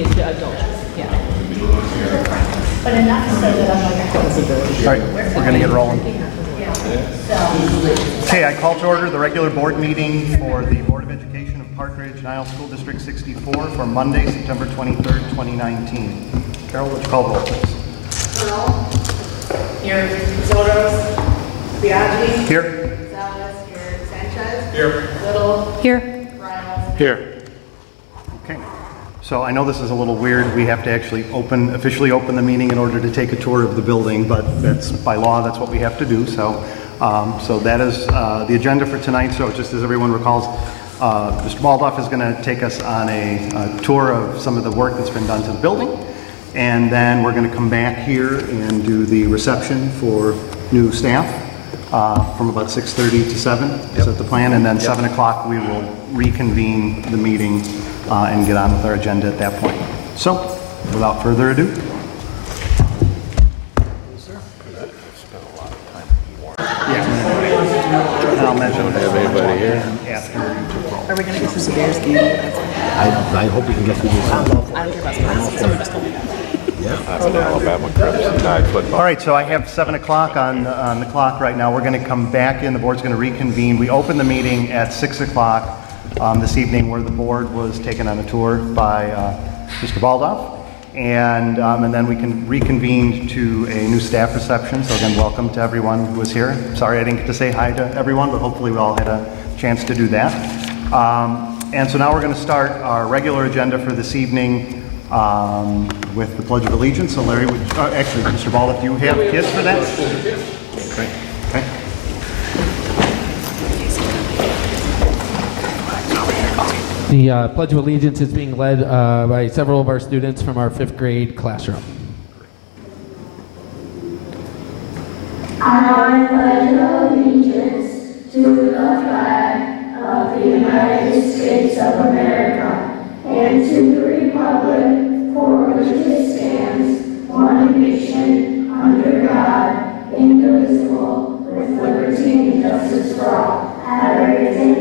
the adults, yeah. But enough so that I'm like, All right, we're going to get rolling. Okay, I call to order the regular board meeting for the Board of Education of Park Ridge-Niles School District 64 for Monday, September 23rd, 2019. Carol, would you call the roll, please? Colonel. Here. Zoros. Biaggi. Here. Gonzalez. Here. Sanchez. Here. Little. Here. Riles. Here. Okay, so I know this is a little weird. We have to actually officially open the meeting in order to take a tour of the building, but that's by law, that's what we have to do. So that is the agenda for tonight. So just as everyone recalls, Mr. Baldoff is going to take us on a tour of some of the work that's been done to the building. And then we're going to come back here and do the reception for new staff from about 6:30 to 7. Is that the plan? And then 7 o'clock we will reconvene the meeting and get on with our agenda at that point. So, without further ado. Yeah. And I'll mention Have anybody here? after. Are we going to get through the Bears game? I hope we can get through this. I don't care about sports. Somebody just told me. That's an Alabama Crimson Tide football. All right, so I have 7 o'clock on the clock right now. We're going to come back in. The board's going to reconvene. We opened the meeting at 6 o'clock this evening, where the board was taken on a tour by Mr. Baldoff. And then we can reconvene to a new staff reception. So again, welcome to everyone who was here. Sorry I didn't get to say hi to everyone, but hopefully we all had a chance to do that. And so now we're going to start our regular agenda for this evening with the Pledge of Allegiance. So Larry, actually, Mr. Baldoff, do you have kids for that? Great. Okay. The Pledge of Allegiance is being led by several of our students from our 5th grade classroom. I pledge allegiance to the flag of the United States of America and to the republic for which it stands, one nation, under God, indivisible, with liberty and justice for all. Have a great day.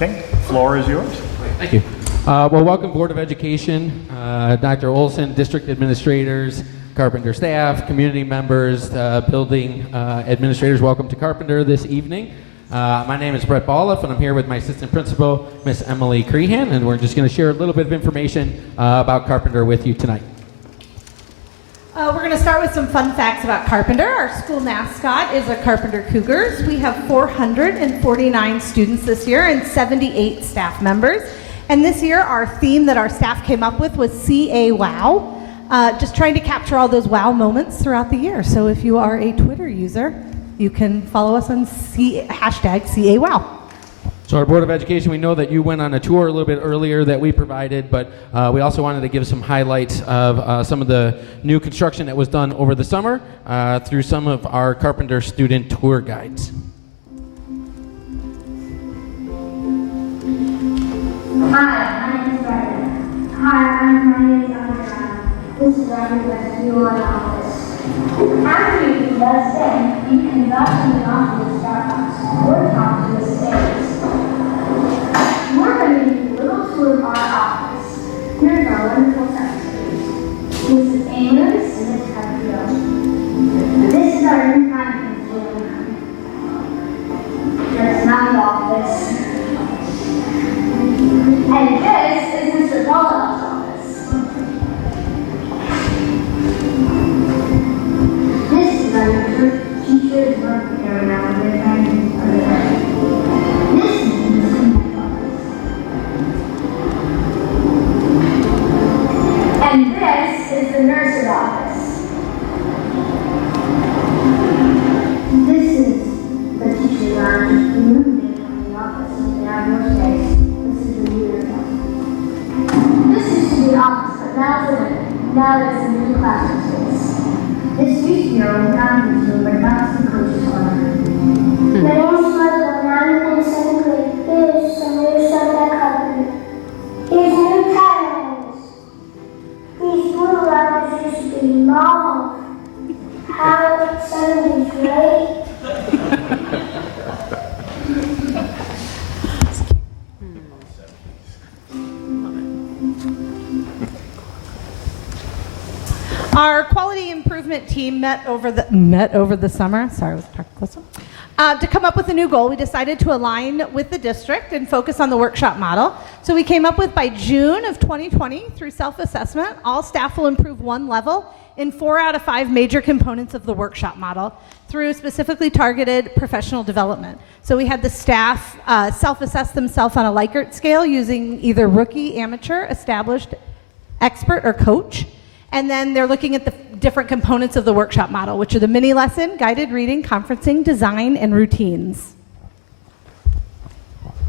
Okay, floor is yours. Thank you. Well, welcome Board of Education, Dr. Olson, district administrators, Carpenter staff, community members, building administrators. Welcome to Carpenter this evening. My name is Brett Baldoff, and I'm here with my assistant principal, Miss Emily Crehan, and we're just going to share a little bit of information about Carpenter with you tonight. We're going to start with some fun facts about Carpenter. Our school mascot is a Carpenter Cougars. We have 449 students this year and 78 staff members. And this year, our theme that our staff came up with was CA Wow. Just trying to capture all those wow moments throughout the year. So if you are a Twitter user, you can follow us on hashtag CA Wow. So our Board of Education, we know that you went on a tour a little bit earlier that we provided, but we also wanted to give some highlights of some of the new construction that was done over the summer through some of our Carpenter student tour guides. Hi, my name is Brandon. Hi, my name is Andrea. This is our new office. After you do that thing, you can drop in the office Starbucks or talk to the stairs. We're going to give you a little tour of our office. Here's our wonderful secretaries. Mrs. Amos and Miss Carpio. This is our new conference room. That's not the office. And this is Mr. Baldoff's office. This is our teacher's work area with their friends over there. This is the student's office. And this is the nurse's office. This is the teacher's lounge. We moved it from the office and they have more space. This is the reader room. This used to be the office, but now it's a new classroom space. This used to be our own conference room, but now it's the coach's corner. My name is Michael, and I'm in 7th grade. Here's some new stuff at Carpenter. Here's new patterns. These blue letters used to be mauve. How 7th grade? Our quality improvement team met over the summer. Sorry, I was parked close. To come up with a new goal, we decided to align with the district and focus on the workshop model. So we came up with, by June of 2020, through self-assessment, all staff will improve one level in 4 out of 5 major components of the workshop model through specifically targeted professional development. So we had the staff self-assess themselves on a Likert scale using either rookie, amateur, established, expert, or coach. And then they're looking at the different components of the workshop model, which are the mini lesson, guided reading, conferencing, design, and routines.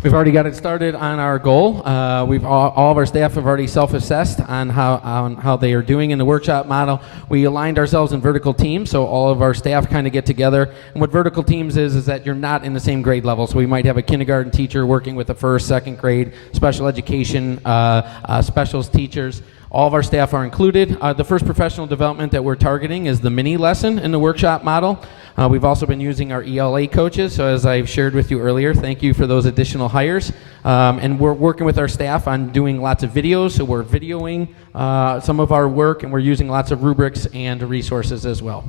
We've already got it started on our goal. All of our staff have already self-assessed on how they are doing in the workshop model. We aligned ourselves in vertical teams, so all of our staff kind of get together. And what vertical teams is that you're not in the same grade level. So we might have a kindergarten teacher working with the first, second grade, special education, specials teachers. All of our staff are included. The first professional development that we're targeting is the mini lesson in the workshop model. We've also been using our ELA coaches, so as I've shared with you earlier, thank you for those additional hires. And we're working with our staff on doing lots of videos, so we're videoing some of our work, and we're using lots of rubrics and resources as well.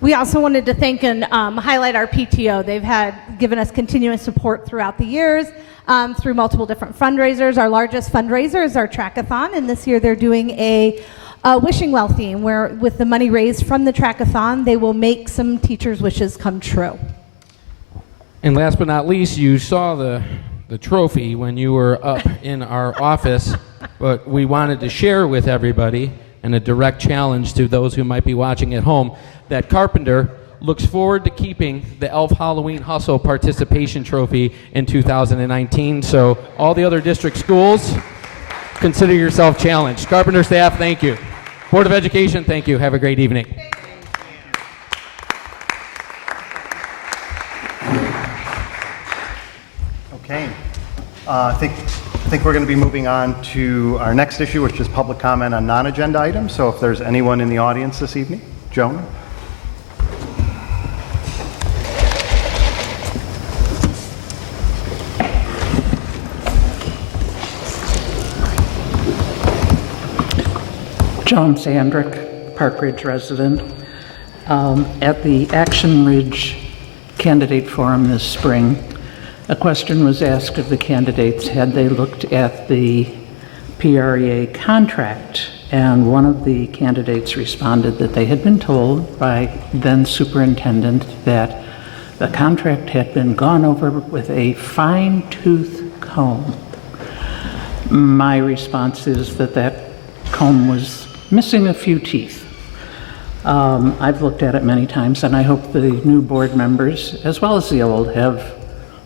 We also wanted to thank and highlight our PTO. They've given us continuous support throughout the years through multiple different fundraisers. Our largest fundraiser is our Trackathon, and this year they're doing a wishing well theme where with the money raised from the Trackathon, they will make some teachers' wishes come true. And last but not least, you saw the trophy when you were up in our office, but we wanted to share with everybody, and a direct challenge to those who might be watching at home, that Carpenter looks forward to keeping the Elf Halloween Hustle participation trophy in 2019. So all the other district schools, consider yourself challenged. Carpenter staff, thank you. Board of Education, thank you. Have a great evening. Okay. I think we're going to be moving on to our next issue, which is public comment on non-agenda items. So if there's anyone in the audience this evening, Joan? John Sandrick, Park Ridge resident. At the Action Ridge Candidate Forum this spring, a question was asked of the candidates, had they looked at the PREA contract, and one of the candidates responded that they had been told by then superintendent that the contract had been gone over with a fine-tooth comb. My response is that comb was missing a few teeth. I've looked at it many times, and I hope the new board members, as well as the old, have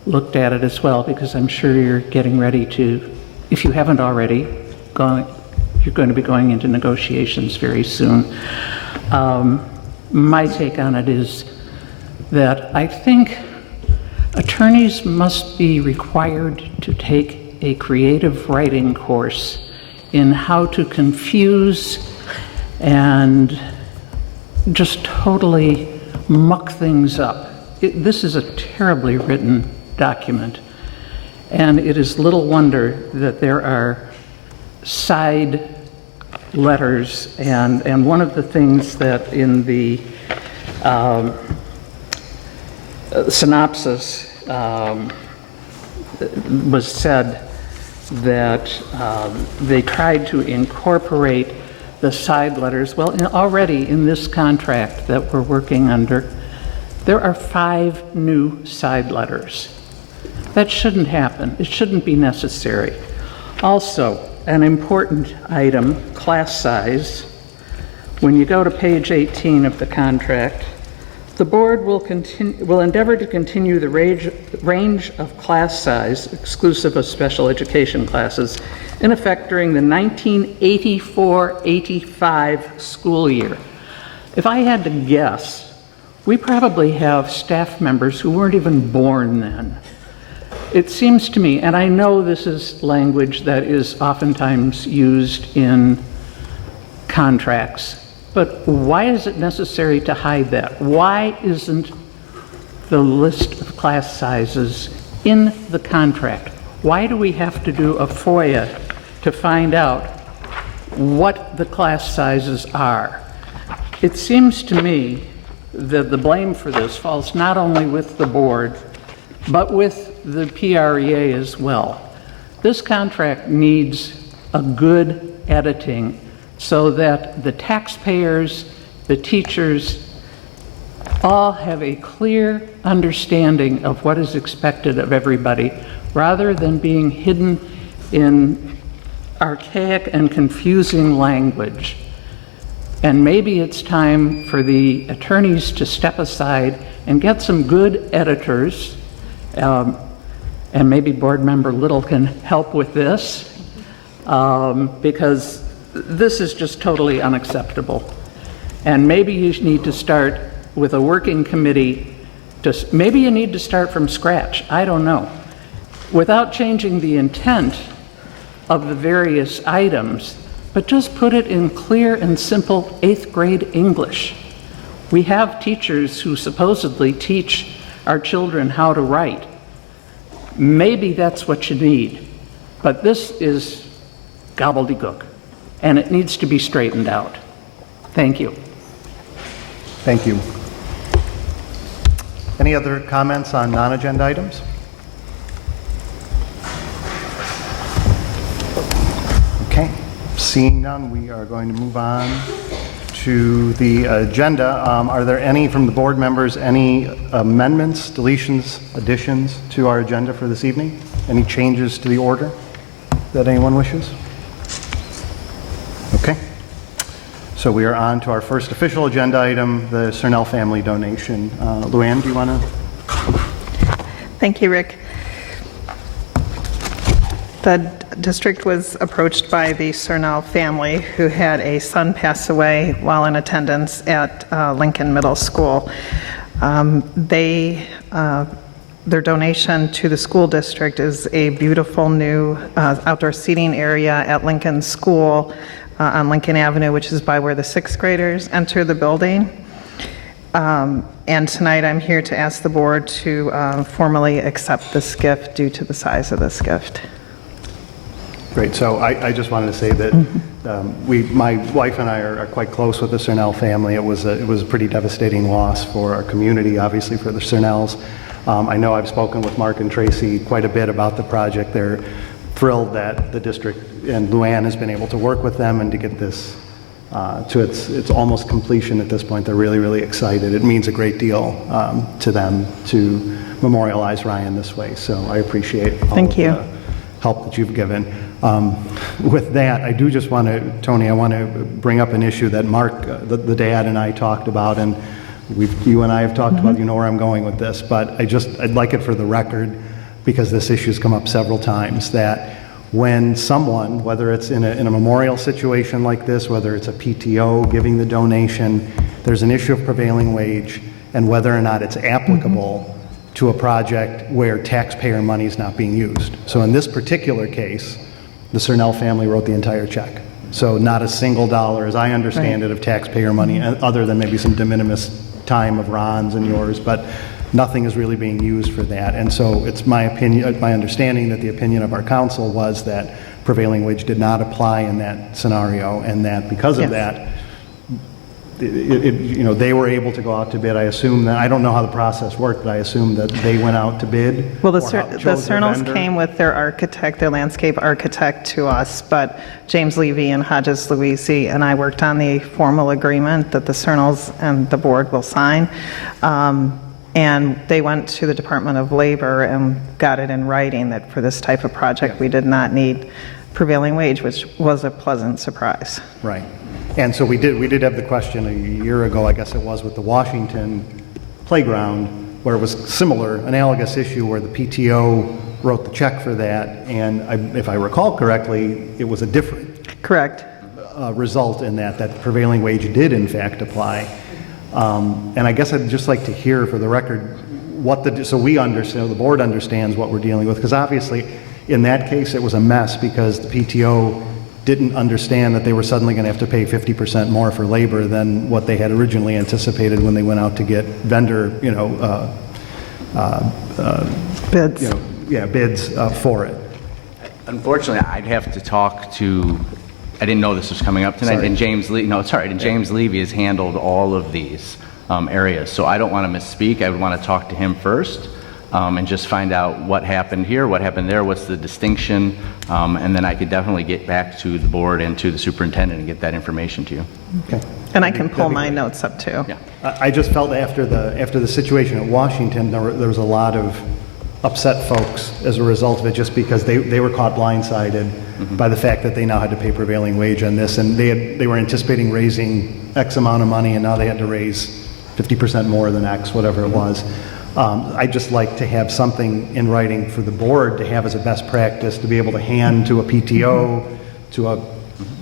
looked at it as well, because I'm sure you're getting ready to, if you haven't already, you're going to be going into negotiations very soon. My take on it is that I think attorneys must be required to take a creative writing course in how to confuse and just totally muck things up. This is a terribly written document, and it is little wonder that there are side letters, and one of the things that in the synopsis was said that they tried to incorporate the side letters. Well, already in this contract that we're working under, there are 5 new side letters. That shouldn't happen. It shouldn't be necessary. Also, an important item, class size. When you go to page 18 of the contract, the board will endeavor to continue the range of class size, exclusive of special education classes, in effect during the 1984-85 school year. If I had to guess, we probably have staff members who weren't even born then. It seems to me, and I know this is language that is oftentimes used in contracts, But why is it necessary to hide that? Why isn't the list of class sizes in the contract? Why do we have to do a FOIA to find out what the class sizes are? It seems to me that the blame for this falls not only with the board, but with the PREA as well. This contract needs a good editing so that the taxpayers, the teachers, all have a clear understanding of what is expected of everybody, rather than being hidden in archaic and confusing language. And maybe it's time for the attorneys to step aside and get some good editors, and maybe Board Member Little can help with this, because this is just totally unacceptable. And maybe you need to start with a working committee, maybe you need to start from scratch, I don't know, without changing the intent of the various items, but just put it in clear and simple 8th grade English. We have teachers who supposedly teach our children how to write. Maybe that's what you need, but this is gobbledygook, and it needs to be straightened out. Thank you. Thank you. Any other comments on non-agenda items? Okay, seeing none, we are going to move on to the agenda. Are there any from the board members, any amendments, deletions, additions to our agenda for this evening? Any changes to the order that anyone wishes? Okay. So we are on to our first official agenda item, the Cernel family donation. Luann, do you want to? Thank you, Rick. The district was approached by the Cernel family who had a son pass away while in attendance at Lincoln Middle School. Their donation to the school district is a beautiful new outdoor seating area at Lincoln School on Lincoln Avenue, which is by where the 6th graders enter the building. And tonight I'm here to ask the board to formally accept this gift due to the size of this gift. Great. So I just wanted to say that my wife and I are quite close with the Cernel family. It was a pretty devastating loss for our community, obviously for the Cernels. I know I've spoken with Mark and Tracy quite a bit about the project. They're thrilled that the district and Luann has been able to work with them and to get this to its almost completion at this point. They're really, really excited. It means a great deal to them to memorialize Ryan this way. So I appreciate all Thank of you. the help that you've given. With that, I do just want to, Tony, I want to bring up an issue that Mark, the dad, and I talked about, and you and I have talked about, you know where I'm going with this, but I'd like it for the record, because this issue's come up several times, that when someone, whether it's in a memorial situation like this, whether it's a PTO giving the donation, there's an issue of prevailing wage and whether or not it's applicable to a project where taxpayer money is not being used. So in this particular case, the Cernel family wrote the entire check. So not a single dollar, as I understand it, of taxpayer money, other than maybe some de minimis time of Ron's and yours, but nothing is really being used for that. And so it's my opinion, my understanding that the opinion of our council was that prevailing wage did not apply in that scenario, and that because of that, they were able to go out to bid. I assume that, I don't know how the process worked, but I assume that they went out to bid. Well, the chose their Cernels vendor. came with their architect, their landscape architect to us, but James Levy and Hodges Luisi and I worked on the formal agreement that the Cernels and the board will sign. And they went to the Department of Labor and got it in writing that for this type of project, we did not need prevailing wage, which was a pleasant surprise. Right. And so we did have the question a year ago, I guess it was, with the Washington playground, where it was similar, analogous issue where the PTO wrote the check for that, and if I recall correctly, it was a different Correct. Result in that prevailing wage did in fact apply. And I guess I'd just like to hear for the record so we understand, the board understands what we're dealing with, because obviously in that case it was a mess because the PTO didn't understand that they were suddenly going to have to pay 50% more for labor than what they had originally anticipated when they went out to get vendor, Bids. bids for it. Unfortunately, I'd have to talk to, I didn't know this was coming up tonight, Sorry. and James Levy, no, it's all right, and James Levy has handled all of these areas, so I don't want to misspeak. I would want to talk to him first and just find out what happened here, what happened there, what's the distinction, and then I could definitely get back to the board and to the superintendent and get that information to you. Okay. And I can pull my notes up too. Yeah. I just felt after the situation at Washington, there was a lot of upset folks as a result of it, just because they were caught blindsided by the fact that they now had to pay prevailing wage on this, and they were anticipating raising X amount of money, and now they had to raise 50% more than X, whatever it was. I'd just like to have something in writing for the board to have as a best practice, to be able to hand to a PTO, to a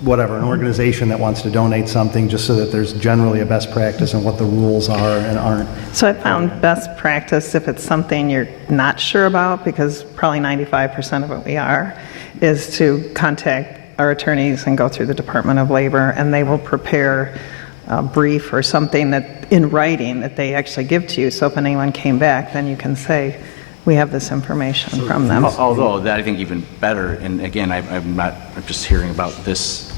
an organization that wants to donate something, just so that there's generally a best practice and what the rules are and aren't. So I found best practice, if it's something you're not sure about, because probably 95% of it we are, is to contact our attorneys and go through the Department of Labor, and they will prepare a brief or something that in writing that they actually give to you. So if anyone came back, then you can say, we have this information from them. Although that I think even better, and again, I'm just hearing about this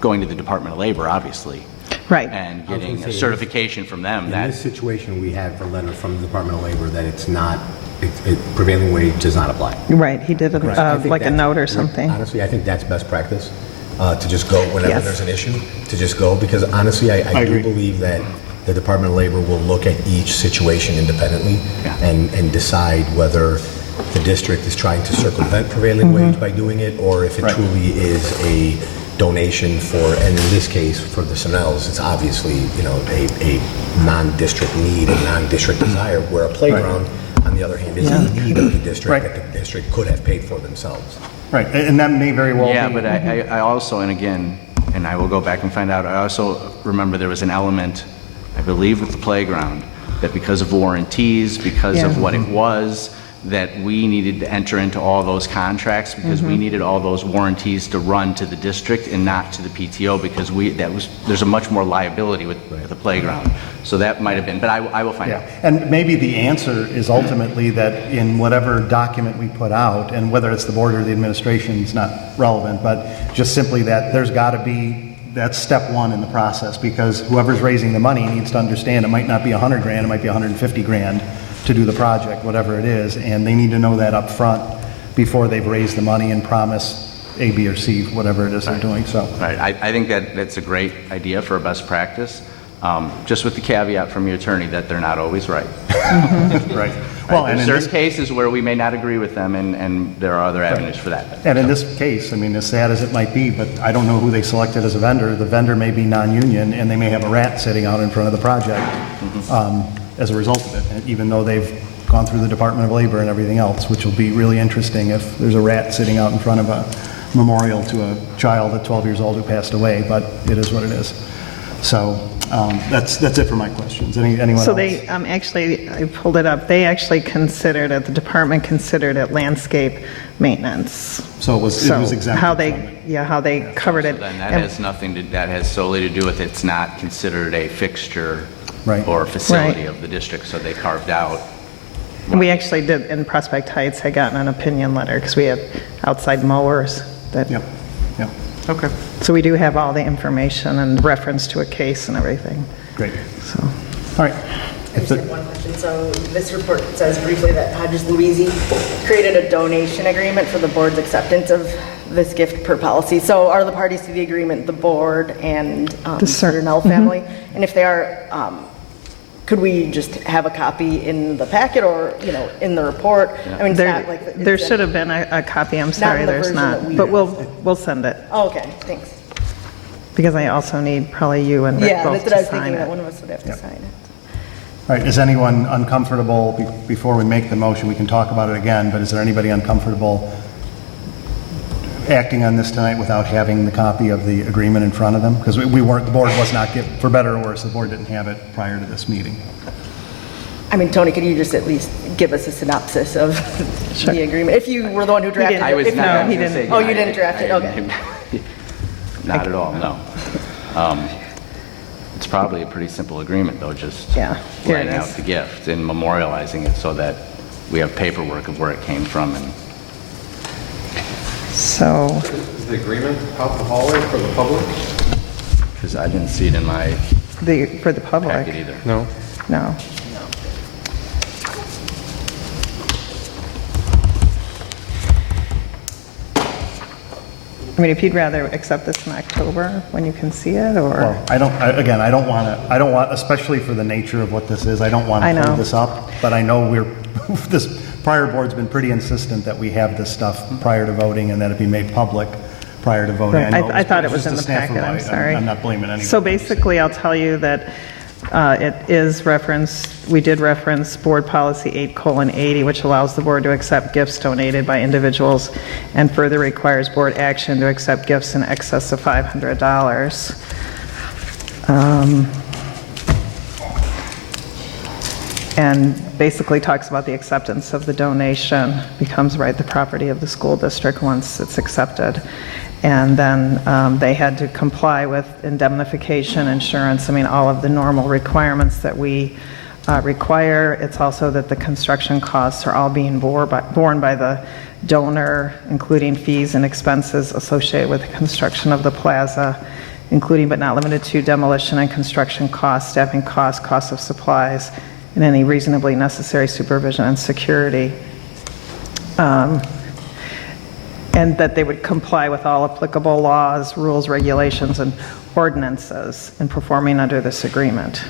going to the Department of Labor, obviously, Right. and getting a certification from them. In That this situation, we have a letter from the Department of Labor that it's not, prevailing wage does not apply. Right, he did Right. I think like a that's- note or something. Honestly, I think that's best practice, to just go whenever Yes. there's an issue, to just go, because honestly, I do agree. believe that the Department of Labor will look at each situation independently and decide whether the district is trying to circumvent prevailing wage by doing it, or if it Right. truly is a donation for, and in this case, for the Ridge-Niles, it's obviously, a non-district need, a non-district desire, where a playground, on the other hand, is a need of the district Right. that the district could have paid for themselves. Right, and that may very well be. Yeah, but I also, and again, and I will go back and find out, I also remember there was an element, I believe with the playground, that because of warranties, because of what it was, that we needed to enter into all those contracts, because we needed all those warranties to run to the district and not to the PTO, because there's a much more liability with the playground. So that might have been, but I will find out. And maybe the answer is ultimately that in whatever document we put out, and whether it's the board or the administration is not relevant, but just simply that there's got to be, that's step one in the process, because whoever's raising the money needs to understand it might not be $100 grand, it might be $150 grand to do the project, whatever it is, and they need to know that up front before they've raised the money and promise A, B, or C, whatever it is they're doing, so. Right, I think that's a great idea for a best practice, just with the caveat from your attorney that they're not always right. Right. Well, and There's in certain this, cases where we may not agree with them, and there are other avenues for that. and in this case, I mean, as sad as it might be, but I don't know who they selected as a vendor. The vendor may be non-union, and they may have a rat sitting out in front of the project as a result of it, and even though they've gone through the Department of Labor and everything else, which will be really interesting if there's a rat sitting out in front of a memorial to a child at 12 years old who passed away, but it is what it is. So that's it for my questions. Anyone else? So they actually, I pulled it up, they actually considered it, the department considered it landscape maintenance. So it was exempt. How from they, it. how they covered it. So then that And- has nothing to, that has solely to do with it's not considered a fixture Right. or facility Right. of the district, so they carved out. We actually did, in Prospect Heights, had gotten an opinion letter, because we have outside mowers that, Yep, yep. Okay, so we do have all the information and reference to a case and everything, great. so. All right. I just have one question. So this report says briefly that Hodges Louisi created a donation agreement for the board's acceptance of this gift per policy. So are the parties to the agreement the board and the Ridge-Niles family? And if they are, could we just have a copy in the packet or, in the report? I mean, it's There, not like it's there should have been a copy, I'm in sorry, the there's version that not, we but have. we'll send it, Oh, okay, thanks. because I also need probably you and Rick Yeah, both that's what I to was sign thinking, that it. one of us would have to sign it. All right, is anyone uncomfortable, before we make the motion, we can talk about it again, but is there anybody uncomfortable acting on this tonight without having the copy of the agreement in front of them? Because we weren't, the board was not, for better or worse, the board didn't have it prior to this meeting. I mean, Tony, could you just at least give us a synopsis of the agreement? If you were the one who drafted it. I was If not. not- I was gonna say, Oh, you I- didn't draft it? I- Okay. Not at all, no. It's probably a pretty simple agreement, though, just Yeah, here it writing out is. the gift and memorializing it so that we have paperwork of where it came from. And So, Is the agreement out the hallway for the public? because I didn't see it in my for the public, packet either. No. no. I mean, if you'd rather accept this in October, when you can see it, or? Well, I don't want, especially for the nature of what this is, I don't want I to know. hold this up, but I know this prior board's been pretty insistent that we have this stuff prior to voting and that it be made public prior to voting. Right. know I thought it was just in a the packet, snafu. I'm sorry. I'm not blaming anybody. So basically, I'll tell you that it is referenced, we did reference Board Policy 8:80, which allows the board to accept gifts donated by individuals and further requires board action to accept gifts in excess of $500. And basically talks about the acceptance of the donation becomes the property of the school district once it's accepted. And then they had to comply with indemnification, insurance, I mean, all of the normal requirements that we require. It's also that the construction costs are all being borne by the donor, including fees and expenses associated with the construction of the plaza, including but not limited to demolition and construction costs, staffing costs, costs of supplies, and any reasonably necessary supervision and security. And that they would comply with all applicable laws, rules, regulations, and ordinances in performing under this agreement.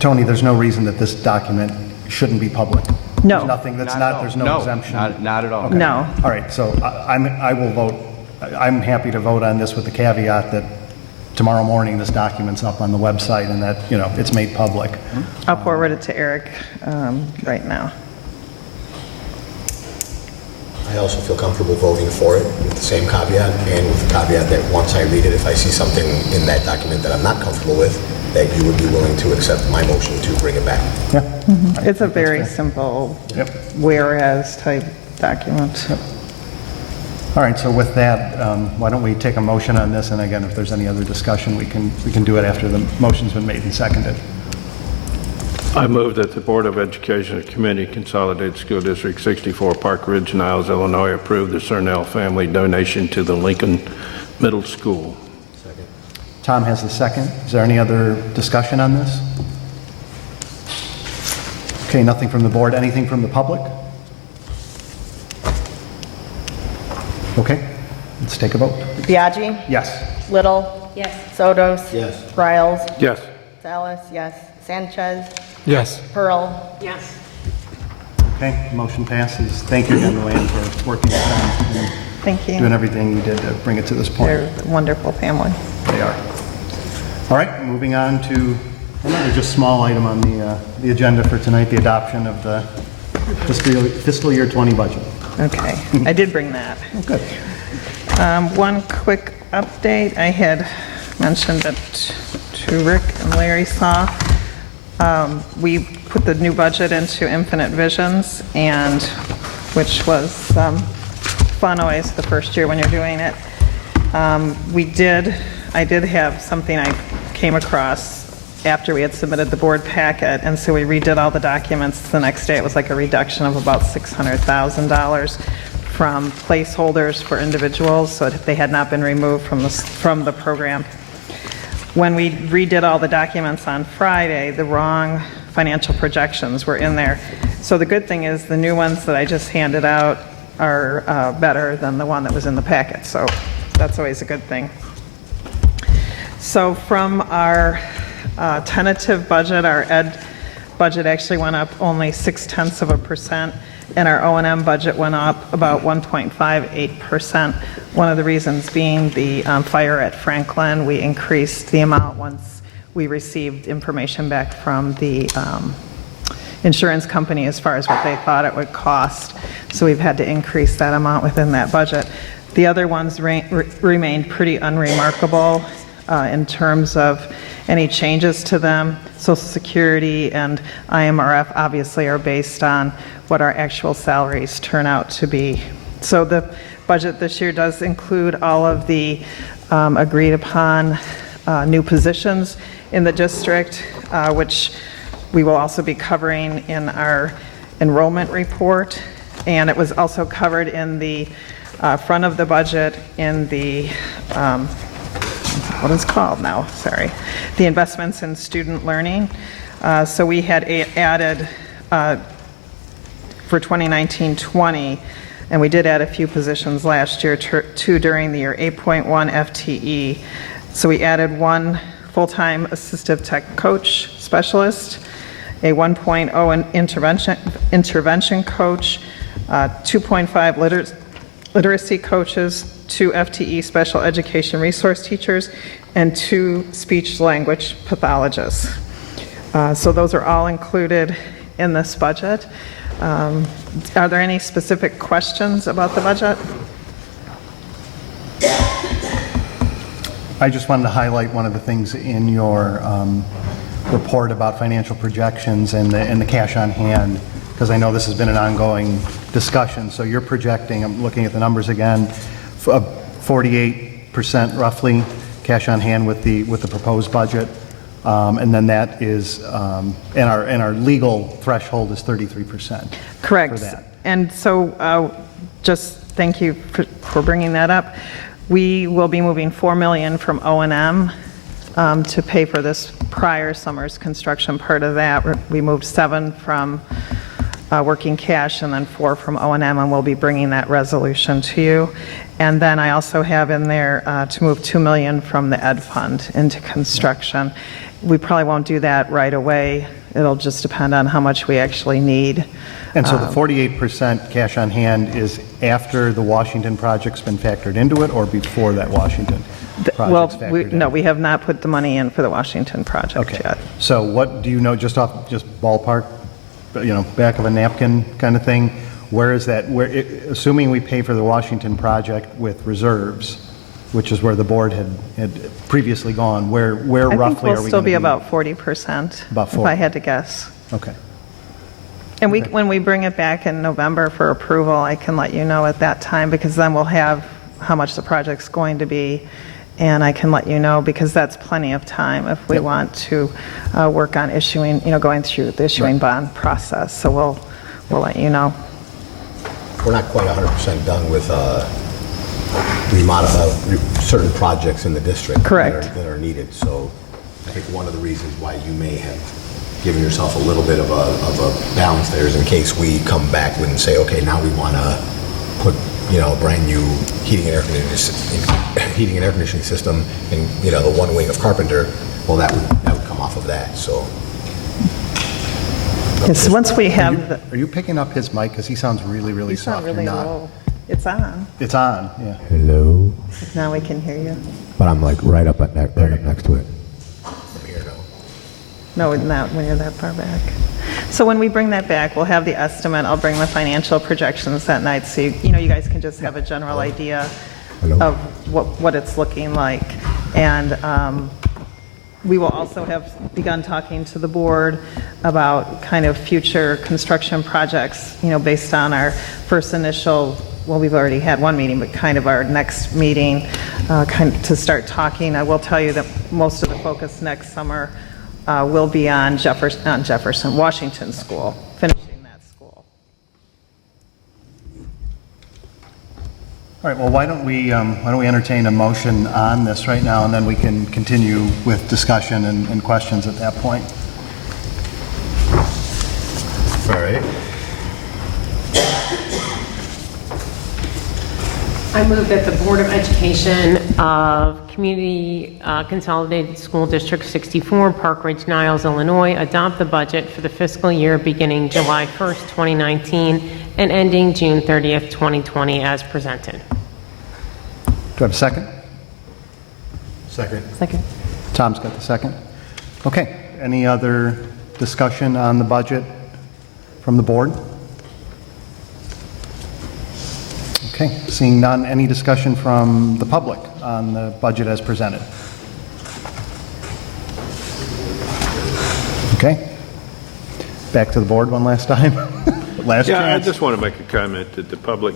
Tony, there's no reason that this document shouldn't be public. No. There's nothing that's Not at all. there's no exemption. Not at all. No. All right, so I will vote, I'm happy to vote on this with the caveat that tomorrow morning this document's up on the website and that, it's made public. I'll forward it to Eric right now. I also feel comfortable voting for it with the same caveat, and with the caveat that once I read it, if I see something in that document that I'm not comfortable with, that you would be willing to accept my motion to bring it back. Yeah. It's a very simple Yep. whereas type document. All right, so with that, why don't we take a motion on this, and again, if there's any other discussion, we can do it after the motion's been made and seconded. I move that the Board of Education Committee, Consolidated School District 64, Park Ridge, Niles, Illinois, approve the Cernell family donation to the Lincoln Middle School. Tom has the second. Is there any other discussion on this? Okay, nothing from the board. Anything from the public? Okay, let's take a vote. Biagi? Yes. Little? Yes. Sotos? Yes. Riles? Yes. Salas? Yes. Sanchez? Yes. Pearl? Okay, motion passes. Thank you again, Luann, for working with them and Thank doing you. everything you did to bring it to this point. They're a wonderful family. They are. All right, moving on to another just small item on the agenda for tonight, the adoption of the fiscal year 20 budget. Okay, I did bring that. Oh, good. One quick update, I had mentioned it to Rick and Larry Saw. We put the new budget into Infinite Visions, and which was fun always the first year when you're doing it. I did have something I came across after we had submitted the board packet, and so we redid all the documents the next day. It was like a reduction of about $600,000 from placeholders for individuals, so that they had not been removed from the program. When we redid all the documents on Friday, the wrong financial projections were in there. So the good thing is the new ones that I just handed out are better than the one that was in the packet, so that's always a good thing. So from our tentative budget, our ed budget actually went up only 0.6%, and our O&M budget went up about 1.58%. One of the reasons being the fire at Franklin. We increased the amount once we received information back from the insurance company as far as what they thought it would cost. So we've had to increase that amount within that budget. The other ones remained pretty unremarkable in terms of any changes to them. Social Security and IMRF obviously are based on what our actual salaries turn out to be. So the budget this year does include all of the agreed upon new positions in the district, which we will also be covering in our enrollment report. And it was also covered in the front of the budget in the, what is it called now? Sorry. The investments in student learning. So we had added for 2019-20, and we did add a few positions last year, two during the year, 8.1 FTE. So we added one full-time assistive tech coach specialist, a 1.0 intervention coach, 2.5 literacy coaches, 2 FTE special education resource teachers, and 2 speech language pathologists. So those are all included in this budget. Are there any specific questions about the budget? I just wanted to highlight one of the things in your report about financial projections and the cash on hand, because I know this has been an ongoing discussion. So you're projecting, I'm looking at the numbers again, 48% roughly cash on hand with the proposed budget. And then that is, and our legal threshold is 33%. Correct. For that. And so just thank you for bringing that up. We will be moving $4 million from O&M to pay for this prior summer's construction part of that. We moved 7 from working cash and then 4 from O&M, and we'll be bringing that resolution to you. And then I also have in there to move $2 million from the ed fund into construction. We probably won't do that right away. It'll just depend on how much we actually need. And so the 48% cash on hand is after the Washington project's been factored into it, or before that Washington project's factored in? No, we have not put the money in for the Washington project Okay. yet. So what do you know, just ballpark, back of a napkin kind of thing, where is that, assuming we pay for the Washington project with reserves, which is where the board had previously gone, where roughly are we going to be? I think we'll still be about 40%, About if 40. I had to guess. Okay. And when we bring it back in November for approval, I can let you know at that time, because then we'll have how much the project's going to be, and I can let you know, because that's plenty of time if we want to work on issuing, going through the issuing bond process. So we'll let you know. We're not quite 100% done with certain projects in the district. Correct. That are needed. So I think one of the reasons why you may have given yourself a little bit of a balance there is in case we come back and say, okay, now we want to put a brand new heating and air conditioning system in the one wing of Carpenter. Well, that would come off of that. So. Yes, once we have Are you picking up his mic? Because he sounds really, really you sound soft. really You're not. low. It's on. It's on, yeah. Hello. Now we can hear you. But I'm like right up next to it. No, not when you're that far back. So when we bring that back, we'll have the estimate. I'll bring the financial projections that night, so you guys can just have a general idea of what it's looking like. And we will also have begun talking to the board about kind of future construction projects, based on our first initial, well, we've already had one meeting, but kind of our next meeting, kind of to start talking. I will tell you that most of the focus next summer will be on Washington School, finishing that school. All right, well, why don't we entertain a motion on this right now, and then we can continue with discussion and questions at that point. All right. I move that the Board of Education of Community Consolidated School District 64, Park Ridge-Niles, Illinois, adopt the budget for the fiscal year beginning July 1st, 2019, and ending June 30th, 2020, as presented. Do I have a second? Second. Tom's got the second. Okay, any other discussion on the budget from the board? Okay, seeing none, any discussion from the public on the budget as presented? Okay, back to the board one last time. Last Yeah, chance. I just want to make a comment that the public,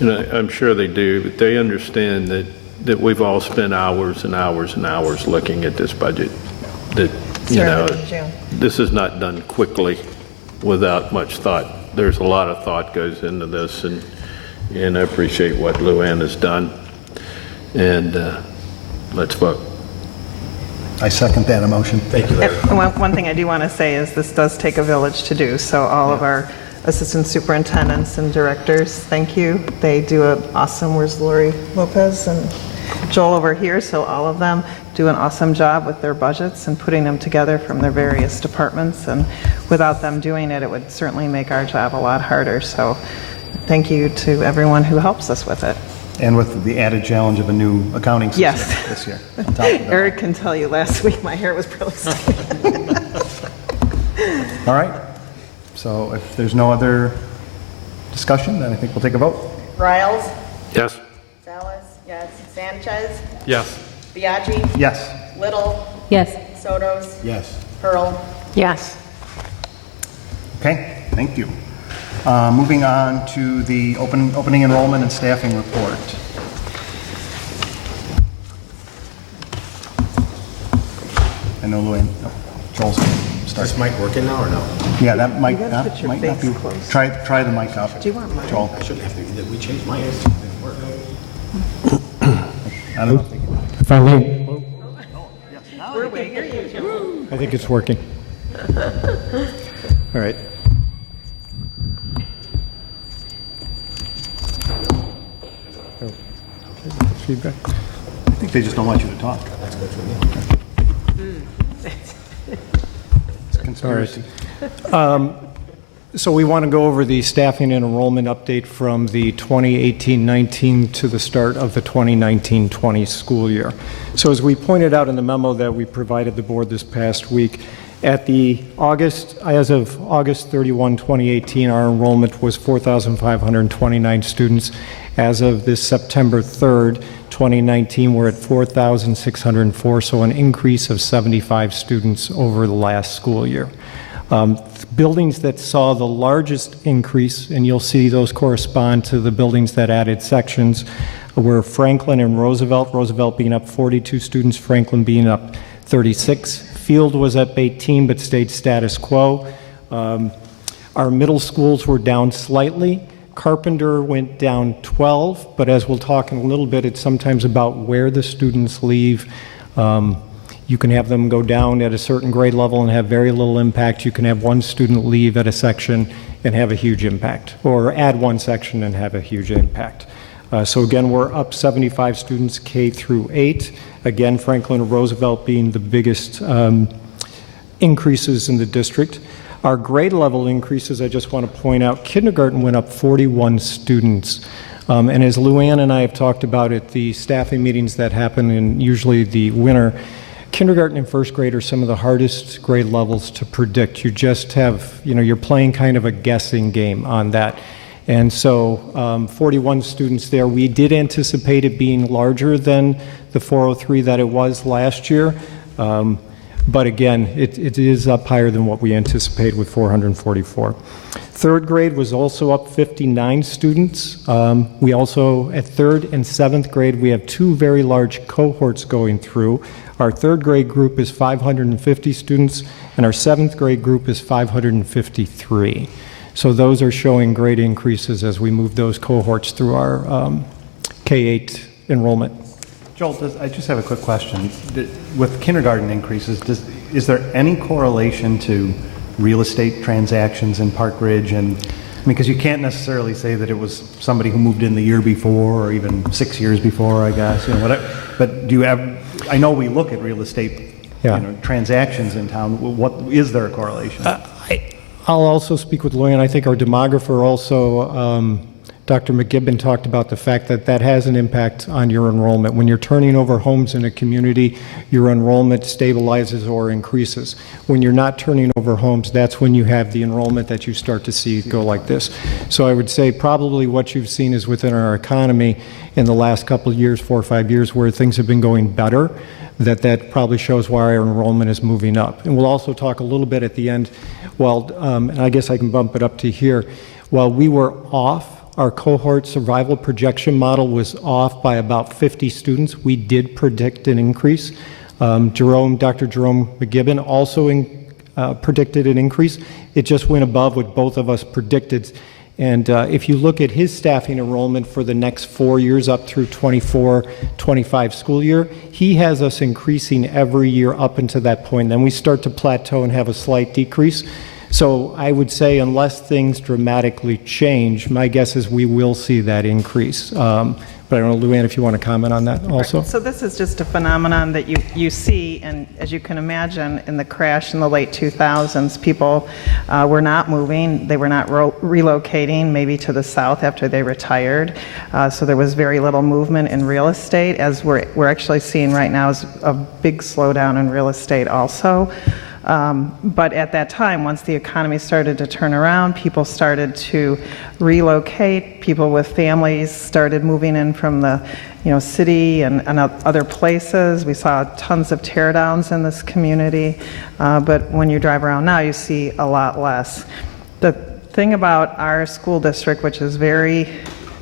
I'm sure they do, but they understand that that we've all spent hours and hours and hours looking at this budget. That, this is not done quickly without much thought. There's a lot of thought goes into this, and I appreciate what Luann has done. And let's vote. I second that motion. Thank you, Larry. One thing I do want to say is this does take a village to do, so all of our assistant superintendents and directors, thank you. They do an awesome, where's Lori Lopez and Joel over here, so all of them do an awesome job with their budgets and putting them together from their various departments, and without them doing it, it would certainly make our job a lot harder. So thank you to everyone who helps us with it. And with the added challenge of a new accounting system Yes. this year. On top of it. Eric can tell you last week my hair was really sticking. All right. So if there's no other discussion, then I think we'll take a vote. Riles? Yes. Salas? Yes. Sanchez? Yes. Biaggi? Yes. Little? Yes. Sotos? Yes. Pearl? Yes. Okay, thank you. Moving on to the opening enrollment and staffing report. I know Luann, Joel's going to Is start. this mic working now or no? Yeah, that might You gotta not, put your might not face be. close. Try the mic up. Do you want mine? Joel, I shouldn't have to. We changed mics. It didn't work. I don't know if they can. Finally, We're waiting. I think it's working. All right. Feedback. I think they just don't want you to talk. That's good for me. It's a conspiracy. So we want to go over the staffing and enrollment update from the 2018-19 to the start of the 2019-20 school year. So as we pointed out in the memo that we provided the board this past week, as of August 31, 2018, our enrollment was 4,529 students. As of this September 3rd, 2019, we're at 4,604, so an increase of 75 students over the last school year. Buildings that saw the largest increase, and you'll see those correspond to the buildings that added sections, were Franklin and Roosevelt. Roosevelt being up 42 students, Franklin being up 36. Field was up 18, but stayed status quo. Our middle schools were down slightly. Carpenter went down 12, but as we'll talk in a little bit, it's sometimes about where the students leave. You can have them go down at a certain grade level and have very little impact. You can have one student leave at a section and have a huge impact, or add one section and have a huge impact. So again, we're up 75 students K through 8. Again, Franklin and Roosevelt being the biggest increases in the district. Our grade level increases, I just want to point out, kindergarten went up 41 students. And as Luann and I have talked about at the staffing meetings that happen in usually the winter, kindergarten and first grade are some of the hardest grade levels to predict. You just have, you're playing kind of a guessing game on that. And so 41 students there. We did anticipate it being larger than the 403 that it was last year. But again, it is up higher than what we anticipated with 444. Third grade was also up 59 students. We also, at third and seventh grade, we have two very large cohorts going through. Our third grade group is 550 students, and our seventh grade group is 553. So those are showing great increases as we move those cohorts through our K-8 enrollment. Joel, I just have a quick question. With kindergarten increases, is there any correlation to real estate transactions in Park Ridge? And because you can't necessarily say that it was somebody who moved in the year before or even 6 years before, I guess. But do you have? I know we look at real estate transactions in town. What is there a correlation? I'll also speak with Luann. I think our demographer also, Dr. McGibbon, talked about the fact that that has an impact on your enrollment. When you're turning over homes in a community, your enrollment stabilizes or increases. When you're not turning over homes, that's when you have the enrollment that you start to see go like this. So I would say probably what you've seen is within our economy in the last couple of years, 4 or 5 years, where things have been going better, that probably shows why our enrollment is moving up. And we'll also talk a little bit at the end, and I guess I can bump it up to here. While we were off Our cohort survival projection model was off by about 50 students. We did predict an increase. Dr. Jerome McGibbon also predicted an increase. It just went above what both of us predicted. And if you look at his staffing enrollment for the next 4 years up through 24-25 school year, he has us increasing every year up until that point. Then we start to plateau and have a slight decrease. So I would say unless things dramatically change, my guess is we will see that increase. But I don't know, Luann, if you want to comment on that also. So this is just a phenomenon that you see, and as you can imagine, in the crash in the late 2000s, people were not moving. They were not relocating, maybe to the south after they retired. So there was very little movement in real estate, as we're actually seeing right now is a big slowdown in real estate also. But at that time, once the economy started to turn around, people started to relocate. People with families started moving in from the city and other places. We saw tons of tear downs in this community. But when you drive around now, you see a lot less. The thing about our school district, which is very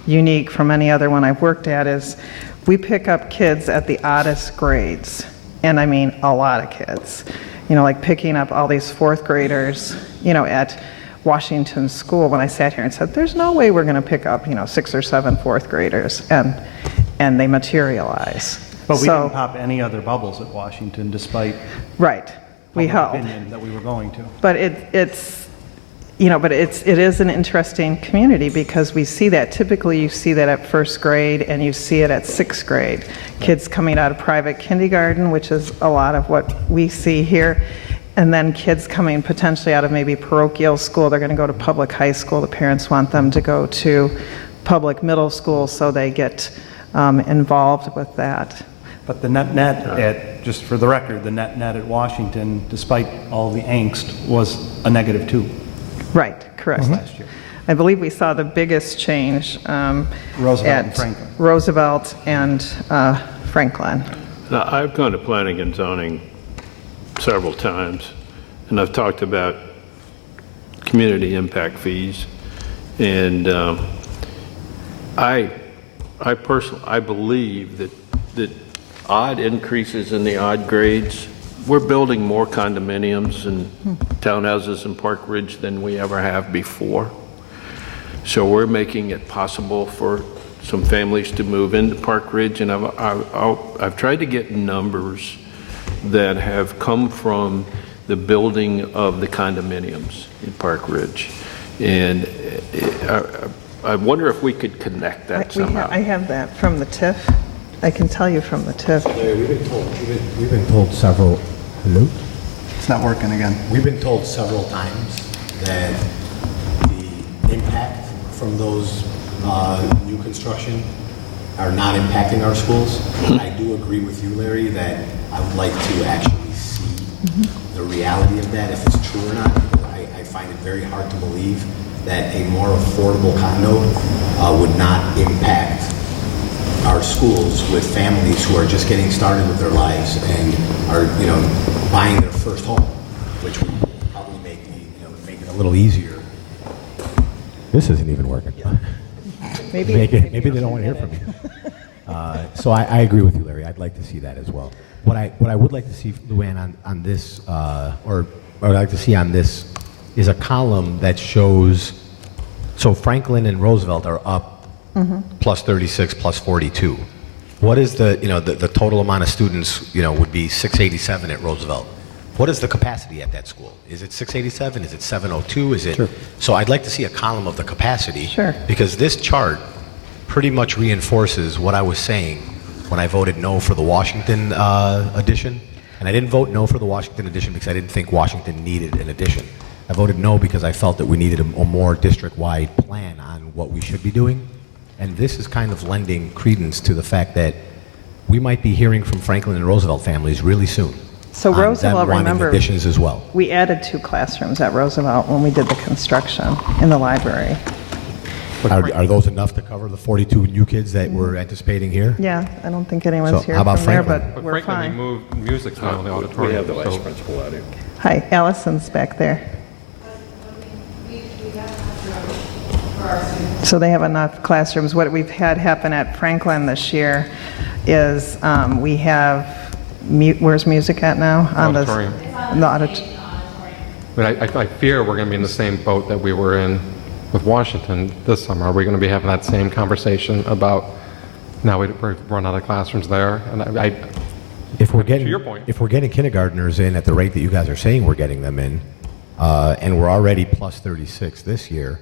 unique from any other one I've worked at, is we pick up kids at the oddest grades. And I mean a lot of kids. Like picking up all these fourth graders, at Washington School, when I sat here and said, there's no way we're going to pick up, 6 or 7 fourth graders, and they materialize. But we didn't pop any other bubbles at Washington, despite we hope opinion that we were going to. But it is an interesting community because we see that. Typically, you see that at first grade and you see it at sixth grade. Kids coming out of private kindergarten, which is a lot of what we see here, and then kids coming potentially out of maybe parochial school. They're going to go to public high school. The parents want them to go to public middle school, so they get involved with that. But the net, just for the record, the net at Washington, despite all the angst, was a -2. Right, correct. Last year. I believe we saw the biggest change Roosevelt and Franklin. Now, I've gone to planning and zoning several times, and I've talked about community impact fees, and I personally believe that odd increases in the odd grades. We're building more condominiums and townhouses in Park Ridge than we ever have before. So we're making it possible for some families to move into Park Ridge, and I've tried to get numbers that have come from the building of the condominiums in Park Ridge. And I wonder if we could connect that somehow. I have that from the TIF. I can tell you from the TIF. We've been told several. Hello? It's not working again. We've been told several times that the impact from those new construction are not impacting our schools. I do agree with you, Larry, that I would like to actually see the reality of that, if it's true or not. I find it very hard to believe that a more affordable condo would not impact our schools with families who are just getting started with their lives and are, buying their first home, which would probably make it a little easier. This isn't even working. Maybe they don't want to hear from you. So I agree with you, Larry. I'd like to see that as well. What I would like to see, Luann, on this, or what I'd like to see on this, is a column that shows. So Franklin and Roosevelt are up. Plus 36, plus 42. What is the total amount of students, would be 687 at Roosevelt. What is the capacity at that school? Is it 687? Is it 702? Is it? Sure. So I'd like to see a column of the capacity. Sure. Because this chart pretty much reinforces what I was saying when I voted no for the Washington addition. And I didn't vote no for the Washington addition because I didn't think Washington needed an addition. I voted no because I felt that we needed a more district-wide plan on what we should be doing. And this is kind of lending credence to the fact that we might be hearing from Franklin and Roosevelt families really soon. So Roosevelt, remember, additions as well. We added 2 classrooms at Roosevelt when we did the construction in the library. Are those enough to cover the 42 new kids that we're anticipating here? Yeah, I don't think anyone's here how about from there, Franklin? but we're fine. We moved music's now in the auditorium. We have the vice principal out here. Hi, Allison's back there. for our students. So they have enough classrooms. What we've had happen at Franklin this year is we have, where's music at now? Auditorium. The auditorium. But I fear we're going to be in the same boat that we were in with Washington this summer. Are we going to be having that same conversation about now we've run out of classrooms there? And If we're getting, to your point. if we're getting kindergartners in at the rate that you guys are saying we're getting them in, and we're already plus 36 this year,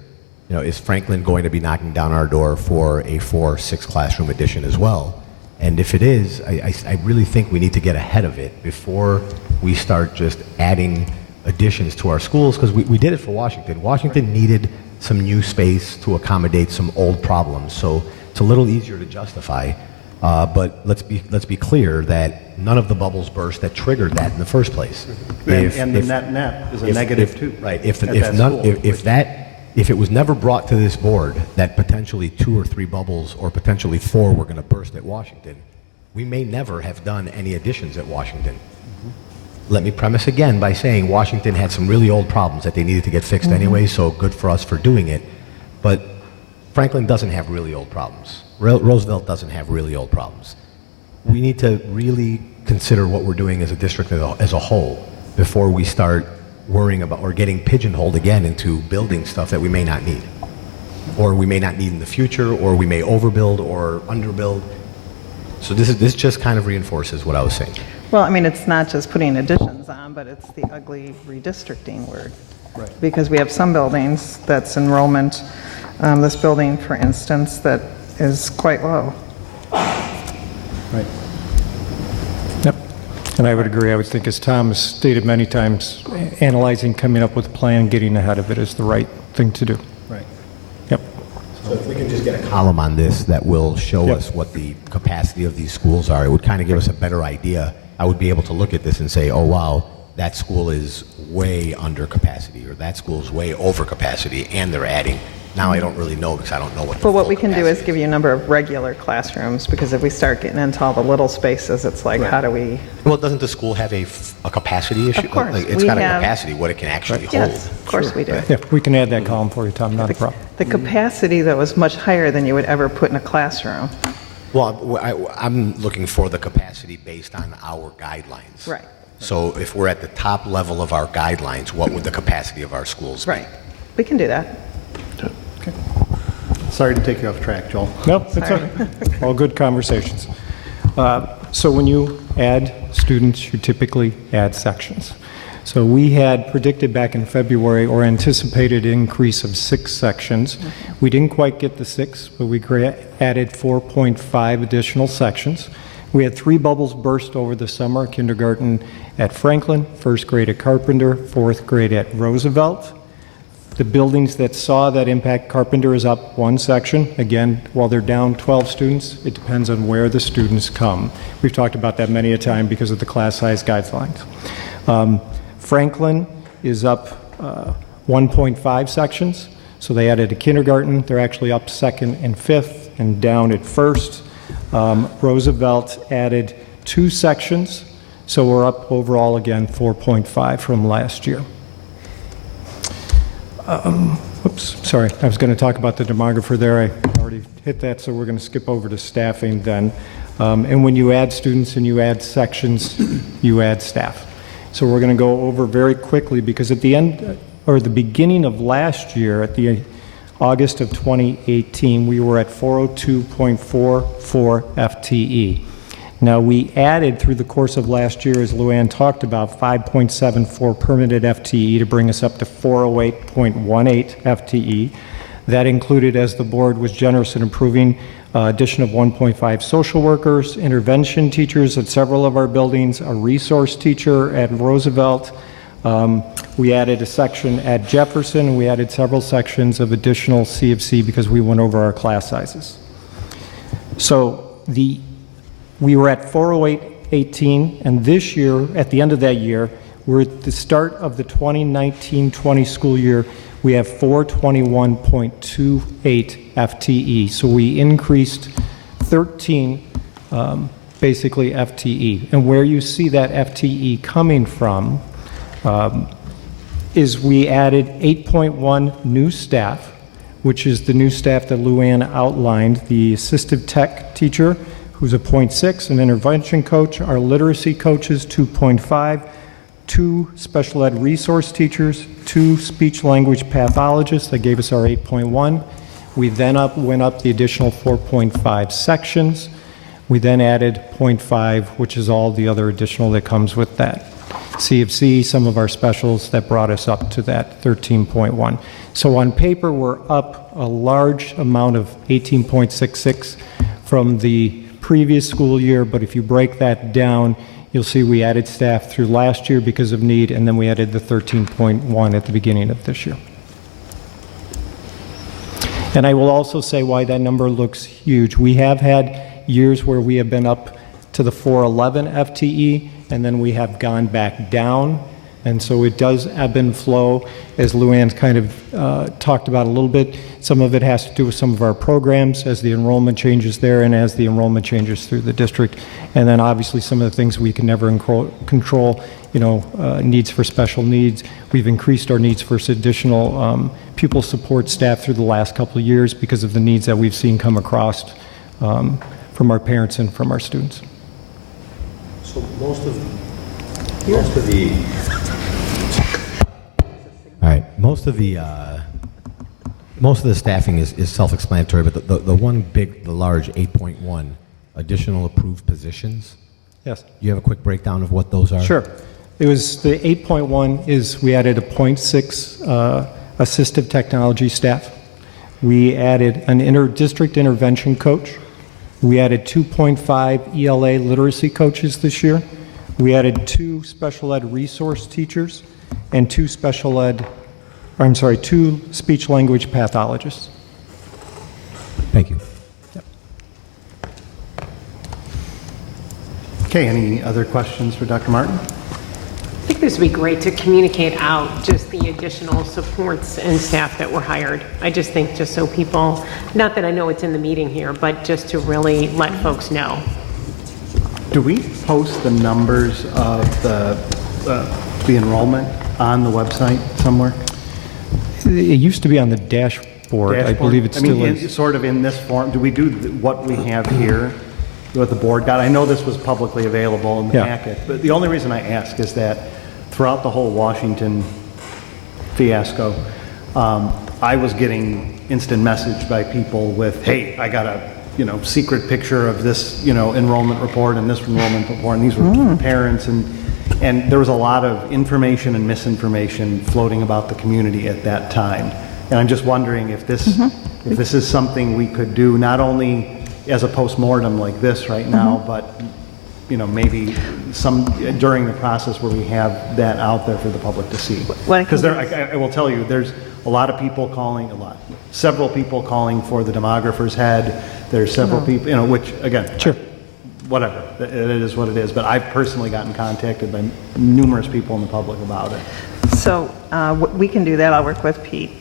you know, is Franklin going to be knocking down our door for a 4-6 classroom addition as well? And if it is, I really think we need to get ahead of it before we start just adding additions to our schools, because we did it for Washington. Washington needed some new space to accommodate some old problems, so it's a little easier to justify. But let's be clear that none of the bubbles burst that triggered that in the first place. And the net is a negative too. Right. If it was never brought to this board that potentially 2 or 3 bubbles or potentially 4 were going to burst at Washington, we may never have done any additions at Washington. Let me premise again by saying Washington had some really old problems that they needed to get fixed anyway, so good for us for doing it. But Franklin doesn't have really old problems. Roosevelt doesn't have really old problems. We need to really consider what we're doing as a district as a whole before we start worrying about or getting pigeonholed again into building stuff that we may not need, or we may not need in the future, or we may overbuild or underbuild. So this just kind of reinforces what I was saying. Well, I mean, it's not just putting additions on, but it's the ugly redistricting word. Right. Because we have some buildings that's enrollment, this building, for instance, that is quite low. Right. Yep. And I would agree. I would think, as Tom has stated many times, analyzing, coming up with a plan, getting ahead of it is the right thing to do. Right. Yep. So if we can just get a column on this that will show us what the capacity of these schools are, it would kind of give us a better idea. I would be able to look at this and say, oh, wow, that school is way under capacity, or that school is way over capacity, and they're adding. Now I don't really know because I don't know what the But what full we can do is capacity give you a number of regular classrooms, because if we start getting into all the little spaces, it's like, how do we? Well, doesn't the school have a capacity issue? Of course. Like, it's We got a have- capacity, what it can actually hold. Yes, of course we do. Yeah, we can add that column for you, Tom, not a problem. The capacity, though, is much higher than you would ever put in a classroom. Well, I'm looking for the capacity based on our guidelines. Right. So if we're at the top level of our guidelines, what would the capacity of our schools be? Right. We can do that. Okay. Sorry to take you off track, Joel. Nope, it's all good conversations. So when you add students, you typically add sections. So we had predicted back in February or anticipated an increase of 6 sections. We didn't quite get the 6, but we added 4.5 additional sections. We had 3 bubbles burst over the summer: kindergarten at Franklin, 1st grade at Carpenter, 4th grade at Roosevelt. The buildings that saw that impact, Carpenter is up 1 section. Again, while they're down 12 students, it depends on where the students come. We've talked about that many a time because of the class size guidelines. Franklin is up 1.5 sections. So they added a kindergarten. They're actually up 2nd and 5th and down at 1st. Roosevelt added 2 sections. So we're up overall again 4.5 from last year. Oops, sorry, I was going to talk about the demographer there. I already hit that, so we're going to skip over to staffing then. And when you add students and you add sections, you add staff. So we're going to go over very quickly, because at the end, or the beginning of last year, at the August of 2018, we were at 402.44 FTE. Now, we added through the course of last year, as Luann talked about, 5.74 permanent FTE to bring us up to 408.18 FTE. That included, as the board was generous in approving, addition of 1.5 social workers, intervention teachers at several of our buildings, a resource teacher at Roosevelt. We added a section at Jefferson. We added several sections of additional CFC because we went over our class sizes. So we were at 408.18, and this year, at the end of that year, we're at the start of the 2019-20 school year, we have 421.28 FTE. So we increased 13, basically, FTE. And where you see that FTE coming from is we added 8.1 new staff. which is the new staff that Luann outlined. The assistive tech teacher, who's a 0.6, an intervention coach, our literacy coaches, 2.5, 2 special ed resource teachers, 2 speech language pathologists, that gave us our 8.1. We then went up the additional 4.5 sections. We then added 0.5, which is all the other additional that comes with that. CFC, some of our specials, that brought us up to that 13.1. So on paper, we're up a large amount of 18.66 from the previous school year, but if you break that down, you'll see we added staff through last year because of need, and then we added the 13.1 at the beginning of this year. And I will also say why that number looks huge. We have had years where we have been up to the 411 FTE, and then we have gone back down. And so it does ebb and flow, as Luann kind of talked about a little bit. Some of it has to do with some of our programs as the enrollment changes there and as the enrollment changes through the district. And then obviously some of the things we can never control, needs for special needs. We've increased our needs for additional pupil support staff through the last couple of years because of the needs that we've seen come across from our parents and from our students. So most of the staffing is self-explanatory, but the large 8.1 additional approved positions. Yes. You have a quick breakdown of what those are? Sure. It was the 8.1 is we added a 0.6 assistive technology staff. We added an district intervention coach. We added 2.5 ELA literacy coaches this year. We added 2 special ed resource teachers and 2 speech language pathologists. Thank you. Yep. Okay, any other questions for Dr. Martin? I think this would be great to communicate out just the additional supports and staff that were hired. I just think just so people, not that I know it's in the meeting here, but just to really let folks know. Do we post the numbers of the enrollment on the website somewhere? It used to be on the dashboard. I believe it still is. Sort of in this form, do we do what we have here, what the board got? I know this was publicly available in the packet, but the only reason I ask is that throughout the whole Washington fiasco, I was getting instant message by people with, hey, I got a secret picture of this enrollment report and this enrollment report, and these were parents, and there was a lot of information and misinformation floating about the community at that time. And I'm just wondering if this is something we could do, not only as a postmortem like this right now, but maybe some during the process where we have that out there for the public to see. Because I will tell you, there's a lot of people calling, several people calling for the demographer's head. There's several people, which again, whatever, it is what it is. But I've personally gotten contacted by numerous people in the public about it. So we can do that. I'll work with Pete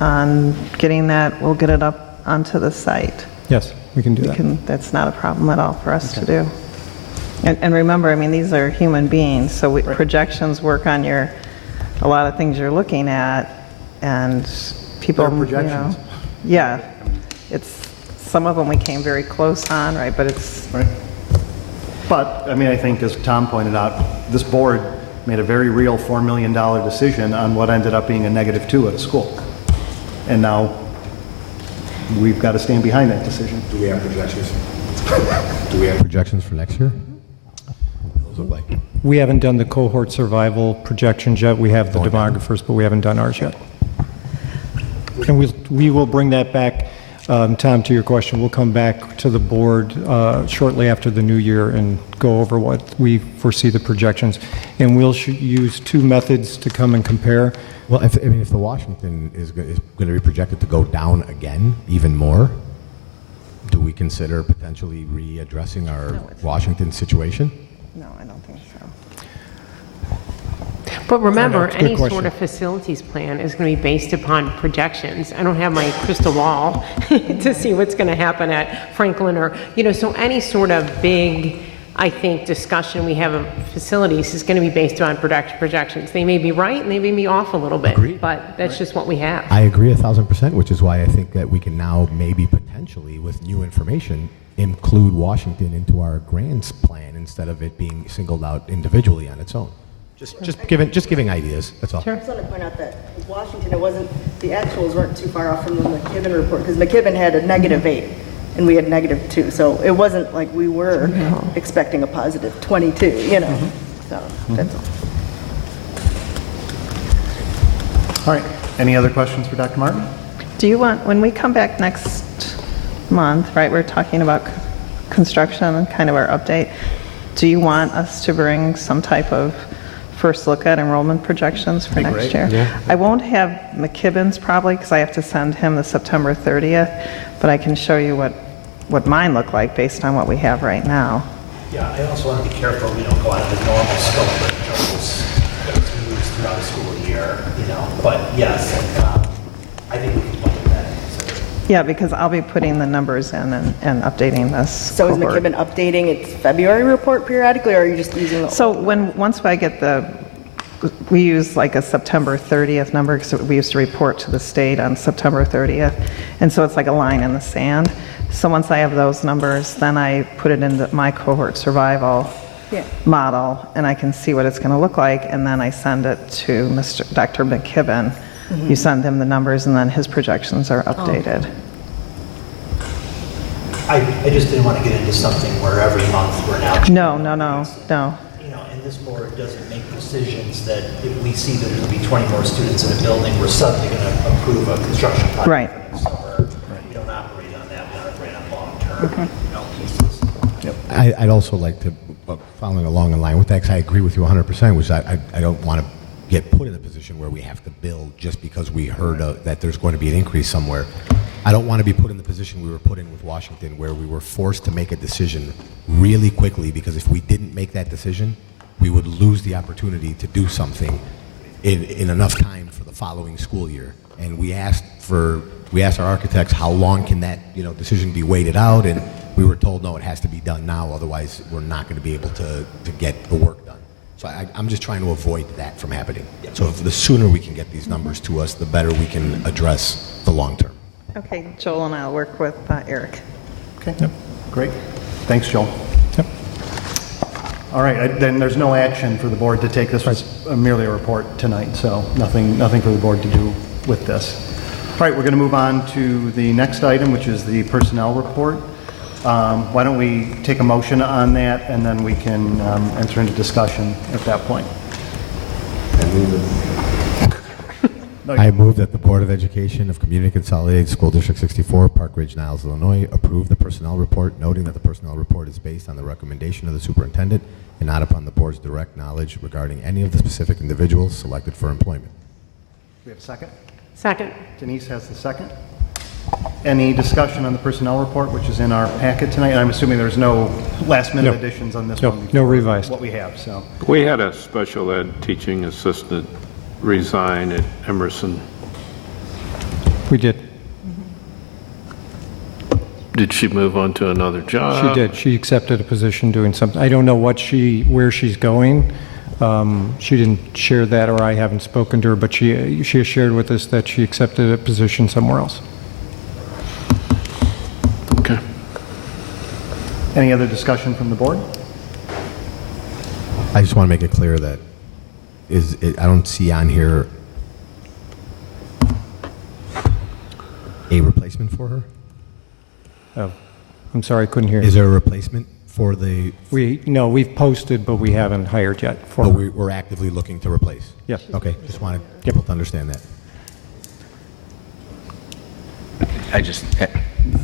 on getting that. We'll get it up onto the site. Yes, we can do that. That's not a problem at all for us to do. And remember, these are human beings, so projections work on a lot of things you're looking at, and people, projections. It's some of them we came very close on, right? But it's right. But I think, as Tom pointed out, this board made a very real $4 million decision on what ended up being a -2 at a school, and now we've got to stand behind that decision. Do we have projections? Do we have projections for next year? Those look like. We haven't done the cohort survival projections yet. We have the demographers, but we haven't done ours yet. And we will bring that back, Tom, to your question. We'll come back to the board shortly after the new year and go over what we foresee the projections. And we'll use 2 methods to come and compare. Well, if the Washington is going to be projected to go down again, even more, do we consider potentially readdressing our Washington situation? No, I don't think so. But remember, any sort of facilities plan is going to be based upon projections. I don't have my crystal ball to see what's going to happen at Franklin or, so any sort of big I think, discussion we have of facilities is going to be based on projections. They may be right and they may be off a little bit, Agreed. but that's just what we have. I agree 1,000%, which is why I think that we can now maybe potentially, with new information, include Washington into our grants plan instead of it being singled out individually on its own. Just giving ideas, that's all. I just want to point out that Washington, the actuals weren't too far off from the McKibben report, because McKibben had a -8, and we had -2, so it wasn't like we were expecting a positive 22, so that's all. All right, any other questions for Dr. Martin? Do you want, when we come back next month, right, we're talking about construction and kind of our update, do you want us to bring some type of first look at enrollment projections for next year? Yeah. I won't have McKibben's probably, because I have to send him the September 30th, but I can show you what mine look like based on what we have right now. Yeah, I also want to be careful we don't go out of the normal scope of those moves throughout the school year, But yes, I think we can look at that. Yeah, because I'll be putting the numbers in and updating this. So is cohort. McKibben updating its February report periodically, or are you just using the? So once I get we use like a September 30th number, because we used to report to the state on September 30th, and so it's like a line in the sand. So once I have those numbers, then I put it into my cohort survival model, and I can see what it's going to look like, and then I send it to Dr. McKibben. Mm-hmm. You send him the numbers, and then his projections are updated. I just didn't want to get into something where every month we're now. No. And this board doesn't make decisions that if we see that there's going to be 20 more students in a building, we're suddenly going to approve a construction project. Right. For the summer. We don't operate on that. We operate on long-term pieces. I'd also like to, following along in line with that, because I agree with you 100%, which I don't want to get put in a position where we have to build just because we heard that there's going to be an increase somewhere. I don't want to be put in the position we were put in with Washington, where we were forced to make a decision really quickly, because if we didn't make that decision, we would lose the opportunity to do something in enough time for the following school year. And we asked our architects, how long can that decision be waited out, and we were told, no, it has to be done now, otherwise we're not going to be able to get the work done. So I'm just trying to avoid that from happening. So the sooner we can get these numbers to us, the better we can address the long term. Okay, Joel and I'll work with Eric. Okay, great. Thanks, Joel. All right, then there's no action for the board to take. This was merely a report tonight, so nothing for the board to do with this. All right, we're going to move on to the next item, which is the personnel report. Why don't we take a motion on that, and then we can enter into discussion at that point. I move that the Board of Education of Community Consolidated School District 64, Park Ridge-Niles, Illinois, approve the personnel report, noting that the personnel report is based on the recommendation of the superintendent and not upon the board's direct knowledge regarding any of the specific individuals selected for employment. We have a second? Second. Denise has the second. Any discussion on the personnel report, which is in our packet tonight? And I'm assuming there's no last-minute additions on this one? No revised. What we have, so. We had a special ed teaching assistant resign at Emerson. We did. Did she move on to another job? She did. She accepted a position doing something. I don't know where she's going. She didn't share that, or I haven't spoken to her, but she has shared with us that she accepted a position somewhere else. Okay. Any other discussion from the board? I just want to make it clear that I don't see on here a replacement for her. Oh, I'm sorry, I couldn't hear you. Is there a replacement for the? No, we've posted, but we haven't hired yet. But we're actively looking to replace? Yes. Okay, just wanted people to understand that.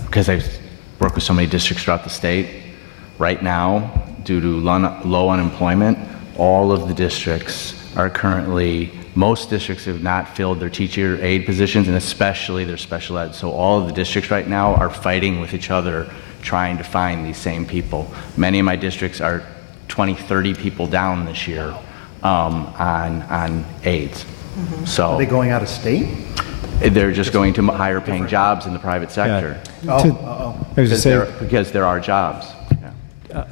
Because I work with so many districts throughout the state, right now, due to low unemployment, all of the districts are most districts have not filled their teacher aide positions, and especially their special ed. So all of the districts right now are fighting with each other, trying to find these same people. Many of my districts are 20, 30 people down this year on aides. Mm-hmm. So are they going out of state? They're just going to higher paying jobs in the private sector. I was just saying, Because there are jobs. Yeah.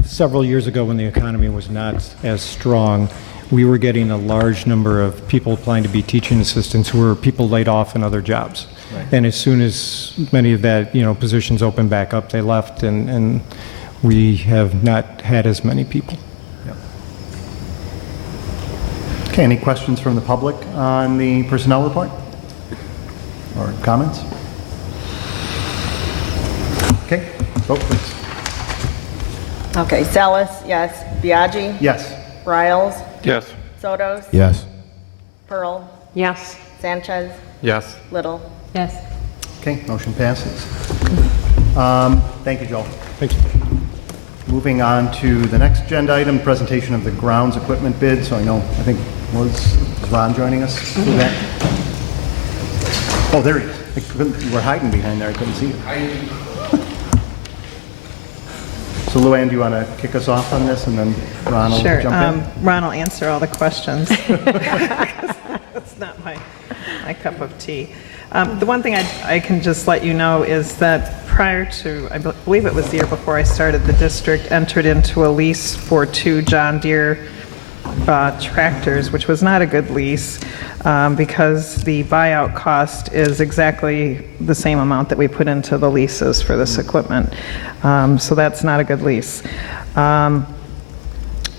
several years ago when the economy was not as strong, we were getting a large number of people applying to be teaching assistants who were people laid off in other jobs. Right. And as soon as many of that, positions opened back up, they left, and we have not had as many people. Yep. Okay, any questions from the public on the personnel report? Or comments? Okay, vote please. Okay, Salas, yes. Biagi? Yes. Riles? Yes. Sotos? Yes. Pearl? Yes. Sanchez? Yes. Little? Yes. Okay, motion passes. Thank you, Joel. Thank you. Moving on to the next agenda item, presentation of the grounds equipment bid. So I think, was Ron joining us for that? Oh, there he is. You were hiding behind there. I couldn't see you. So Luann, do you want to kick us off on this, and then Ron will Sure. jump in? Ron will answer all the questions. That's not my cup of tea. The one thing I can just let you know is that prior to, I believe it was the year before I started, the district entered into a lease for 2 John Deere tractors, which was not a good lease because the buyout cost is exactly the same amount that we put into the leases for this equipment. So that's not a good lease.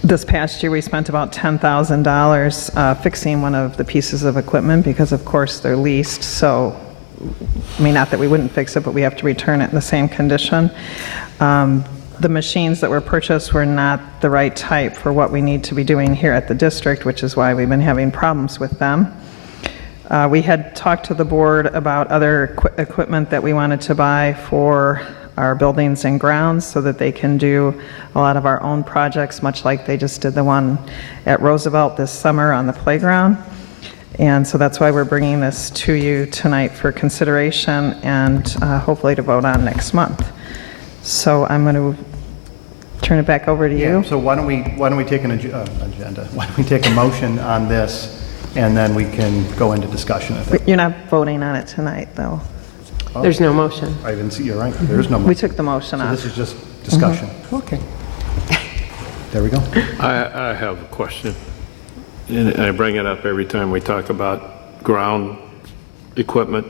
This past year, we spent about $10,000 fixing one of the pieces of equipment because, of course, they're leased. So, not that we wouldn't fix it, but we have to return it in the same condition. The machines that were purchased were not the right type for what we need to be doing here at the district, which is why we've been having problems with them. We had talked to the board about other equipment that we wanted to buy for our buildings and grounds so that they can do a lot of our own projects, much like they just did the one at Roosevelt this summer on the playground. And so that's why we're bringing this to you tonight for consideration and hopefully to vote on next month. So I'm going to turn it back over to you. Yeah, so why don't we take an agenda? Why don't we take a motion on this, and then we can go into discussion of it. You're not voting on it tonight, though. Oh, There's no motion. I didn't see. You're right. There's no motion. We took the motion So off. this is just discussion. Okay. There we go. I have a question, and I bring it up every time we talk about ground equipment.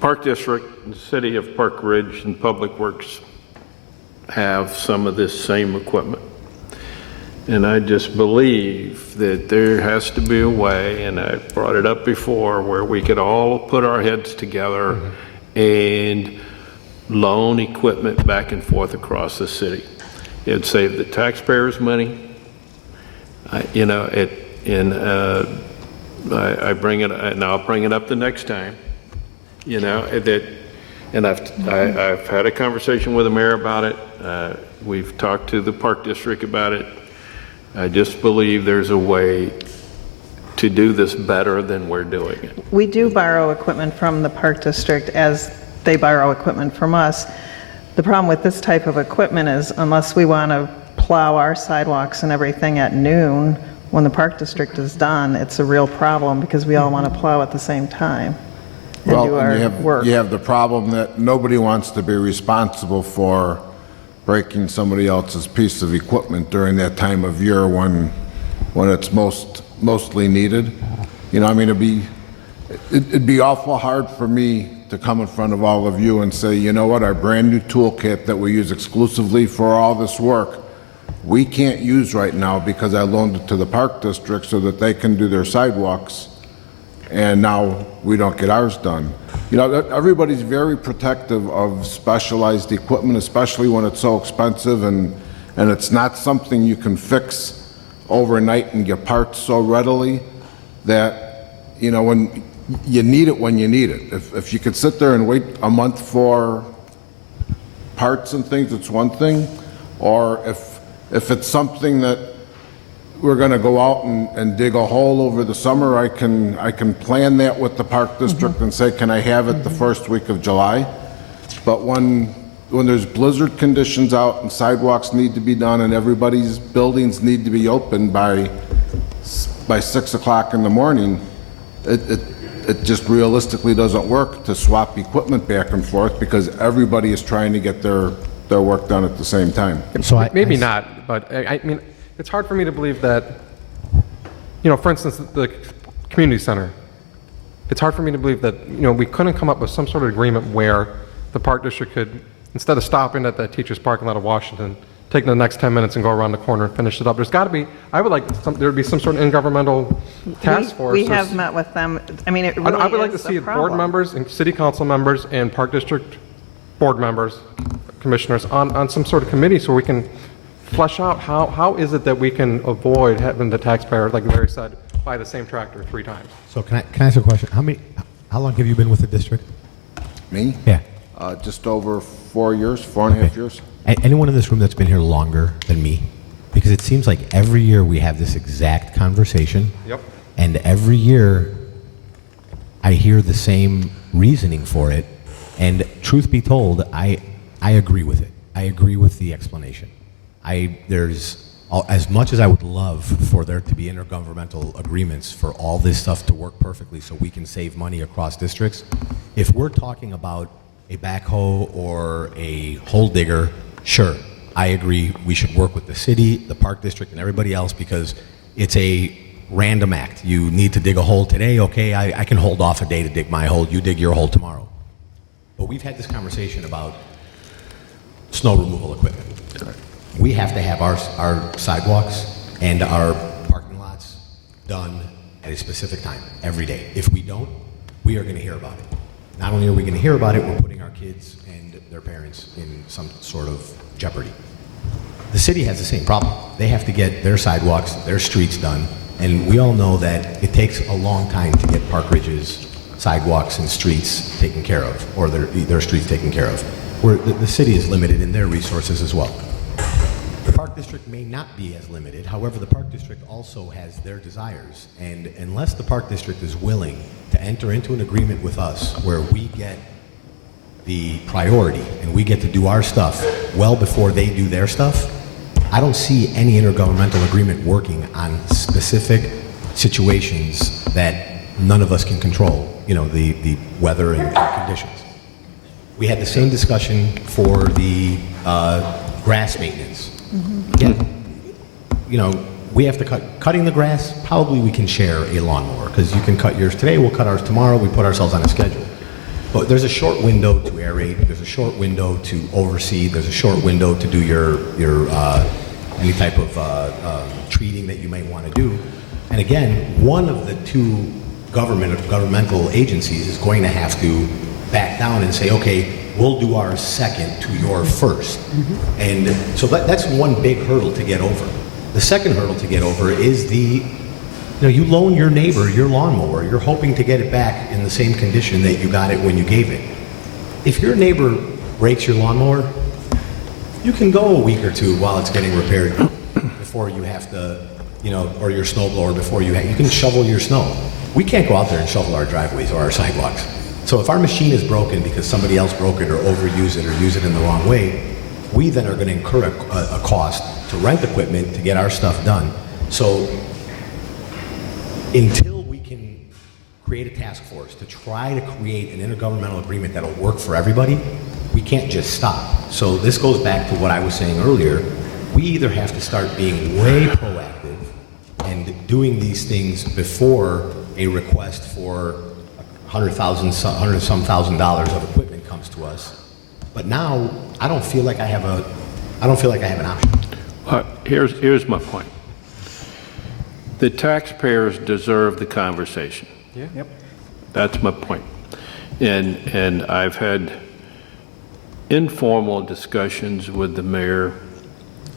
Park District, the City of Park Ridge, and Public Works have some of this same equipment. And I just believe that there has to be a way, and I brought it up before, where we could all put our heads together and loan equipment back and forth across the city. It'd save the taxpayers money. I bring it, and I'll bring it up the next time. I've had a conversation with the mayor about it. We've talked to the Park District about it. I just believe there's a way to do this better than we're doing it. We do borrow equipment from the Park District as they borrow equipment from us. The problem with this type of equipment is unless we want to plow our sidewalks and everything at noon when the Park District is done, it's a real problem because we all want to plow at the same time and do our work. You have the problem that nobody wants to be responsible for breaking somebody else's piece of equipment during that time of year when it's mostly needed. It'd be awful hard for me to come in front of all of you and say, you know what, our brand new toolkit that we use exclusively for all this work, we can't use right now because I loaned it to the Park District so that they can do their sidewalks, and now we don't get ours done. Everybody's very protective of specialized equipment, especially when it's so expensive and it's not something you can fix overnight and get parts so readily that, when you need it when you need it. If you could sit there and wait a month for parts and things, it's one thing. Or if it's something that we're going to go out and dig a hole over the summer, I can plan that with the Park District and say, can I have it the first week of July? But when there's blizzard conditions out and sidewalks need to be done and everybody's buildings need to be open by 6 o'clock in the morning, it just realistically doesn't work to swap equipment back and forth because everybody is trying to get their work done at the same time. So maybe not, but I mean, it's hard for me to believe that, for instance, the community center. It's hard for me to believe that, we couldn't come up with some sort of agreement where the park district could, instead of stopping at the teacher's parking lot of Washington, take the next 10 minutes and go around the corner and finish it up. There's got to be, I would like there would be some sort of intergovernmental task force. We have met with them. I mean, it really I would like to is a see board problem. members and city council members and park district board members, commissioners on some sort of committee so we can flesh out how is it that we can avoid having the taxpayer, like Larry said, buy the same tractor 3 times. So can I ask a question? How long have you been with the district? Me? Yeah. Just over 4 years, 4.5 years. Anyone in this room that's been here longer than me? Because it seems like every year we have this exact conversation. Yep. And every year I hear the same reasoning for it. And truth be told, I agree with it. I agree with the explanation. As much as I would love for there to be intergovernmental agreements for all this stuff to work perfectly so we can save money across districts, if we're talking about a backhoe or a hole digger, sure, I agree we should work with the city, the park district, and everybody else because it's a random act. You need to dig a hole today, okay, I can hold off a day to dig my hole, you dig your hole tomorrow. But we've had this conversation about snow removal equipment. We have to have our sidewalks and our parking lots done at a specific time, every day. If we don't, we are going to hear about it. Not only are we going to hear about it, we're putting our kids and their parents in some sort of jeopardy. The city has the same problem. They have to get their sidewalks, their streets done, and we all know that it takes a long time to get Park Ridge's sidewalks and streets taken care of, or their streets taken care of. Where the city is limited in their resources as well. The Park District may not be as limited. However, the Park District also has their desires. And unless the Park District is willing to enter into an agreement with us where we get the priority and we get to do our stuff well before they do their stuff, I don't see any intergovernmental agreement working on specific situations that none of us can control, the weather and conditions. We had the same discussion for the grass maintenance. Again, we have to cutting the grass, probably we can share a lawnmower because you can cut yours today, we'll cut ours tomorrow, we put ourselves on a schedule. But there's a short window to aerate, there's a short window to overseed, there's a short window to do your any type of treating that you might want to do. And again, one of the 2 governmental agencies is going to have to back down and say, okay, we'll do ours second to your first. And so that's one big hurdle to get over. The second hurdle to get over is you loan your neighbor your lawnmower, you're hoping to get it back in the same condition that you got it when you gave it. If your neighbor breaks your lawnmower, you can go a week or 2 while it's getting repaired before you have to, or your snowblower before you can shovel your snow. We can't go out there and shovel our driveways or our sidewalks. So if our machine is broken because somebody else broke it or overused it or used it in the wrong way, we then are going to incur a cost to rent equipment to get our stuff done. So until we can create a task force to try to create an intergovernmental agreement that'll work for everybody, we can't just stop. So this goes back to what I was saying earlier. We either have to start being way proactive and doing these things before a request for $100,000 of equipment comes to us. But now I don't feel like I have an option. Here's my point. The taxpayers deserve the conversation. Yeah. Yep. That's my point. And I've had informal discussions with the mayor,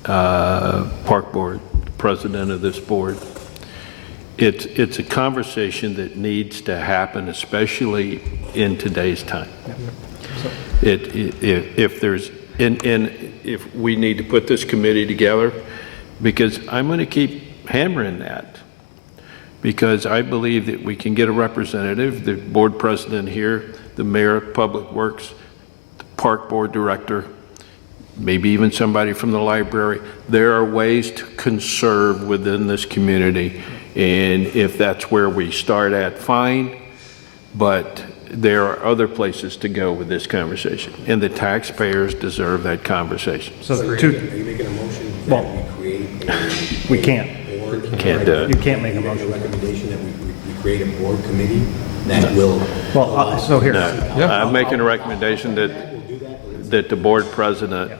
park board, president of this board. It's a conversation that needs to happen, especially in today's time. If we need to put this committee together, because I'm going to keep hammering that, because I believe that we can get a representative, the board president here, the mayor of Public Works, the park board director, maybe even somebody from the library. There are ways to conserve within this community. And if that's where we start at, fine. but there are other places to go with this conversation, and the taxpayers deserve that conversation. So Are you making a motion that we create a... We can't. board? Can't do it. You can't make a Are you motion. making a recommendation that we create a board committee that will... Well, so here. I'm making a recommendation that the board president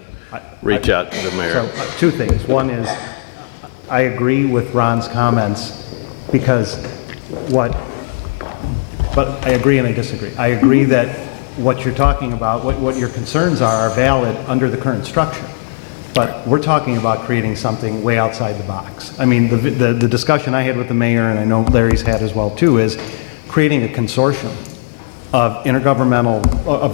reach out to the mayor. So, two things. One is, I agree with Ron's comments because but I agree and I disagree. I agree that what you're talking about, what your concerns are valid under the current structure. But we're talking about creating something way outside the box. I mean, the discussion I had with the mayor, and I know Larry's had as well too, is creating a consortium of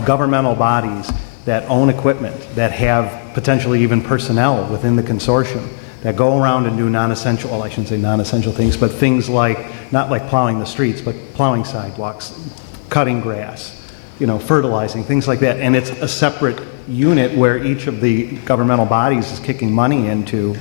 governmental bodies that own equipment, that have potentially even personnel within the consortium, that go around and do non-essential, well, I shouldn't say non-essential things, but things like, not like plowing the streets, but plowing sidewalks, cutting grass, fertilizing, things like that. And it's a separate unit where each of the governmental bodies is kicking money into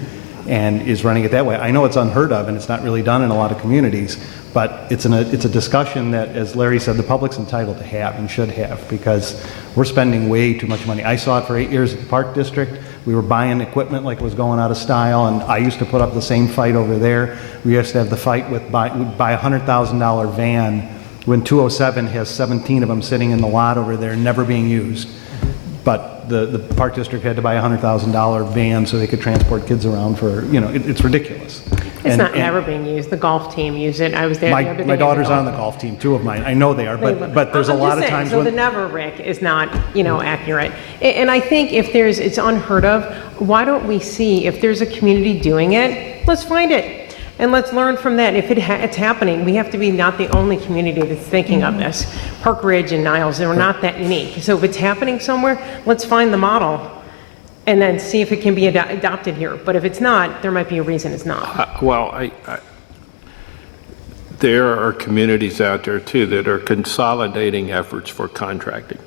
and is running it that way. I know it's unheard of and it's not really done in a lot of communities, but it's a discussion that, as Larry said, the public's entitled to have and should have, because we're spending way too much money. I saw it for 8 years at the Park District. We were buying equipment like it was going out of style, and I used to put up the same fight over there. We used to have the fight with buy a $100,000 van when 207 has 17 of them sitting in the lot over there, never being used. But the Park District had to buy a $100,000 van so they could transport kids around for, it's ridiculous. It's not never being used. The golf team use it. I was there the other day. My daughter's on the golf team, 2 of mine. I know they are, but there's a lot of times so when... the never, Rick, is not, accurate. And I think if it's unheard of, why don't we see if there's a community doing it, let's find it. And let's learn from that. If it's happening, we have to be not the only community that's thinking of this. Park Ridge and Niles, they're not that unique. So if it's happening somewhere, let's find the model and then see if it can be adopted here. But if it's not, there might be a reason it's not. There are communities out there too that are consolidating efforts for contracting.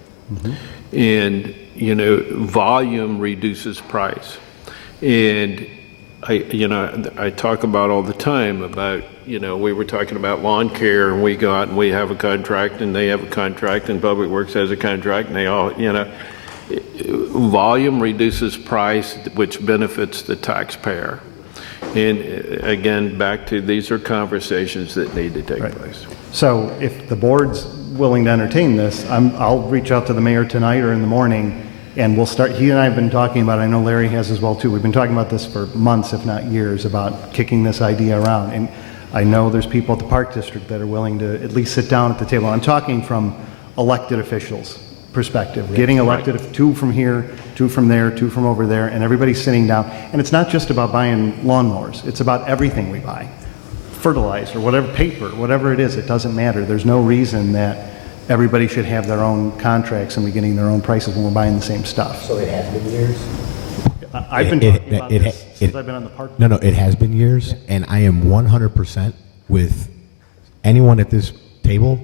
And, volume reduces price. And I talk about all the time about, we were talking about lawn care, and we go out and we have a contract and they have a contract and Public Works has a contract, and they all, volume reduces price, which benefits the taxpayer. And again, back to, these are conversations that need to take place. So if the board's willing to entertain this, I'll reach out to the mayor tonight or in the morning, and we'll start. He and I have been talking about it. I know Larry has as well too. We've been talking about this for months, if not years, about kicking this idea around. And I know there's people at the Park District that are willing to at least sit down at the table. I'm talking from elected officials' perspective, getting elected, 2 from here, 2 from there, 2 from over there, and everybody's sitting down. And it's not just about buying lawnmowers. It's about everything we buy. Fertilizer, whatever, paper, whatever it is, it doesn't matter. There's no reason that everybody should have their own contracts and be getting their own prices when we're buying the same stuff. So it has been years? I've been talking about this since I've been on the park. No, it has been years, and I am 100% with anyone at this table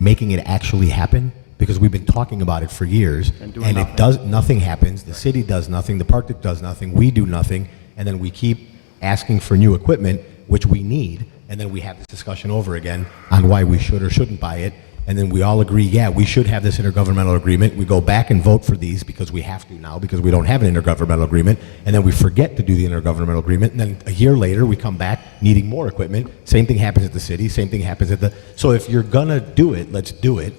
making it actually happen, because we've been talking about it for years, and it does, nothing happens. The city does nothing, the park does nothing, we do nothing, and then we keep asking for new equipment, which we need, and then we have this discussion over again on why we should or shouldn't buy it. And then we all agree, yeah, we should have this intergovernmental agreement. We go back and vote for these because we have to now, because we don't have an intergovernmental agreement. And then we forget to do the intergovernmental agreement. And then a year later, we come back needing more equipment. Same thing happens at the city. Same thing happens at the... So if you're going to do it, let's do it.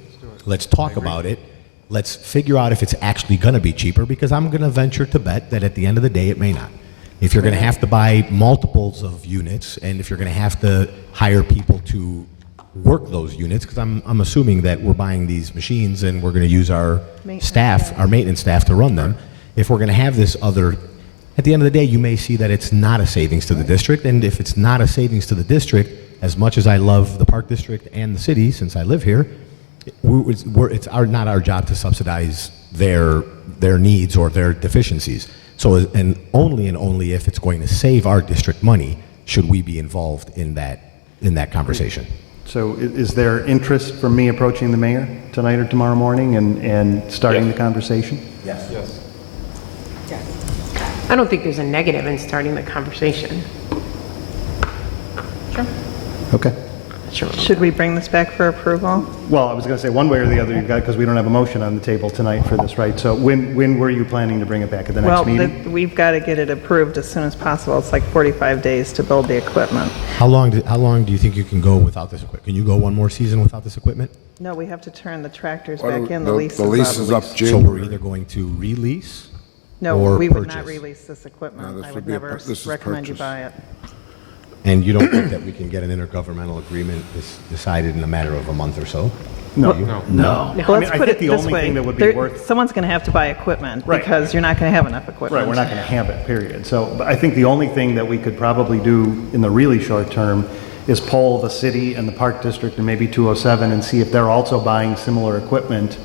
Let's talk about it. Let's figure out if it's actually going to be cheaper, because I'm going to venture to bet that at the end of the day, it may not. If you're going to have to buy multiples of units, and if you're going to have to hire people to work those units, because I'm assuming that we're buying these machines and we're going to use our staff, our maintenance staff, to run them. If we're going to have this other, at the end of the day, you may see that it's not a savings to the district. And if it's not a savings to the district, as much as I love the Park District and the city, since I live here, it's not our job to subsidize their needs or their deficiencies. So, and only if it's going to save our district money should we be involved in that conversation. So is there interest from me approaching the mayor tonight or tomorrow morning and starting the conversation? Yes. I don't think there's a negative in starting the conversation. Okay. Sure. Should we bring this back for approval? Well, I was going to say, one way or the other, you've got, because we don't have a motion on the table tonight for this, right? So when were you planning to bring it back, at the next Well, meeting? we've got to get it approved as soon as possible. It's like 45 days to build the equipment. How long do you think you can go without this equipment? Can you go one more season without this equipment? No, we have to turn the tractors Well, back in. The the lease lease is up So January. we're either going to release No, or we would not purchase? release this equipment. No, this I would would be a never this is recommend you purchase. buy it. And you don't think that we can get an intergovernmental agreement decided in a matter of a month or so? No. No. Well, let's I put think it the this only way. thing that would be worth- Someone's going to have to buy equipment Right. because you're not going to have enough equipment. Right, we're not going to have it, period. So but I think the only thing that we could probably do in the really short term is poll the city and the Park District and maybe 207 and see if they're also buying similar equipment,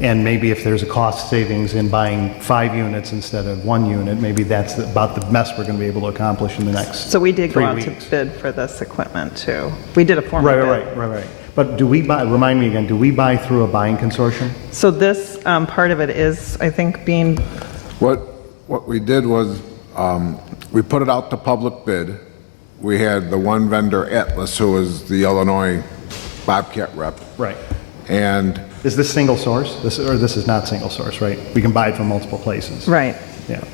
and maybe if there's a cost savings in buying 5 units instead of 1 unit, maybe that's about the best we're going to be able to accomplish in the next So we did go 3 out weeks. to bid for this equipment too. We did a formal bid. Right. But do we buy, remind me again, do we buy through a buying consortium? So this part of it is, I think, being, What we did was, we put it out to public bid. We had the one vendor, Atlas, who was the Illinois Bobcat rep. Right. And Is this single source? This is not single source, right? We can buy it from multiple places. right. Yeah.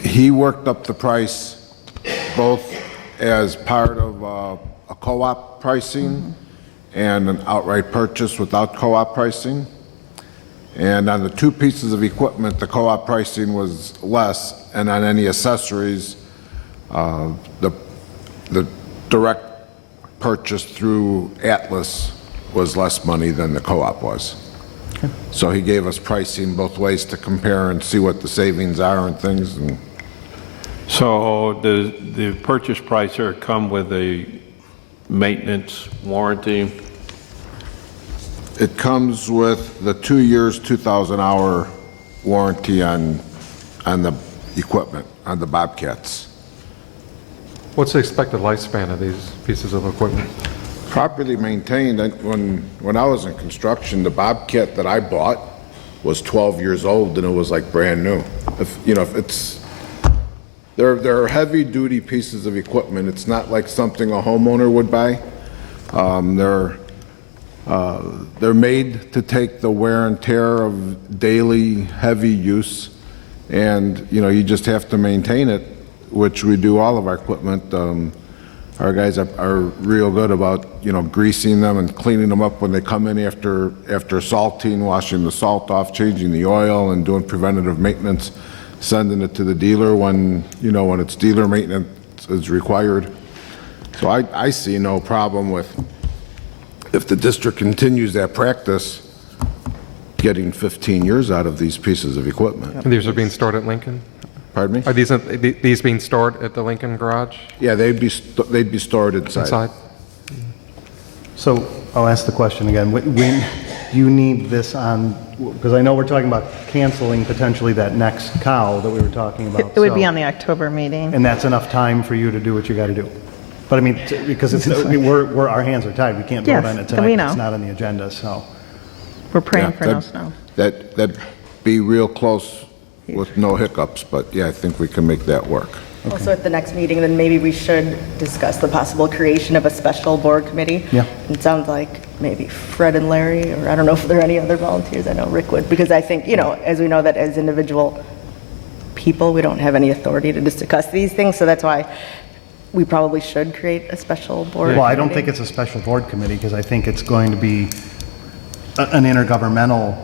he worked up the price both as part of a co-op pricing and an outright purchase without co-op pricing. And on the 2 pieces of equipment, the co-op pricing was less, and on any accessories, the direct purchase through Atlas was less money than the co-op was. So he gave us pricing both ways to compare and see what the savings are and things. And So does the purchase price here come with a maintenance warranty? it comes with the 2 years, 2,000 hour warranty on the equipment, on the Bobcats. What's the expected lifespan of these pieces of equipment? Properly maintained. When I was in construction, the Bobcat that I bought was 12 years old and it was like brand new. If it's, they're heavy-duty pieces of equipment. It's not like something a homeowner would buy. They're made to take the wear and tear of daily heavy use, and you just have to maintain it, which we do all of our equipment. Our guys are real good about greasing them and cleaning them up when they come in after salting, washing the salt off, changing the oil, and doing preventative maintenance, sending it to the dealer when it's dealer maintenance is required. So I see no problem with, if the district continues that practice, getting 15 years out of these pieces of equipment. And these are being stored at Lincoln? Pardon me? Are these being stored at the Lincoln garage? Yeah, they'd be stored inside. Inside? So I'll ask the question again. When you need this on, because I know we're talking about canceling potentially that next cow that we were talking about. It would be so- on the October meeting. And that's enough time for you to do what you got to do. But I mean, because our hands are tied. We can't vote Yes, on it we tonight. know. It's not on the agenda, so. We're praying Yeah, for no snow. That'd be real close with no hiccups, but yeah, I think we can make that work. Also, at the next meeting, then maybe we should discuss the possible creation of a special board committee. Yeah. It sounds like maybe Fred and Larry, or I don't know if there are any other volunteers. I know Rick would, because I think, as we know that as individual people, we don't have any authority to discuss these things, so that's why we probably should create a special board. Well, I don't committee. think it's a special board committee because I think it's going to be an intergovernmental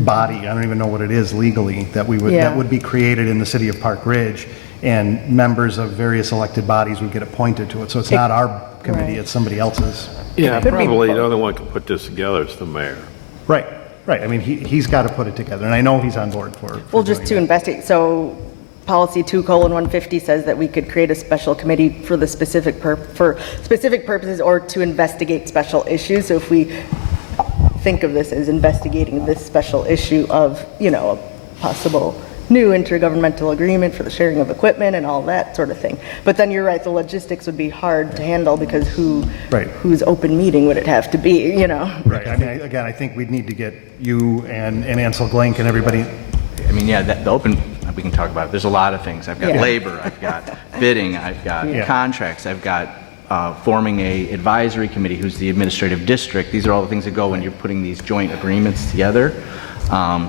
body. I don't even know what it is legally that Yeah. would be created in the city of Park Ridge, and members of various elected bodies would get appointed to it. So it's not our committee, Right. it's somebody else's. Yeah, Could be probably both. the only one can put this together is the mayor. Right. I mean, he's got to put it together, and I know he's on board for Well, just doing to that. investigate, so policy 2:150 says that we could create a special committee for the specific purposes or to investigate special issues. So if we think of this as investigating this special issue of, a possible new intergovernmental agreement for the sharing of equipment and all that sort of thing. But then you're right, the logistics would be hard to handle because Right. whose open meeting would it have to be, Right, I mean, again, I think we'd need to get you and Ansel Glink and everybody. I mean, yeah, the open, we can talk about it. There's a lot of things. I've got Yeah. labor, I've got bidding, I've got Yeah. contracts, I've got forming a advisory committee who's the administrative district. These are all the things that go when you're putting these joint agreements together.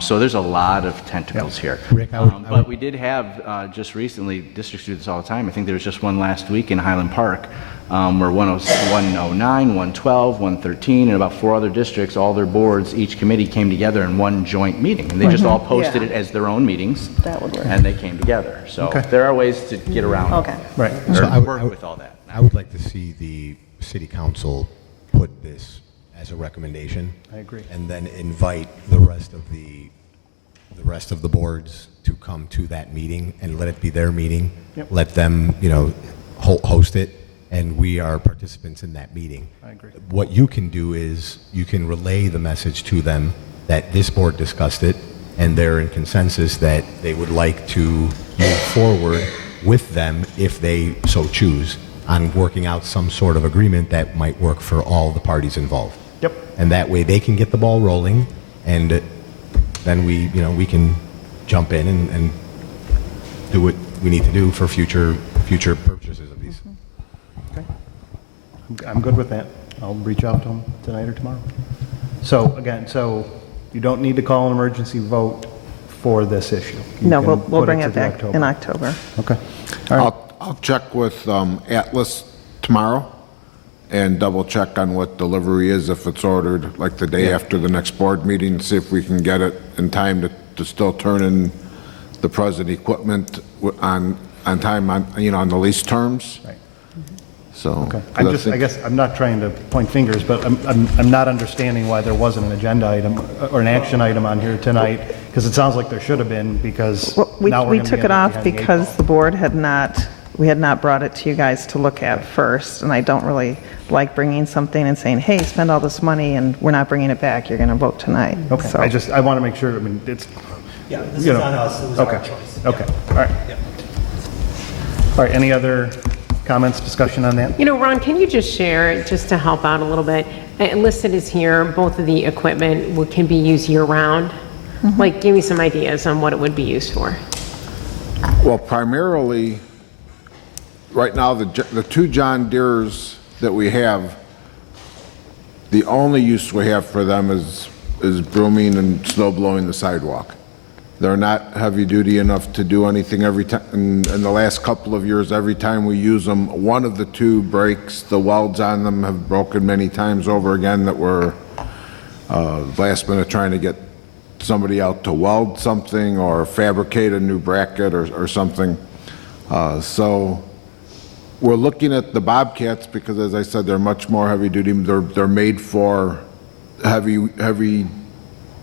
So there's a lot of tentacles here. Rick, But we did have just recently, districts do this all the time. I think there was just one last week in Highland Park where 109, 112, 113, and about 4 other districts, all their boards, each committee came together in one joint meeting. And they just all posted Yeah. it as their own meetings. That would work. And they came together. So there are ways to get around Okay. Right. or So work with all that. I would like to see the city council put this as a recommendation. I agree. And then invite the rest of the boards to come to that meeting and let it be their meeting. Yep. Let them, host it, and we are participants in that meeting. I agree. What you can do is you can relay the message to them that this board discussed it and they're in consensus that they would like to move forward with them if they so choose on working out some sort of agreement that might work for all the parties involved. Yep. And that way they can get the ball rolling, and then we can jump in and do what we need to do for future purchases of these. Okay. I'm good with that. I'll reach out to them tonight or tomorrow. So again, you don't need to call an emergency vote for this issue. You No, can we'll put bring to it the back in October. Okay. All right. I'll check with Atlas tomorrow and double check on what delivery is, if it's ordered like the day after the next board meeting, see if we can get it in time to still turn in the present equipment on time on the lease terms. Right. So. Okay. I guess I'm not trying to point fingers, but I'm not understanding why there wasn't an agenda item or an action item on here tonight, because it sounds like there should have been, because Well, now we're we gonna took be it off behind the eight because ball. the board we had not brought it to you guys to look at first, and I don't really like bringing something and saying, hey, spend all this money, and we're not bringing it back, you're going to vote tonight. Okay, So- I want to make sure, it's, Yeah, this you is know, on us, it was okay, our choice. okay, all right. All right, any other comments, discussion on that? Ron, can you just share, just to help out a little bit, listed is here, both of the equipment can be used year-round. Like, give me some ideas on what it would be used for. Well, primarily, right now, the 2 John Deeres that we have, the only use we have for them is brooming and snow blowing the sidewalk. They're not heavy duty enough to do anything every time. In the last couple of years, every time we use them, one of the 2 breaks. The welds on them have broken many times over again that we're last minute trying to get somebody out to weld something or fabricate a new bracket or something. So we're looking at the Bobcats because, as I said, they're much more heavy duty. They're made for heavy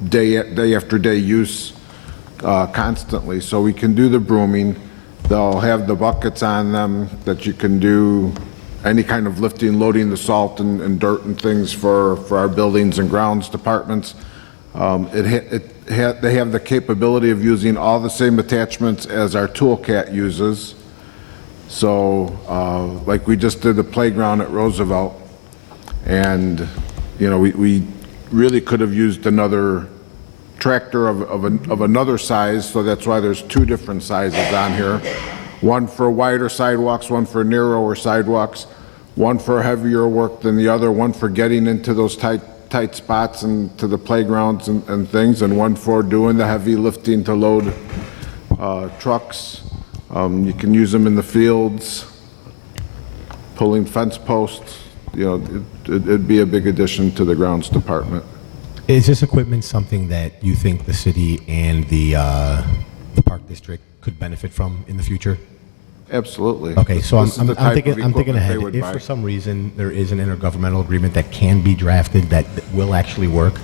day after day use constantly. So we can do the brooming. They'll have the buckets on them that you can do any kind of lifting, loading the salt and dirt and things for our buildings and grounds departments. They have the capability of using all the same attachments as our toolcat uses. So, like we just did the playground at Roosevelt, and we really could have used another tractor of another size. So that's why there's 2 different sizes on here: one for wider sidewalks, one for narrower sidewalks, one for heavier work than the other, one for getting into those tight spots and to the playgrounds and things, and one for doing the heavy lifting to load trucks. You can use them in the fields, pulling fence posts. It'd be a big addition to the grounds department. Is this equipment something that you think the city and the park district could benefit from in the future? Absolutely. Okay, so This is the I'm type of thinking equipment ahead. they would If buy. for some reason there is an intergovernmental agreement that can be drafted that will actually work,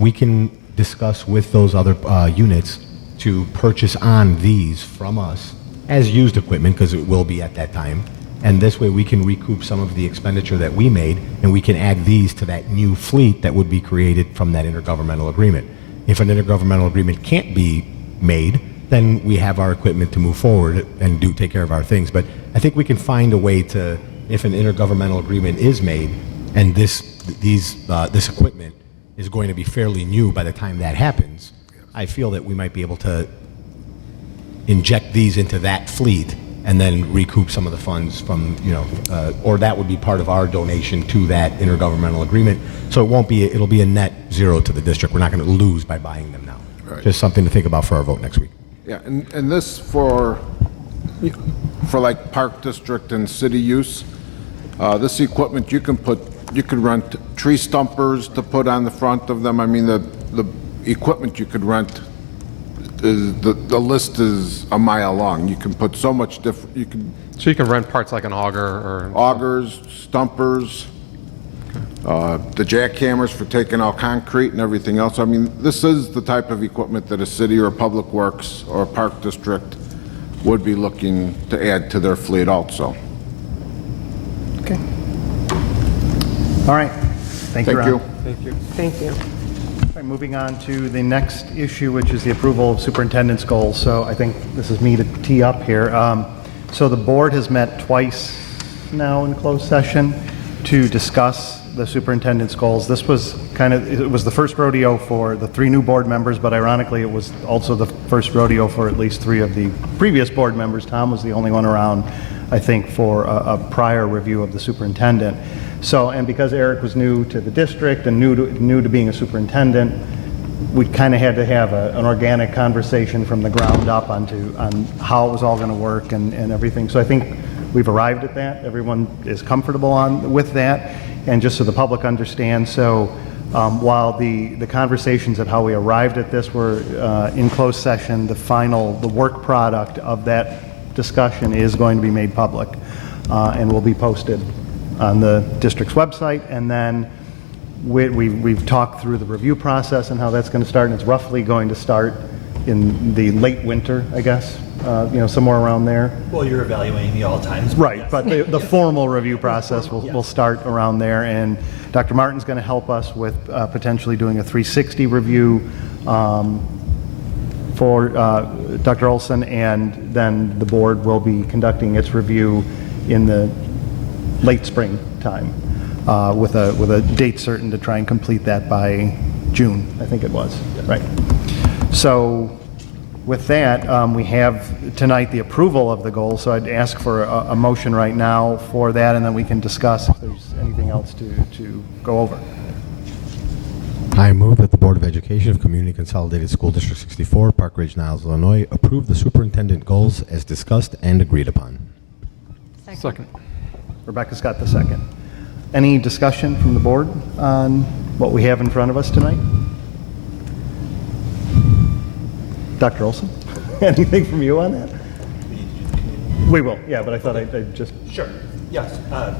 we can discuss with those other units to purchase on these from us as used equipment, because it will be at that time. And this way we can recoup some of the expenditure that we made, and we can add these to that new fleet that would be created from that intergovernmental agreement. If an intergovernmental agreement can't be made, then we have our equipment to move forward and take care of our things. But I think we can find a way to, if an intergovernmental agreement is made, and this equipment is going to be fairly new by the time that happens, I feel that we might be able to inject these into that fleet and then recoup some of the funds from, or that would be part of our donation to that intergovernmental agreement. So it'll be a net zero to the district. We're not going to lose by buying them now. Right. Just something to think about for our vote next week. Yeah, and this for like park district and city use, this equipment you could rent tree stumpers to put on the front of them. I mean, the equipment you could rent is, the list is a mile long. You can put so much different, So you can rent parts like an auger or... augers, stumpers, the jackhammers for taking out concrete and everything else. I mean, this is the type of equipment that a city or a public works or a park district would be looking to add to their fleet also. Okay. All right. Thank you, Ron. Thank you. All right, moving on to the next issue, which is the approval of superintendent's goals. So I think this is me to tee up here. So the board has met twice now in closed session to discuss the superintendent's goals. This was it was the first rodeo for the 3 new board members, but ironically it was also the first rodeo for at least 3 of the previous board members. Tom was the only one around, I think, for a prior review of the superintendent. So, and because Eric was new to the district and new to being a superintendent, we kind of had to have an organic conversation from the ground up on how it was all going to work and everything. So I think we've arrived at that. Everyone is comfortable with that. And just so the public understands, so while the conversations of how we arrived at this were in closed session, the work product of that discussion is going to be made public and will be posted on the district's website. And then we've talked through the review process and how that's going to start, and it's roughly going to start in the late winter, I guess, somewhere around there. Well, you're evaluating the all times. Right, but the formal review process will start around there, and Dr. Martin's going to help us with potentially doing a 360 review for Dr. Olson, and then the board will be conducting its review in the late spring time with a date certain to try and complete that by June, I think it was. Right. So with that, we have tonight the approval of the goals, so I'd ask for a motion right now for that, and then we can discuss if there's anything else to go over. I move that the Board of Education of Community Consolidated School District 64, Park Ridge-Niles, Illinois, approve the superintendent goals as discussed and agreed upon. Second. Rebecca's got the second. Any discussion from the board on what we have in front of us tonight? Dr. Olson, anything from you on that? We will, yeah, but I thought I'd just... Sure, yes.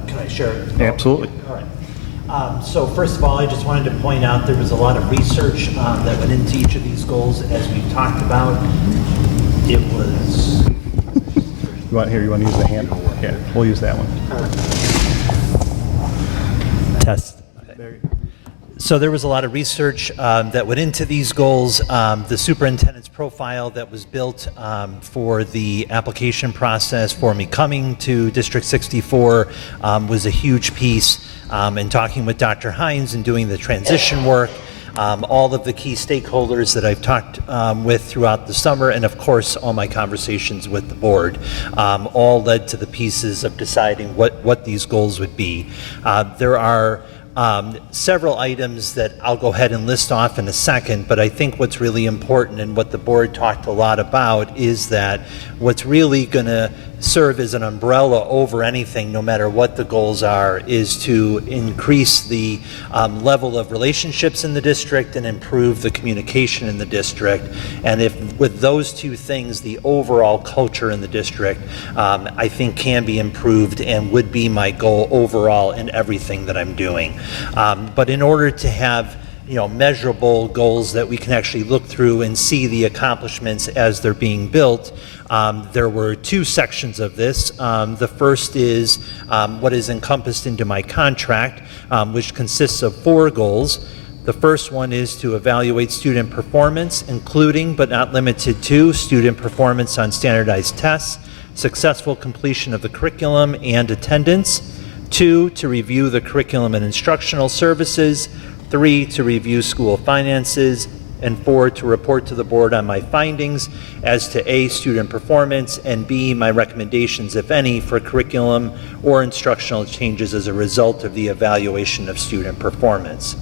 Can I share? Absolutely. All right. So first of all, I just wanted to point out there was a lot of research that went into each of these goals as we talked about. It was... You want to use the hand? Yeah, we'll use that one. Test. So there was a lot of research that went into these goals. The superintendent's profile that was built for the application process for me coming to District 64 was a huge piece. And talking with Dr. Hines and doing the transition work, all of the key stakeholders that I've talked with throughout the summer, and of course all my conversations with the board, all led to the pieces of deciding what these goals would be. There are several items that I'll go ahead and list off in a second, but I think what's really important and what the board talked a lot about is that what's really going to serve as an umbrella over anything, no matter what the goals are, is to increase the level of relationships in the district and improve the communication in the district. And if with those two things, the overall culture in the district, I think can be improved and would be my goal overall in everything that I'm doing. But in order to have measurable goals that we can actually look through and see the accomplishments as they're being built, there were 2 sections of this. The first is what is encompassed into my contract, which consists of 4 goals. The first one is to evaluate student performance, including but not limited to student performance on standardized tests, successful completion of the curriculum and attendance. 2, to review the curriculum and instructional services. 3, to review school finances. and 4, to report to the board on my findings as to A, student performance, and B, my recommendations, if any, for curriculum or instructional changes as a result of the evaluation of student performance.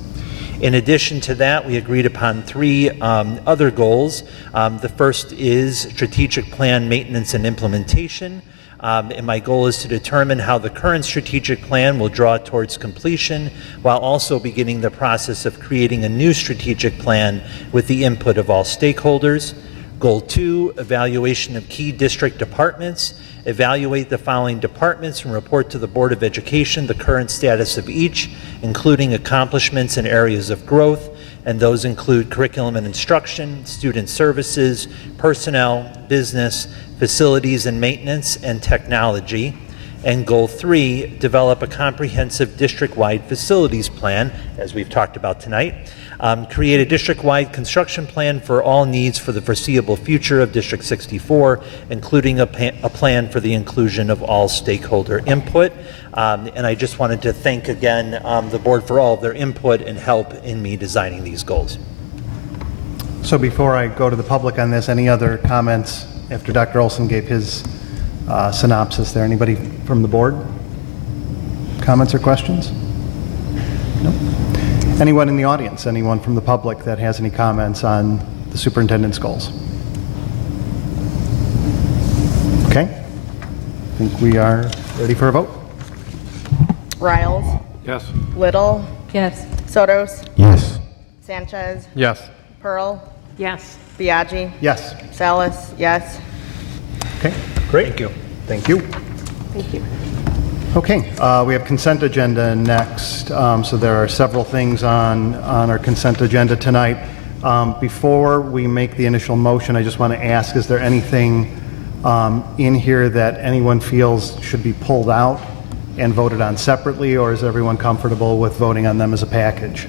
In addition to that, we agreed upon 3 other goals. The first is strategic plan maintenance and implementation. And my goal is to determine how the current strategic plan will draw towards completion while also beginning the process of creating a new strategic plan with the input of all stakeholders. Goal 2, evaluation of key district departments. Evaluate the following departments and report to the Board of Education the current status of each, including accomplishments and areas of growth, and those include curriculum and instruction, student services, personnel, business, facilities and maintenance, and technology. And Goal 3, develop a comprehensive district-wide facilities plan, as we've talked about tonight. Create a district-wide construction plan for all needs for the foreseeable future of District 64, including a plan for the inclusion of all stakeholder input. And I just wanted to thank again the board for all of their input and help in me designing these goals. So before I go to the public on this, any other comments after Dr. Olson gave his synopsis there? Anybody from the board? Comments or questions? No? Anyone in the audience? Anyone from the public that has any comments on the superintendent's goals? Okay. I think we are ready for a vote. Riles? Yes. Little? Yes. Sotos? Yes. Sanchez? Yes. Pearl? Yes. Biaggi? Yes. Salas? Yes. Okay, great. Thank you. Thank you. Thank you. Okay, we have consent agenda next. So there are several things on our consent agenda tonight. Before we make the initial motion, I just want to ask, is there anything in here that anyone feels should be pulled out and voted on separately, or is everyone comfortable with voting on them as a package?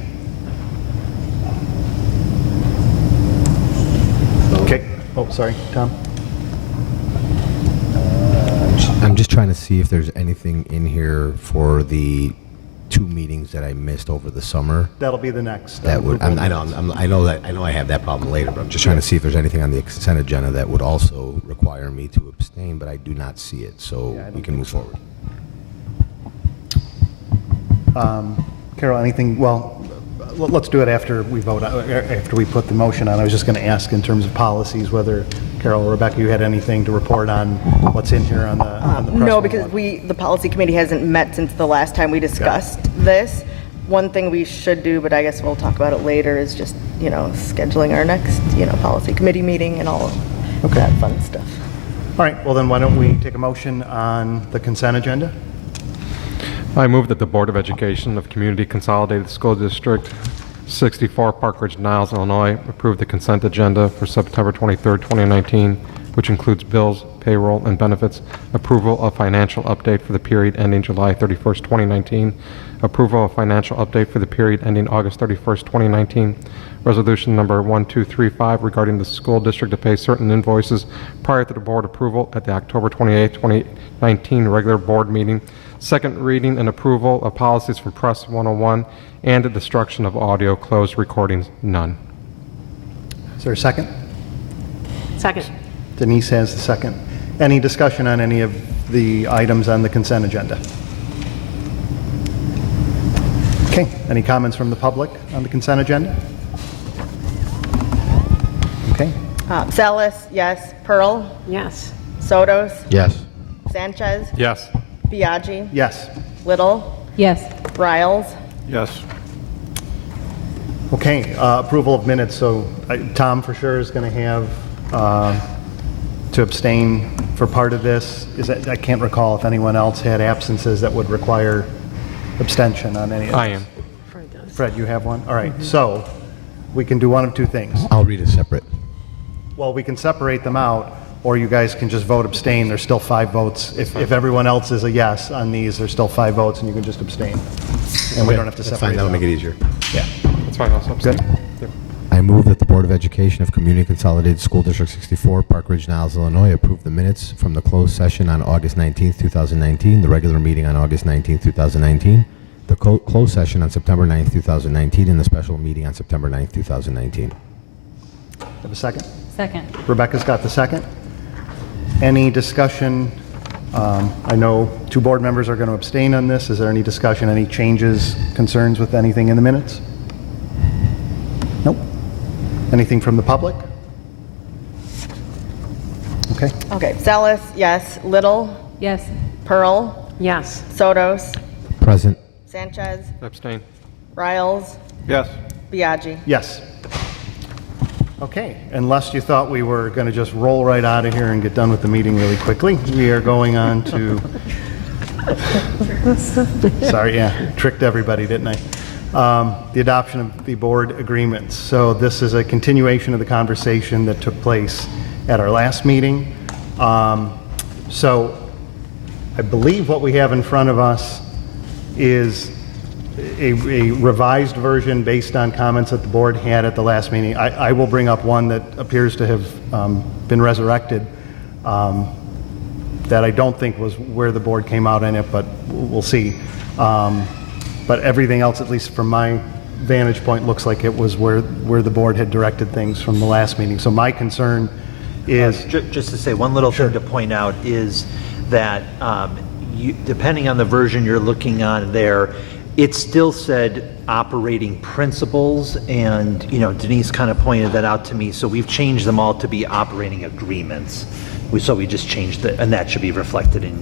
Okay. Oh, sorry, Tom. I'm just trying to see if there's anything in here for the 2 meetings that I missed over the summer. That'll be the next. That would, I know I have that problem later, but I'm just trying to see if there's anything on the consent agenda that would also require me to abstain, but I do not see it, so we can move forward. Carol, anything? Well, let's do it after we vote, after we put the motion on. I was just going to ask in terms of policies whether Carol or Rebecca, you had anything to report on what's in here on the press No, one? because the policy committee hasn't met since the last time we discussed this. One thing we should do, but I guess we'll talk about it later, is just, scheduling our next, policy committee meeting and all of that fun stuff. All right, well then why don't we take a motion on the consent agenda? I move that the Board of Education of Community Consolidated School District 64, Park Ridge-Niles, Illinois, approve the consent agenda for September 23rd, 2019, which includes bills, payroll, and benefits, approval of financial update for the period ending July 31st, 2019, approval of financial update for the period ending August 31st, 2019, resolution number 1235 regarding the school district to pay certain invoices prior to the board approval at the October 28th, 2019 regular board meeting, second reading and approval of policies from Press 101, and the destruction of audio closed recordings, none. Is there a second? Second. Denise has the second. Any discussion on any of the items on the consent agenda? Okay, any comments from the public on the consent agenda? Okay, Salas, yes. Pearl? Yes. Sotos? Yes. Sanchez? Yes. Biaggi? yes. Little? Yes. Riles? Yes. Okay, approval of minutes. So Tom for sure is going to have to abstain for part of this. I can't recall if anyone else had absences that would require abstention on any of this. I am. Fred, you have one? All right, so we can do one of two things. I'll read it separate. Well, we can separate them out, or you guys can just vote abstain. There's still 5 votes. If everyone else is a yes on these, there's still 5 votes, and you can just abstain. And we don't have to That's separate fine, that'll them make it out. easier. Yeah. That's fine, I'll abstain. Good. I move that the Board of Education of Community Consolidated School District 64, Park Ridge-Niles, Illinois, approve the minutes from the closed session on August 19th, 2019, the regular meeting on August 19th, 2019, the closed session on September 9th, 2019, and the special meeting on September 9th, 2019. Have a second? Second. Rebecca's got the second. Any discussion? I know 2 board members are going to abstain on this. Is there any discussion, any changes, concerns with anything in the minutes? Nope. Anything from the public? Okay. Okay, Zealous, yes. Little, Yes. Pearl, Yes. Sotos, Present. Sanchez, Abstain. Riles, Yes. Biaggi. Yes. Okay, unless you thought we were going to just roll right out of here and get done with the meeting really quickly, we are going on to... Sorry, yeah, tricked everybody, didn't I? The adoption of the board agreements. So this is a continuation of the conversation that took place at our last meeting. So I believe what we have in front of us is a revised version based on comments that the board had at the last meeting. I will bring up one that appears to have been resurrected that I don't think was where the board came out in it, but we'll see. But everything else, at least from my vantage point, looks like it was where the board had directed things from the last meeting. So my concern is... Just to say, one little thing to point out is that depending on the version you're looking on there, it still said operating principles, and Denise kind of pointed that out to me. So we've changed them all to be operating agreements. So we just changed it, and that should be reflected in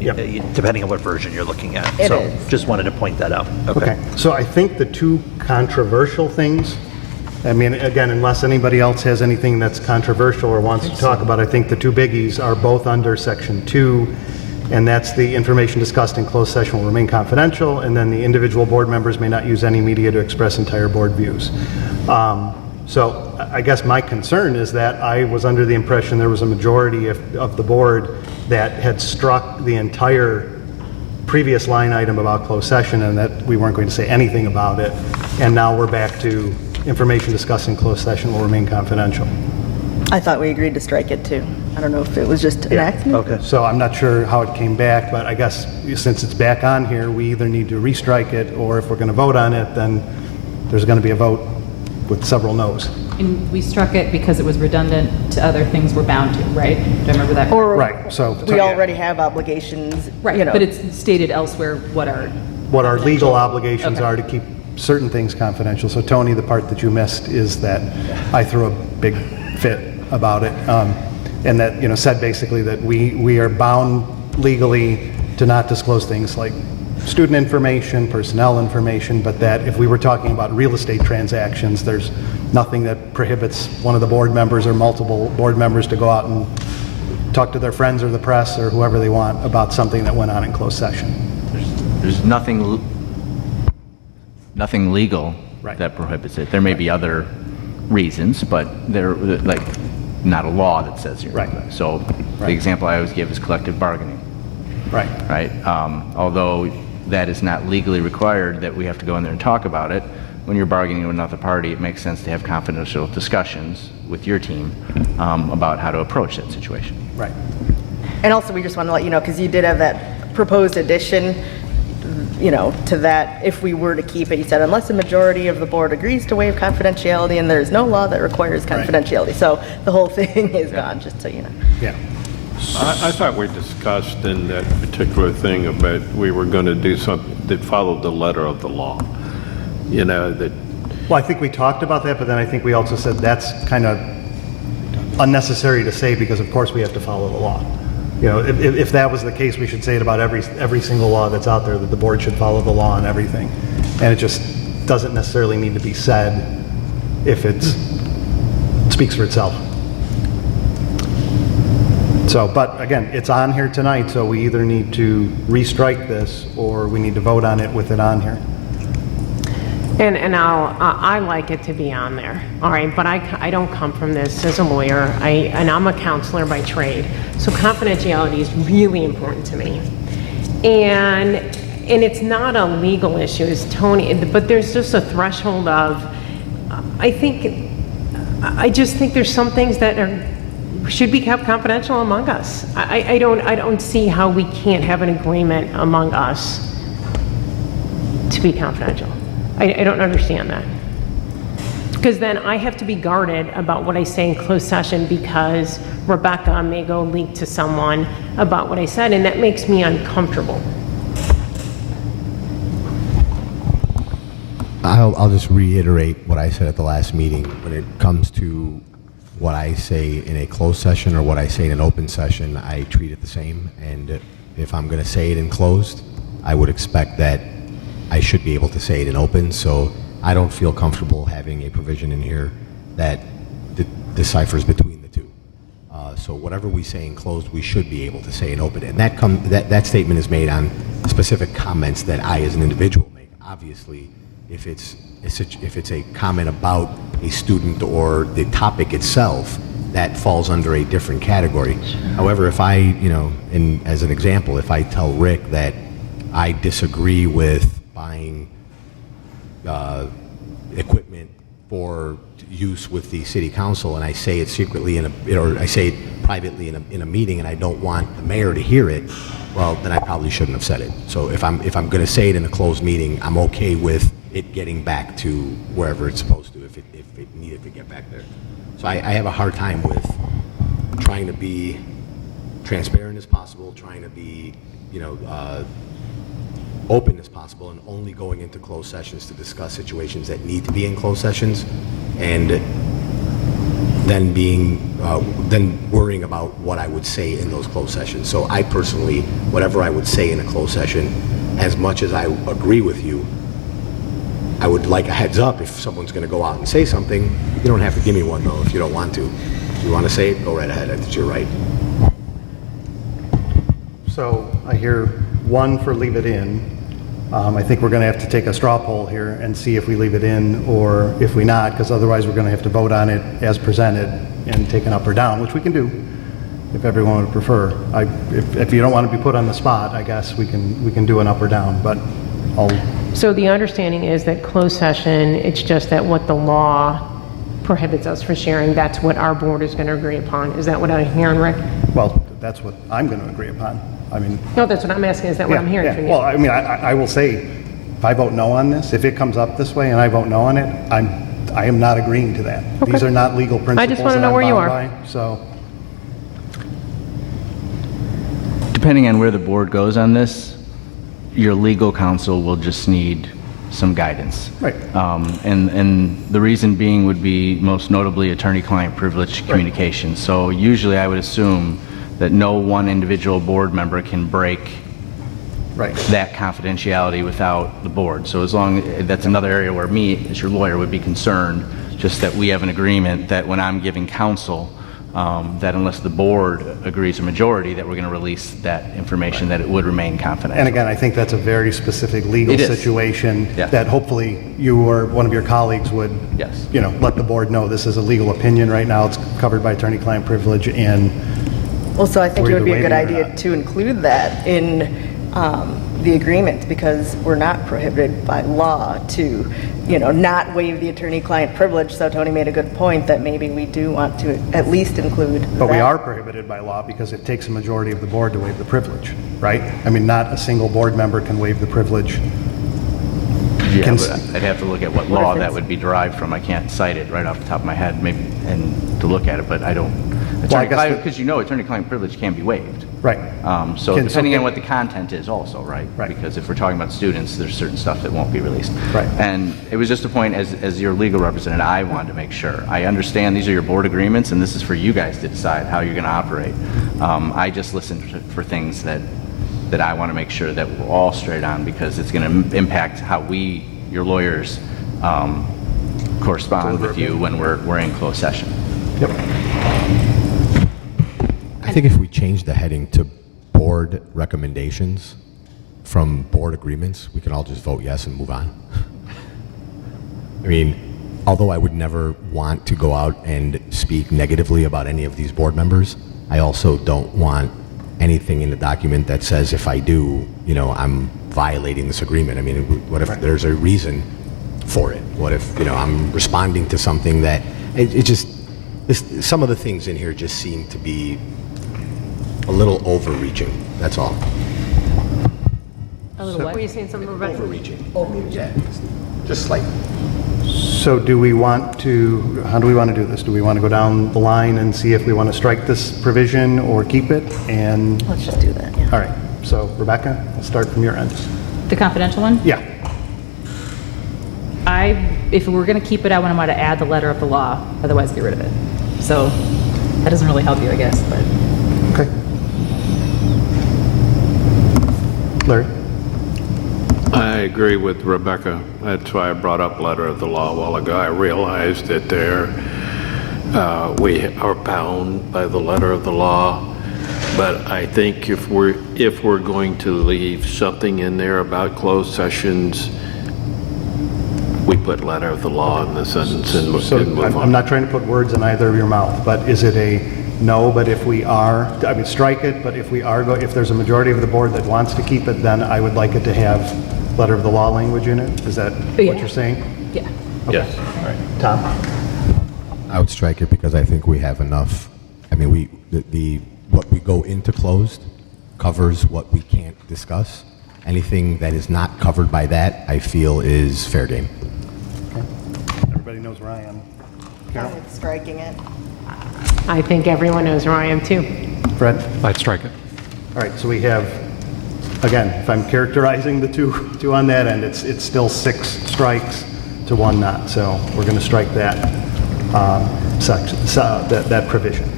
depending on what version you're looking at. It so is. just wanted to point that out. Okay. So I think the 2 controversial things, I mean, again, unless anybody else has anything that's controversial or wants to talk about, I think the 2 biggies are both under Section 2, and that's the information discussed in closed session will remain confidential, and then the individual board members may not use any media to express entire board views. So I guess my concern is that I was under the impression there was a majority of the board that had struck the entire previous line item about closed session and that we weren't going to say anything about it, and now we're back to information discussed in closed session will remain confidential. I thought we agreed to strike it too. I don't know if it was just an accident. Okay. So I'm not sure how it came back, but I guess since it's back on here, we either need to restrike it, or if we're going to vote on it, then there's going to be a vote with several no's. And we struck it because it was redundant to other things we're bound to, right? Do I remember that? Or Right, so... we already have obligations. Right, but it's stated elsewhere what our legal obligations are to keep certain things confidential. So Tony, the part that you missed is that I threw a big fit about it, and that, said basically that we are bound legally to not disclose things like student information, personnel information, but that if we were talking about real estate transactions, there's nothing that prohibits one of the board members or multiple board members to go out and talk to their friends or the press or whoever they want about something that went on in closed session. There's nothing legal that prohibits it. There may be other reasons, but they're like not a law that says you're right. So the example I always give is collective bargaining. Right. Right. Although that is not legally required that we have to go in there and talk about it. When you're bargaining with another party, it makes sense to have confidential discussions with your team about how to approach that situation. Right. And also, we just want to let you know, because you did have that proposed addition, to that, if we were to keep it, you said, unless a majority of the board agrees to waive confidentiality, and there is no law that requires confidentiality. So the whole thing is gone, just so you know. Yeah. I thought we discussed in that particular thing about we were going to do something that followed the letter of the law. That... Well, I think we talked about that, but then I think we also said that's kind of unnecessary to say because, of course, we have to follow the law. If that was the case, we should say it about every single law that's out there, that the board should follow the law on everything. And it just doesn't necessarily need to be said if it speaks for itself. So, but again, it's on here tonight, so we either need to restrike this or we need to vote on it with it on here. And I like it to be on there, all right, but I don't come from this as a lawyer, and I'm a counselor by trade, so confidentiality is really important to me. And it's not a legal issue, as Tony, but there's just a threshold of, I just think there's some things that should be kept confidential among us. I don't see how we can't have an agreement among us to be confidential. I don't understand that. Because then I have to be guarded about what I say in closed session because Rebecca may go leak to someone about what I said, and that makes me uncomfortable. I'll just reiterate what I said at the last meeting. When it comes to what I say in a closed session or what I say in an open session, I treat it the same. And if I'm going to say it in closed, I would expect that I should be able to say it in open. So I don't feel comfortable having a provision in here that deciphers between the two. So whatever we say in closed, we should be able to say in open. And that statement is made on specific comments that I as an individual make. Obviously, if it's a comment about a student or the topic itself, that falls under a different category. However, if I, and as an example, if I tell Rick that I disagree with buying equipment for use with the city council, and I say it secretly or I say it privately in a meeting, and I don't want the mayor to hear it, well, then I probably shouldn't have said it. So if I'm going to say it in a closed meeting, I'm okay with it getting back to wherever it's supposed to, if it needed to get back there. So I have a hard time with trying to be transparent as possible, trying to be, open as possible, and only going into closed sessions to discuss situations that need to be in closed sessions, and then worrying about what I would say in those closed sessions. So I personally, whatever I would say in a closed session, as much as I agree with you, I would like a heads up if someone's going to go out and say something. You don't have to give me one, though, if you don't want to. If you want to say it, go right ahead. I think you're right. So I hear one for leave it in. I think we're going to have to take a straw poll here and see if we leave it in or if we not, because otherwise we're going to have to vote on it as presented and take an up or down, which we can do if everyone would prefer. If you don't want to be put on the spot, I guess we can do an up or down, but So the understanding is that closed session, it's just that what the law prohibits us from sharing, that's what our board is going to agree upon. Is that what I'm hearing, Rick? Well, that's what I'm going to agree upon. No, that's what I'm asking. Is that what I'm hearing from you? Well, I will say, if I vote no on this, if it comes up this way and I vote no on it, I am not agreeing to that. Okay. These are not legal principles I just want to know where you are. So, Depending on where the board goes on this, your legal counsel will just need some guidance. Right. And the reason being would be most notably attorney-client privilege communication. So usually I would assume that no one individual board member can break that confidentiality without the board. So that's another area where me, as your lawyer, would be concerned, just that we have an agreement that when I'm giving counsel, that unless the board agrees a majority, that we're going to release that information, that it would remain confidential. and again, I think that's a very specific legal situation that hopefully you or one of your colleagues would, let the board know this is a legal opinion right now. It's covered by attorney-client privilege, and Well, so I think it We're would be a either good waiving it or idea to include that in the agreement, because we're not prohibited by law to, not waive the attorney-client privilege. So Tony made a good point that maybe we do want to at least include But we that. are prohibited by law because it takes a majority of the board to waive the privilege, right? I mean, not a single board member can waive the privilege. Yeah, but I'd have to look at what law that would be derived from. I can't cite it right off the top of my head, maybe, and to look at it, but I don't. Because attorney-client privilege can be waived. Right. So depending on what the content is also, right? Because if we're talking about students, there's certain stuff that won't be released. Right. And it was just a point, as your legal representative, I wanted to make sure. I understand these are your board agreements, and this is for you guys to decide how you're going to operate. I just listened for things that I want to make sure that we're all straight on, because it's going to impact how we, your lawyers, correspond with you when we're in closed session. Yep. I think if we change the heading to board recommendations from board agreements, we can all just vote yes and move on. I mean, although I would never want to go out and speak negatively about any of these board members, I also don't want anything in the document that says if I do, I'm violating this agreement. I mean, what if there's a reason for it? What if, I'm responding to something that, some of the things in here just seem to be a little overreaching, that's all. A little what? Were you saying something, Rebecca? Overreaching. Yeah, just slightly. So do we want to, how do we want to do this? Do we want to go down the line and see if we want to strike this provision or keep it? And Let's just do that, yeah. all right, so Rebecca, we'll start from your end. The confidential one? Yeah. If we're going to keep it, I want to add the letter of the law, otherwise get rid of it. So that doesn't really help you, I guess, but. Okay. Larry? I agree with Rebecca. That's why I brought up letter of the law a while ago. I realized that we are bound by the letter of the law, but I think if we're going to leave something in there about closed sessions, we put letter of the law in the sentence and move on. I'm not trying to put words in either of your mouth, but is it a no, but if we are, I mean, strike it, but if we are, if there's a majority of the board that wants to keep it, then I would like it to have letter of the law language in it? Is that what you're saying? Yeah. Okay. Yes. All right. Tom? I would strike it because I think we have enough. I mean, what we go into closed covers what we can't discuss. Anything that is not covered by that, I feel is fair game. Okay. Everybody knows where I am. Carol? I'm striking it. I think everyone knows where I am too. Fred? I'd strike it. All right, so we have, again, if I'm characterizing the two on that end, it's still 6 strikes to 1 not. So we're going to strike that section, that provision.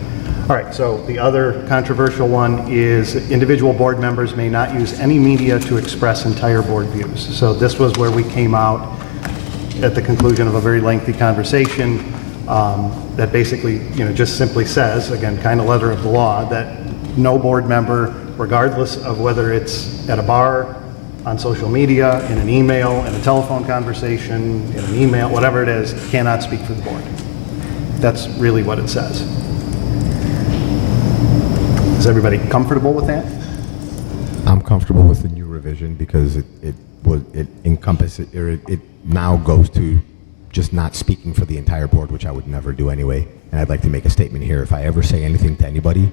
All right, so the other controversial one is individual board members may not use any media to express entire board views. So this was where we came out at the conclusion of a very lengthy conversation that basically, just simply says, again, kind of letter of the law, that no board member, regardless of whether it's at a bar, on social media, in an email, in a telephone conversation, in an email, whatever it is, cannot speak for the board. That's really what it says. Is everybody comfortable with that? I'm comfortable with the new revision because it encompasses, or it now goes to just not speaking for the entire board, which I would never do anyway. And I'd like to make a statement here. If I ever say anything to anybody,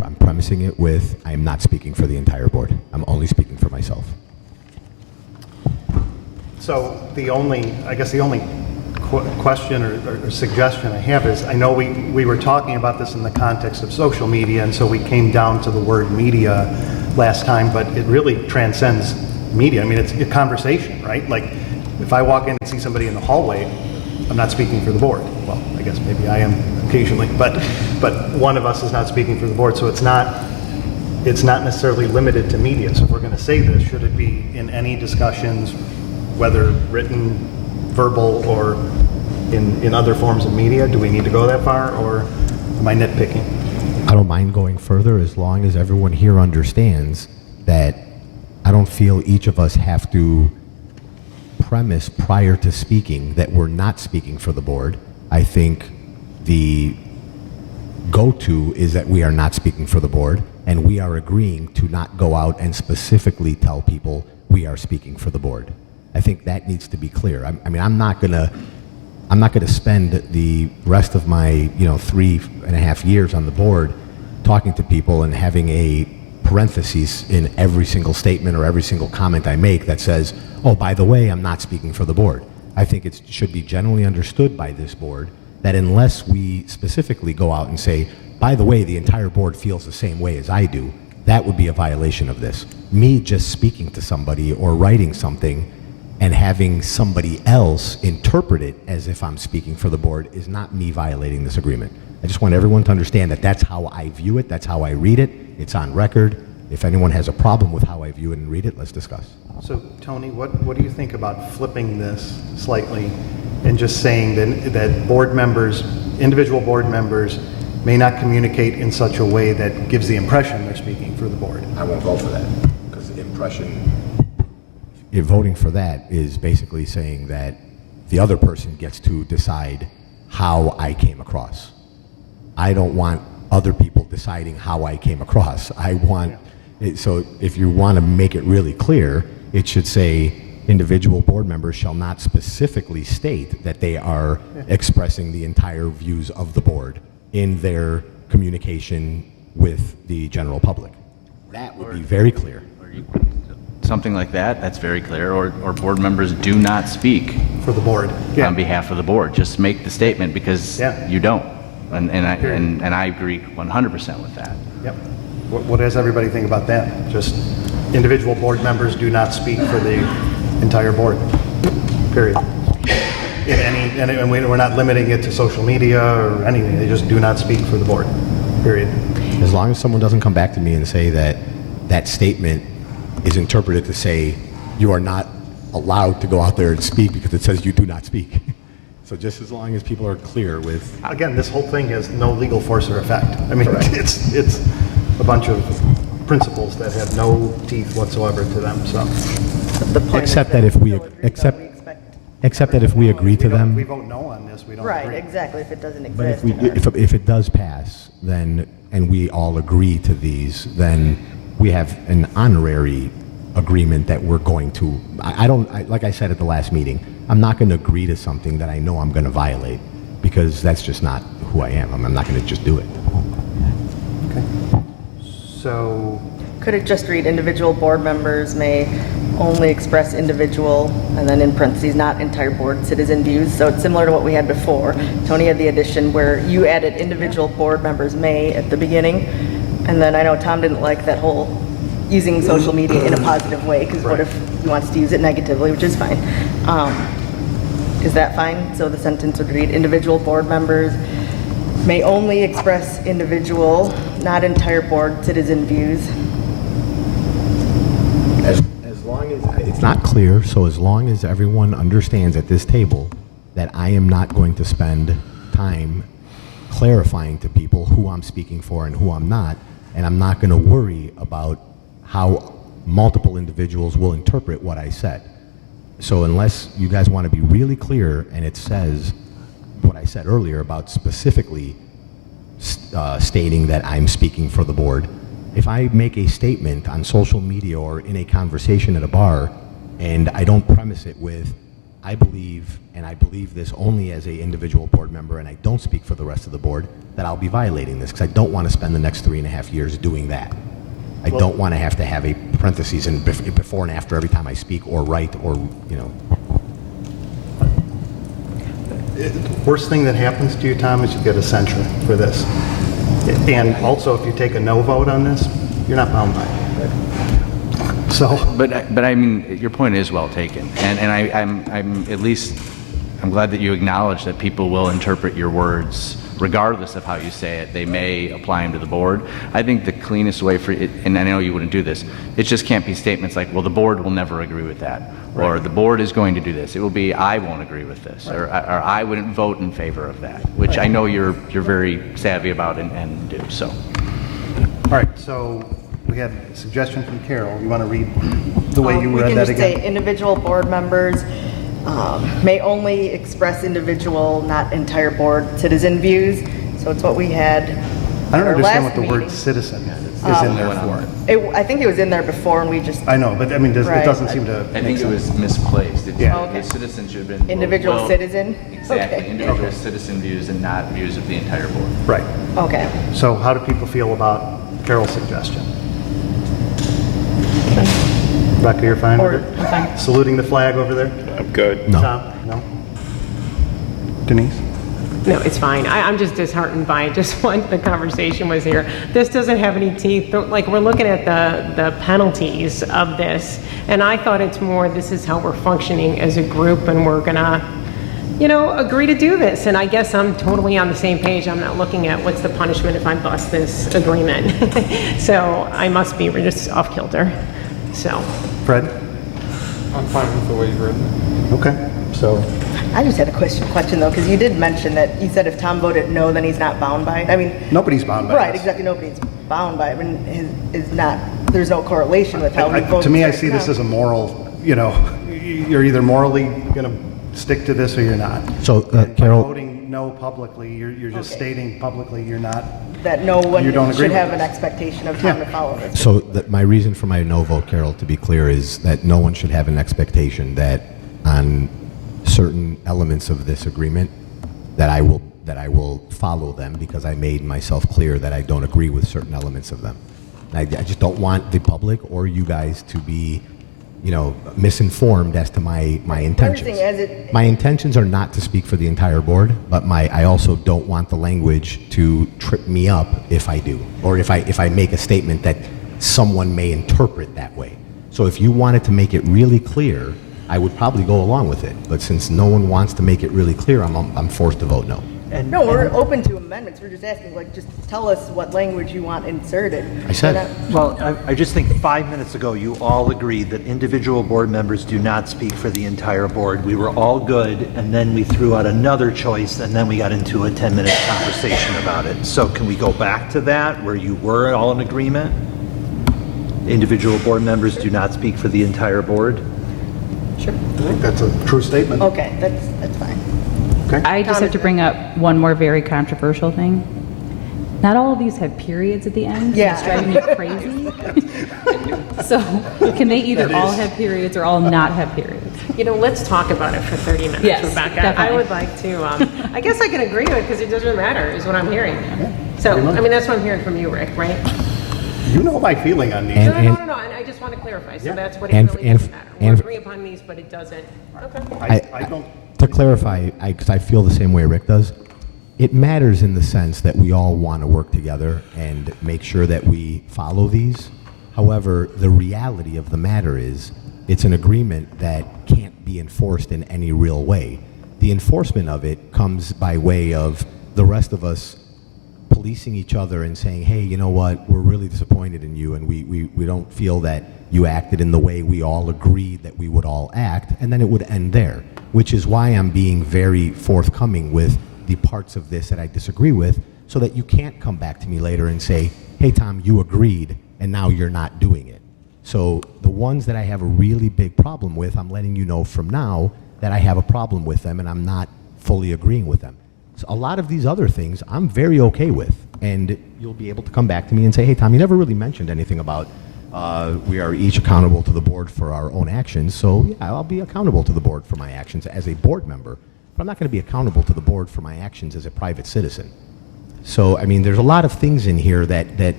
I'm premising it with, I am not speaking for the entire board. I'm only speaking for myself. So the only question or suggestion I have is, I know we were talking about this in the context of social media, and so we came down to the word media last time, but it really transcends media. I mean, it's a conversation, right? Like, if I walk in and see somebody in the hallway, I'm not speaking for the board. Well, I guess maybe I am occasionally, but one of us is not speaking for the board, so it's not necessarily limited to media. So if we're going to say this, should it be in any discussions, whether written, verbal, or in other forms of media? Do we need to go that far, or am I nitpicking? I don't mind going further as long as everyone here understands that I don't feel each of us have to premise prior to speaking that we're not speaking for the board. I think the go-to is that we are not speaking for the board, and we are agreeing to not go out and specifically tell people we are speaking for the board. I think that needs to be clear. I mean, I'm not gonna spend the rest of my 3.5 years on the board talking to people and having a parenthesis in every single statement or every single comment I make that says, oh, by the way, I'm not speaking for the board. I think it should be generally understood by this board that unless we specifically go out and say, by the way, the entire board feels the same way as I do, that would be a violation of this. Me just speaking to somebody or writing something and having somebody else interpret it as if I'm speaking for the board is not me violating this agreement. I just want everyone to understand that that's how I view it, that's how I read it, it's on record. If anyone has a problem with how I view it and read it, let's discuss. So, Tony, what do you think about flipping this slightly and just saying that board members, individual board members, may not communicate in such a way that gives the impression they're speaking for the board? I won't go for that, because the impression, if voting for that is basically saying that the other person gets to decide how I came across. I don't want other people deciding how I came across. I want, so if you want to make it really clear, it should say individual board members shall not specifically state that they are expressing the entire views of the board in their communication with the general public. That would be very clear. Sounds something like that, that's very clear, or board members do not speak For the board. on behalf of the board. Just make the statement because you don't. And I agree 100% with that. Yep. What does everybody think about that? Just individual board members do not speak for the entire board, period. If any, and we're not limiting it to social media or anything, they just do not speak for the board, period. As long as someone doesn't come back to me and say that that statement is interpreted to say you are not allowed to go out there and speak because it says you do not speak. So just as long as people are clear with... Again, this whole thing has no legal force or effect. I mean, it's a bunch of principles that have no teeth whatsoever to them, so. Except that if we agree to them... If we vote no on this, we don't agree. Right, exactly, if it doesn't But exist. if it does pass, then, and we all agree to these, then we have an honorary agreement that we're going to, like I said at the last meeting, I'm not going to agree to something that I know I'm going to violate, because that's just not who I am. I'm not going to just do it. Okay. So, Could it just read individual board members may only express individual, and then in parentheses, not entire board citizen views? So it's similar to what we had before. Tony had the addition where you added individual board members may at the beginning, and then I know Tom didn't like that whole using social media in a positive way, because what if he wants to use it negatively, which is fine. Is that fine? So the sentence would read, individual board members may only express individual, not entire board citizen views. As long as it's not clear, so as long as everyone understands at this table that I am not going to spend time clarifying to people who I'm speaking for and who I'm not, and I'm not going to worry about how multiple individuals will interpret what I said. So unless you guys want to be really clear and it says what I said earlier about specifically stating that I'm speaking for the board, if I make a statement on social media or in a conversation at a bar and I don't premise it with, I believe, and I believe this only as an individual board member, and I don't speak for the rest of the board, that I'll be violating this, because I don't want to spend the next 3.5 years doing that. I don't want to have a parentheses in before and after every time I speak or write or, you know. The worst thing that happens to you, Tom, is you get a censure for this. And also, if you take a no vote on this, you're not bound by it. So, but I mean, your point is well taken, and I'm at least I'm glad that you acknowledge that people will interpret your words regardless of how you say it. They may apply them to the board. I think the cleanest way for it, and I know you wouldn't do this, it just can't be statements like, well, the board will never agree with that, or the board is going to do this. It will be, I won't agree with this, or I wouldn't vote in favor of that, which I know you're very savvy about and do. So, all right. So we had a suggestion from Carol. You want to read the way you read that again? We can just say individual board members may only express individual, not entire board citizen views. So it's what we had. I don't understand what the word citizen is in there for. I think it was in there before, and we just. I know, but I mean, it doesn't seem to. I think it was misplaced. The citizen should have been individual citizen. Exactly, Okay. individual citizen views and not views of the entire board. Right. Okay. So how do people feel about Carol's suggestion? Rebecca, you're fine with it? I'm fine. Saluting the flag over there? I'm good. No. Tom? No? Denise? No, it's fine. I'm just disheartened by just what the conversation was here. This doesn't have any teeth. Like, we're looking at the penalties of this, and I thought it's more, this is how we're functioning as a group, and we're gonna, agree to do this. And I guess I'm totally on the same page. I'm not looking at what's the punishment if I bust this agreement. So I must be just off kilter. So. Fred? I'm fine with the way you've written it. Okay. So I just had a question though, because you did mention that you said if Tom voted no, then he's not bound by it. I mean, nobody's bound by it. Right, exactly. Nobody's bound by it. I mean, is not. There's no correlation with how we vote. To me, I see this as a moral. You're either morally going to stick to this or you're not. So, By Carol. voting no publicly, you're just stating publicly you're not. That no one You don't agree should with have this. an expectation of Tom to follow this. So my reason for my no vote, Carol, to be clear, is that no one should have an expectation that on certain elements of this agreement that I will follow them, because I made myself clear that I don't agree with certain elements of them. I just don't want the public or you guys to be misinformed as to my intentions. My intentions are not to speak for the entire board, but I also don't want the language to trip me up if I do, or if I make a statement that someone may interpret that way. So if you wanted to make it really clear, I would probably go along with it. But since no one wants to make it really clear, I'm forced to vote no. No, we're open to amendments. We're just asking, just tell us what language you want inserted. I said. Well, I just think 5 minutes ago, you all agreed that individual board members do not speak for the entire board. We were all good, and then we threw out another choice, and then we got into a 10-minute conversation about it. So can we go back to that, where you were all in agreement? Individual board members do not speak for the entire board? Sure. I think that's a true statement. Okay, that's fine. I just have to bring up one more very controversial thing. Not all of these have periods at the end. Yeah. It's driving me crazy. So can they either all have periods or all not have periods? Let's talk about it for 30 minutes, Yes, Rebecca. definitely. I would like to, I guess I can agree with it because it doesn't matter, is what I'm hearing. So, that's what I'm hearing from you, Rick, right? You know my feeling on these. No, and I just want to clarify. So that's what it really doesn't matter. We agree upon these, but it doesn't. Okay. I don't. To clarify, because I feel the same way Rick does, it matters in the sense that we all want to work together and make sure that we follow these. However, the reality of the matter is it's an agreement that can't be enforced in any real way. The enforcement of it comes by way of the rest of us policing each other and saying, hey, you know what, we're really disappointed in you, and we don't feel that you acted in the way we all agreed that we would all act, and then it would end there, which is why I'm being very forthcoming with the parts of this that I disagree with, so that you can't come back to me later and say, hey, Tom, you agreed, and now you're not doing it. So the ones that I have a really big problem with, I'm letting you know from now that I have a problem with them, and I'm not fully agreeing with them. So a lot of these other things I'm very okay with, and you'll be able to come back to me and say, hey, Tom, you never really mentioned anything about we are each accountable to the board for our own actions, so yeah, I'll be accountable to the board for my actions as a board member, but I'm not going to be accountable to the board for my actions as a private citizen. So, there's a lot of things in here that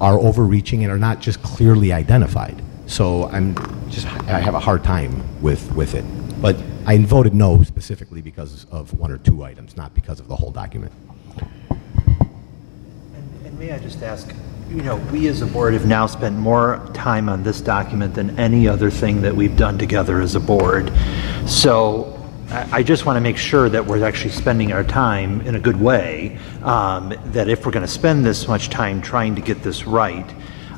are overreaching and are not just clearly identified. So I have a hard time with it. But I voted no specifically because of one or two items, not because of the whole document. And may I just ask, we as a board have now spent more time on this document than any other thing that we've done together as a board. So I just want to make sure that we're actually spending our time in a good way, that if we're going to spend this much time trying to get this right,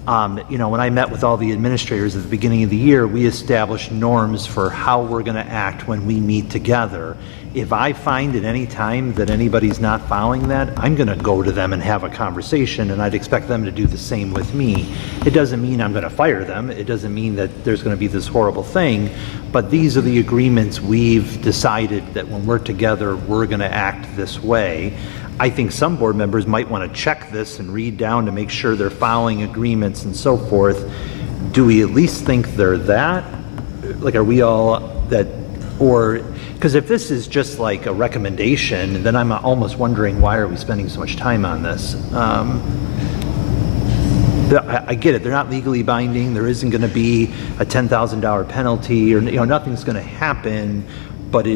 when I met with all the administrators at the beginning of the year, we established norms for how we're going to act when we meet together. If I find at any time that anybody's not following that, I'm going to go to them and have a conversation, and I'd expect them to do the same with me. It doesn't mean I'm going to fire them. It doesn't mean that there's going to be this horrible thing, but these are the agreements we've decided that when we're together, we're going to act this way. I think some board members might want to check this and read down to make sure they're following agreements and so forth. Do we at least think they're that? Are we all that, or, because if this is just like a recommendation, then I'm almost wondering why are we spending so much time on this? I get it, they're not legally binding, there isn't going to be a $10,000 penalty, or nothing's going to happen, but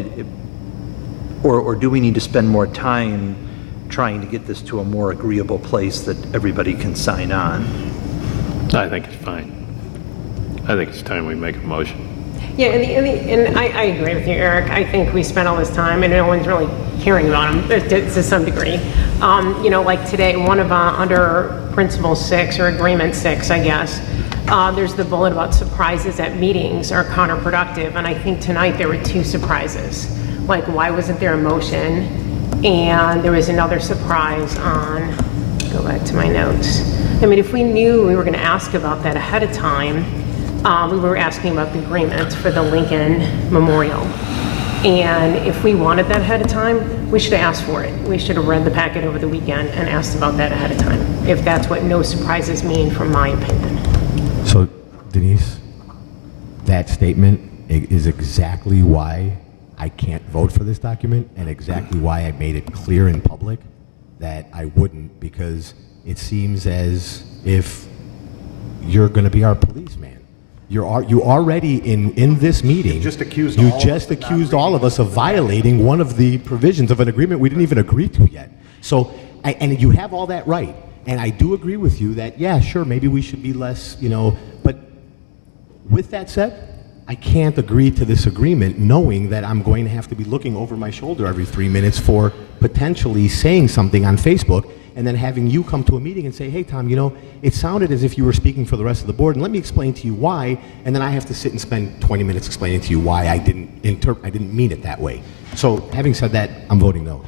or do we need to spend more time trying to get this to a more agreeable place that everybody can sign on? I think it's fine. I think it's time we make a motion. Yeah, and I agree with you, Eric. I think we spent all this time and no one's really hearing about them to some degree. Like today, one of under Principle 6 or Agreement 6, I guess, there's the bullet about surprises at meetings are counterproductive. And I think tonight there were two surprises. Like, why wasn't there a motion? And there was another surprise on, go back to my notes. If we knew we were going to ask about that ahead of time, we were asking about the agreement for the Lincoln Memorial. And if we wanted that ahead of time, we should have asked for it. We should have read the packet over the weekend and asked about that ahead of time, if that's what no surprises mean, from my opinion. So, Denise, that statement is exactly why I can't vote for this document, and exactly why I made it clear in public that I wouldn't, because it seems as if you're going to be our policeman. You already in this meeting. You just accused all of us of violating one of the provisions of an agreement we didn't even agree to yet. So, and you have all that right. And I do agree with you that, yeah, sure, maybe we should be less, but with that said, I can't agree to this agreement knowing that I'm going to have to be looking over my shoulder every 3 minutes for potentially saying something on Facebook and then having you come to a meeting and say, hey, Tom, it sounded as if you were speaking for the rest of the board, and let me explain to you why, and then I have to sit and spend 20 minutes explaining to you why I didn't mean it that way. So having said that, I'm voting no.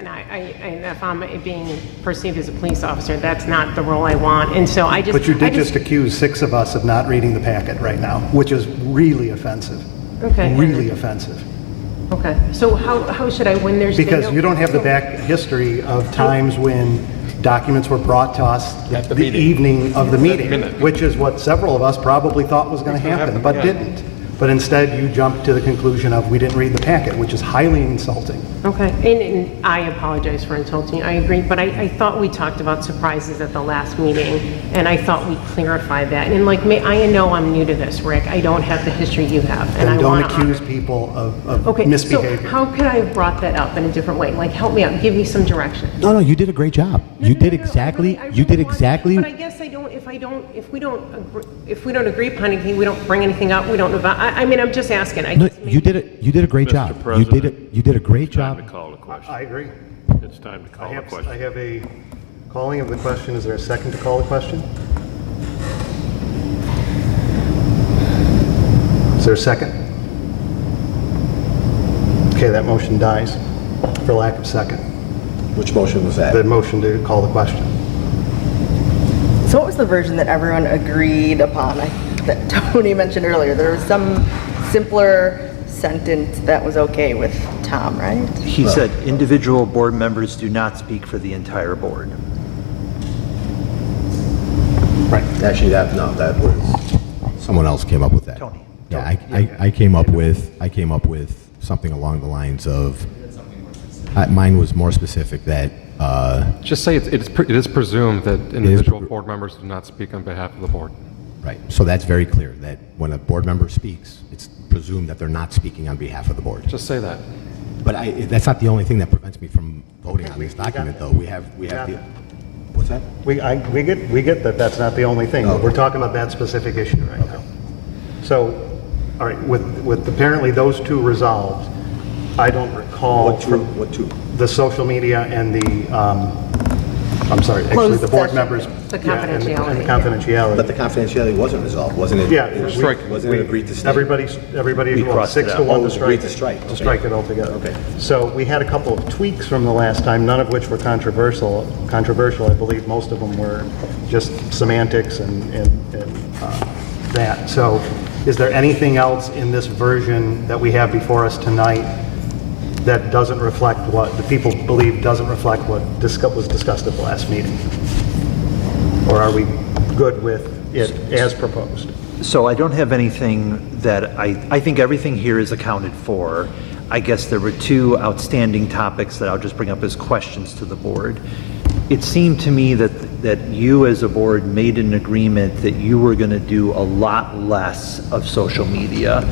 And if I'm being perceived as a police officer, that's not the role I want. And so But you did just accuse 6 of us of not reading the packet right now, which is really offensive. Okay. Really offensive. Okay. So how should I, when there's... Because you don't have the back history of times when documents were brought to us the evening of the meeting, which is what several of us probably thought was going to happen, but didn't. But instead, you jumped to the conclusion of we didn't read the packet, which is highly insulting. Okay, and I apologize for insulting, I agree, but I thought we talked about surprises at the last meeting, and I thought we clarified that. And I know I'm new to this, Rick, I don't have the history you have, and I don't want to accuse people of misbehavior. So how could I have brought that up in a different way? Help me out, give me some direction. No, you did a great job. You did exactly. But I guess if we don't agree upon anything, we don't bring anything up, we don't, I'm just asking. You did a great job. You did a great job. To call the question. I agree. It's time to call the question. I have a calling of the question. Is there a second to call the question? Is there a second? Okay, that motion dies for lack of second. Which motion was that? The motion to call the question. So what was the version that everyone agreed upon that Tony mentioned earlier? There was some simpler sentence that was okay with Tom, right? He said individual board members do not speak for the entire board. Right. Actually, that was someone else came up with that. Tony. Yeah, I came up with something along the lines of. Mine was more specific that. Just say it is presumed that individual board members do not speak on behalf of the board. Right. So that's very clear that when a board member speaks, it's presumed that they're not speaking on behalf of the board. Just say that. But that's not the only thing that prevents me from voting on this document, though. We have the. What's that? We get that that's not the only thing. But we're talking about that specific issue right now. So, all right, with apparently those two resolved, I don't recall what two? The social media and the the board members. The confidentiality. And the confidentiality. But the confidentiality wasn't resolved, wasn't it? Yeah, wasn't it agreed to stay? Everybody crossed 6 it to out. 1 Oh, to agreed to strike. To strike it altogether. Okay. So we had a couple of tweaks from the last time, none of which were controversial. I believe most of them were just semantics and that. So is there anything else in this version that we have before us tonight that doesn't reflect what the people believe doesn't reflect what was discussed at the last meeting? Or are we good with it as proposed? So I don't have anything that I think everything here is accounted for. I guess there were 2 outstanding topics that I'll just bring up as questions to the board. It seemed to me that you as a board made an agreement that you were going to do a lot less of social media.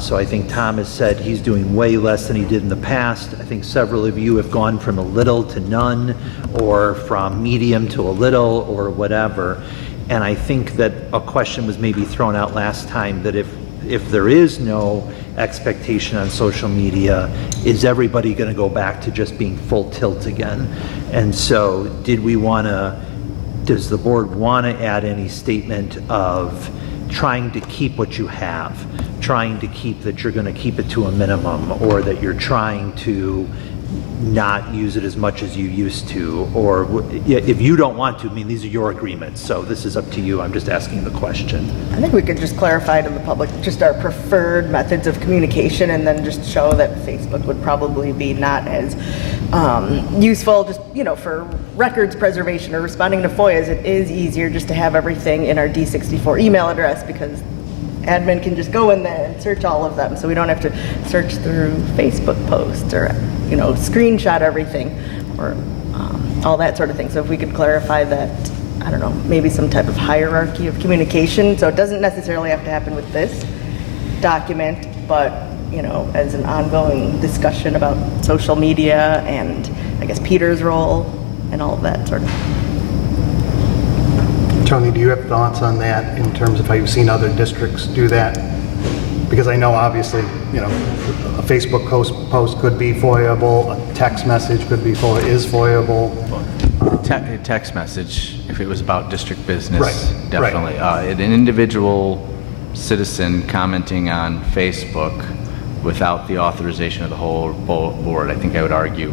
So I think Tom has said he's doing way less than he did in the past. I think several of you have gone from a little to none, or from medium to a little, or whatever. And I think that a question was maybe thrown out last time that if there is no expectation on social media, is everybody going to go back to just being full tilt again? And so does the board want to add any statement of trying to keep what you have, trying to keep that you're going to keep it to a minimum, or that you're trying to not use it as much as you used to? Or if you don't want to, these are your agreements, so this is up to you. I'm just asking the question. I think we could just clarify to the public just our preferred methods of communication, and then just show that Facebook would probably be not as useful, just, for records preservation or responding to FOIAs. It is easier just to have everything in our D64 email address, because admin can just go in there and search all of them, so we don't have to search through Facebook posts or screenshot everything or all that sort of thing. So if we could clarify that I don't know, maybe some type of hierarchy of communication. So it doesn't necessarily have to happen with this document, but, you know, as an ongoing discussion about social media and I guess Peter's role and all of that sort of. Tony, do you have thoughts on that in terms of how you've seen other districts do that? Because I know obviously, you know, a Facebook post could be foiable, a text message could be is foiable. Text message, if it was about district business, Right, definitely. An individual citizen commenting on Facebook without the authorization of the whole board, I think I would argue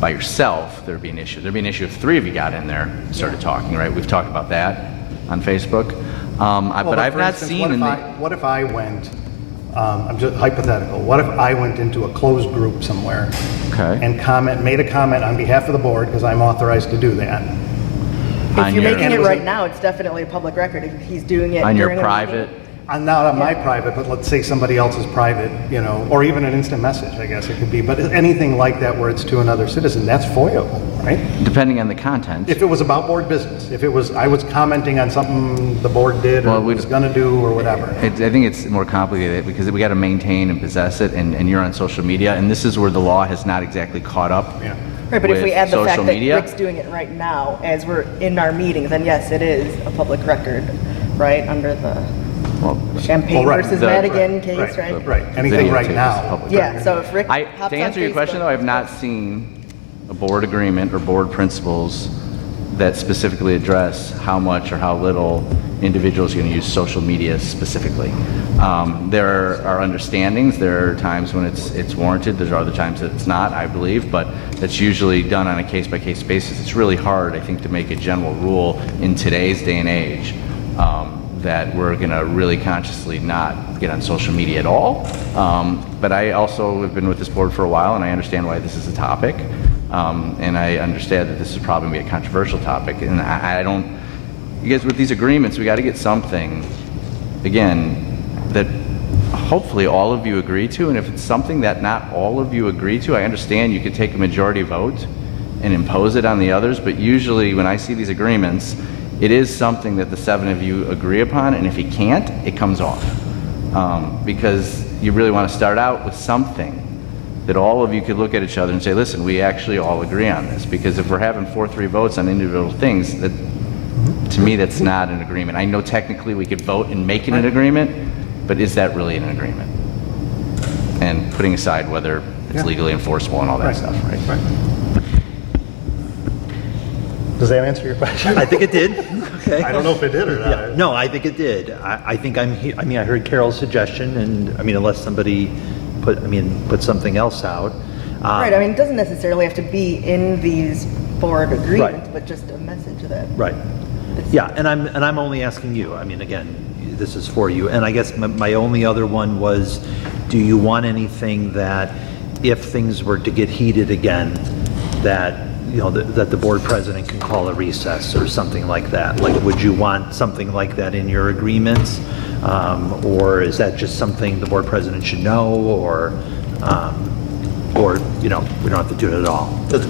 by yourself, there'd be an issue. There'd be an issue if three of you got in there and started talking, right? We've talked about that on Facebook. But I've for not instance, seen... what if I went, I'm just hypothetical, what if I went into a closed group somewhere and made a comment on behalf of the board, because I'm authorized to do that. If you're making it right now, it's definitely a public record. If he's doing it on your during a private... meeting. Not on my private, but let's say somebody else's private, you know, or even an instant message, I guess it could be. But anything like that where it's to another citizen, that's foiable, right? Depending on the content. If it was about board business, if it was, I was commenting on something the board did or was going to do or whatever. I think it's more complicated because we got to maintain and possess it, and you're on social media, and this is where the law has not exactly caught up. Yeah. Right, but if we add the social fact media. that Rick's doing it right now as we're in our meeting, then yes, it is a public record, right, under the Champagne versus Madigan case, right? Right, anything right now. Yeah, so if Rick pops To answer your question, though, I have not seen a board agreement or board principles that specifically address how much or how little individuals are going to use social media specifically. There are understandings. There are times when it's warranted. There are other times that it's not, I believe, but that's usually done on a case-by-case basis. It's really hard, I think, to make a general rule in today's day and age that we're going to really consciously not get on social media at all. But I also have been with this board for a while, and I understand why this is a topic. And I understand that this is probably going to be a controversial topic. And I don't, you guys, with these agreements, we got to get something, again, that hopefully all of you agree to. And if it's something that not all of you agree to, I understand you could take a majority vote and impose it on the others. But usually when I see these agreements, it is something that the seven of you agree upon, and if you can't, it comes off. Because you really want to start out with something that all of you could look at each other and say, listen, we actually all agree on this. Because if we're having 4-3 votes on individual things, that, to me, that's not an agreement. I know technically we could vote and make it an agreement, but is that really an agreement? And putting aside whether it's legally enforceable and all that stuff, right? Does that answer your question? I think it did. Okay. I don't know if it did or not. Yeah. No, I think it did. I think I heard Carol's suggestion, and I mean, unless somebody put something else out. Right, I mean, it doesn't necessarily have to be in these board agreements, but just a message that. Right. Yeah, and I'm only asking you. I mean, again, this is for you. And I guess my only other one was, do you want anything that if things were to get heated again, that that the board president can call a recess or something like that? Like, would you want something like that in your agreements? Or is that just something the board president should know, or we don't have to do it at all? Does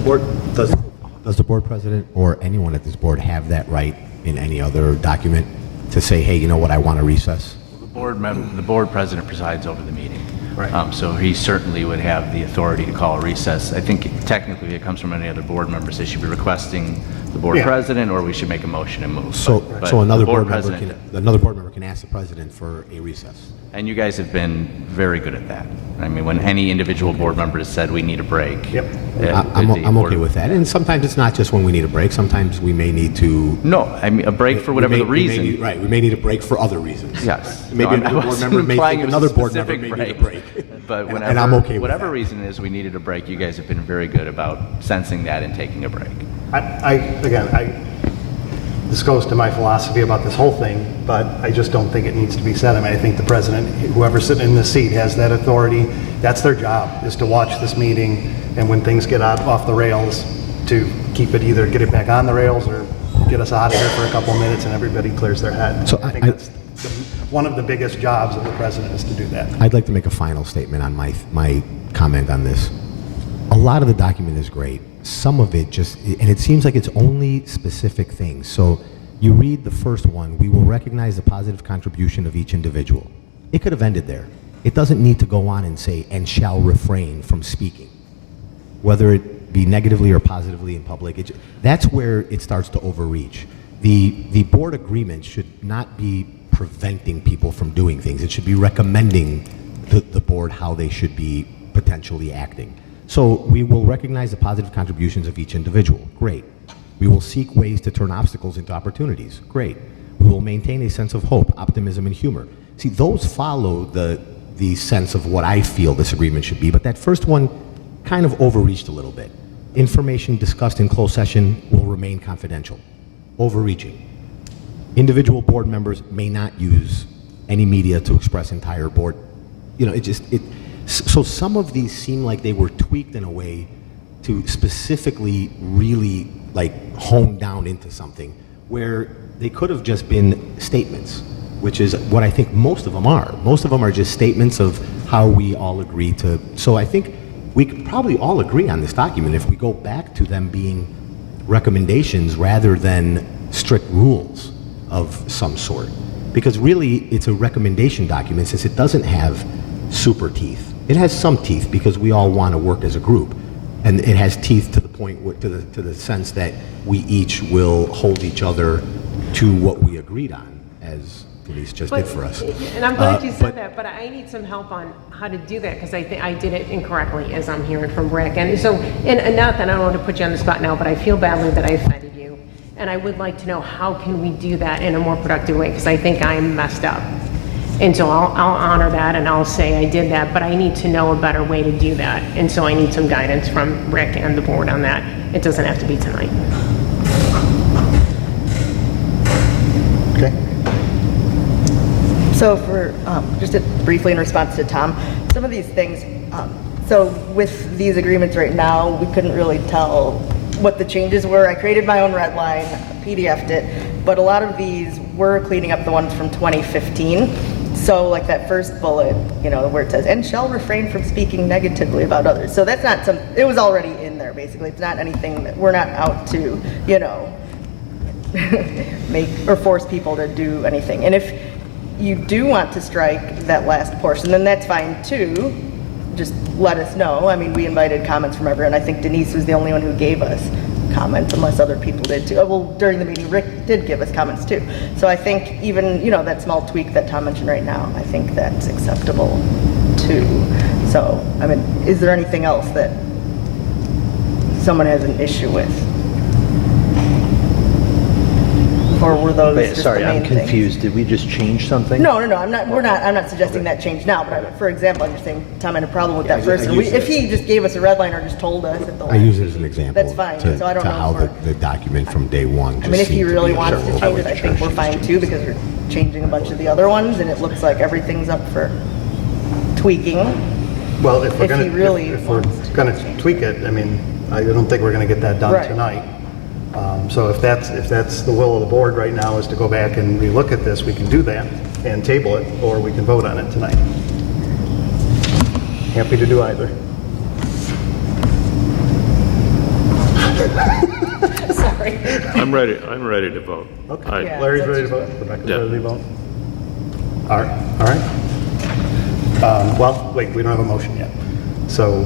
the board president or anyone at this board have that right in any other document to say, hey, you know what, I want to recess? The board president presides over the meeting. Right. So he certainly would have the authority to call a recess. I think technically if it comes from any other board members, they should be requesting the board president, or we should make a motion and move. So another board member can ask the president for a recess. And you guys have been very good at that. I mean, when any individual board member has said we need a break. I'm okay with that. And sometimes it's not just when we need a break. Sometimes we may need to... No, I mean a break for whatever the reason. We may need a break for other reasons. Yes. Maybe another board member may think another board member may need a break. But whenever, and I'm okay with whatever that. reason is we needed a break, you guys have been very good about sensing that and taking a break. This goes to my philosophy about this whole thing, but I just don't think it needs to be said. I mean, I think the president, whoever's sitting in this seat, has that authority. That's their job, is to watch this meeting, and when things get off the rails, to keep it, either get it back on the rails or get us out of here for a couple of minutes and everybody clears their head. So I think that's one of the biggest jobs of the president, is to do that. I'd like to make a final statement on my comment on this. A lot of the document is great. Some of it just, and it seems like it's only specific things. So You read the first one, we will recognize the positive contribution of each individual. It could have ended there. It doesn't need to go on and say, and shall refrain from speaking, whether it be negatively or positively in public. That's where it starts to overreach. The board agreement should not be preventing people from doing things. It should be recommending the board how they should be potentially acting. So we will recognize the positive contributions of each individual. Great. We will seek ways to turn obstacles into opportunities. Great. We will maintain a sense of hope, optimism, and humor. See, those follow the sense of what I feel this agreement should be, but that first one kind of overreached a little bit. Information discussed in closed session will remain confidential. Overreaching. Individual board members may not use any media to express entire board. You know, so some of these seem like they were tweaked in a way to specifically really like hone down into something where they could have just been statements, which is what I think most of them are. Most of them are just statements of how we all agree to. So I think we could probably all agree on this document if we go back to them being recommendations rather than strict rules of some sort. Because really, it's a recommendation document since it doesn't have super teeth. It has some teeth because we all want to work as a group. And it has teeth to the point, to the sense that we each will hold each other to what we agreed on, as Denise just did for us. And I'm glad you said that, but I need some help on how to do that because I think I did it incorrectly, as I'm hearing from Rick. And so, and not that I don't want to put you on the spot now, but I feel badly that I offended you. And I would like to know how can we do that in a more productive way because I think I'm messed up. And so I'll honor that and I'll say I did that, but I need to know a better way to do that. And so I need some guidance from Rick and the board on that. It doesn't have to be tonight. Okay. So for, briefly in response to Tom, some of these things, so with these agreements right now, we couldn't really tell what the changes were. I created my own red line, PDF'd it, but a lot of these were cleaning up the ones from 2015. So like that first bullet, you know, where it says, and shall refrain from speaking negatively about others. So that's not it was already in there basically. It's not anything that we're not out to, you know, make or force people to do anything. And if you do want to strike that last portion, then that's fine too. Just let us know. I mean, we invited comments from everyone. I think Denise was the only one who gave us comments, unless other people did too. Well, during the meeting, Rick did give us comments too. So I think even, you know, that small tweak that Tom mentioned right now, I think that's acceptable too. So, I mean, is there anything else that someone has an issue with? Or were those just Sorry, the main I'm confused. Did we just change something? No. I'm not suggesting that change now. But for example, I'm just saying Tom had a problem with that first. If he just gave us a red line or just told us at the I use it as an example. That's fine. To, so I don't to know how the document from day one. I mean, if he really wants to change it, I think we're fine too because we're changing a bunch of the other ones, and it looks like everything's up for tweaking. Well, if we're wants going to tweak it, I mean, I don't think we're going to get that done Right. tonight. So if that's the will of the board right now is to go back and relook at this, we can do that and table it, or we can vote on it tonight. Happy to do either. Sorry. I'm ready to vote. Okay. Yeah, Larry's ready to vote. Rebecca's ready to vote. All right. Well, wait, we don't have a motion yet. So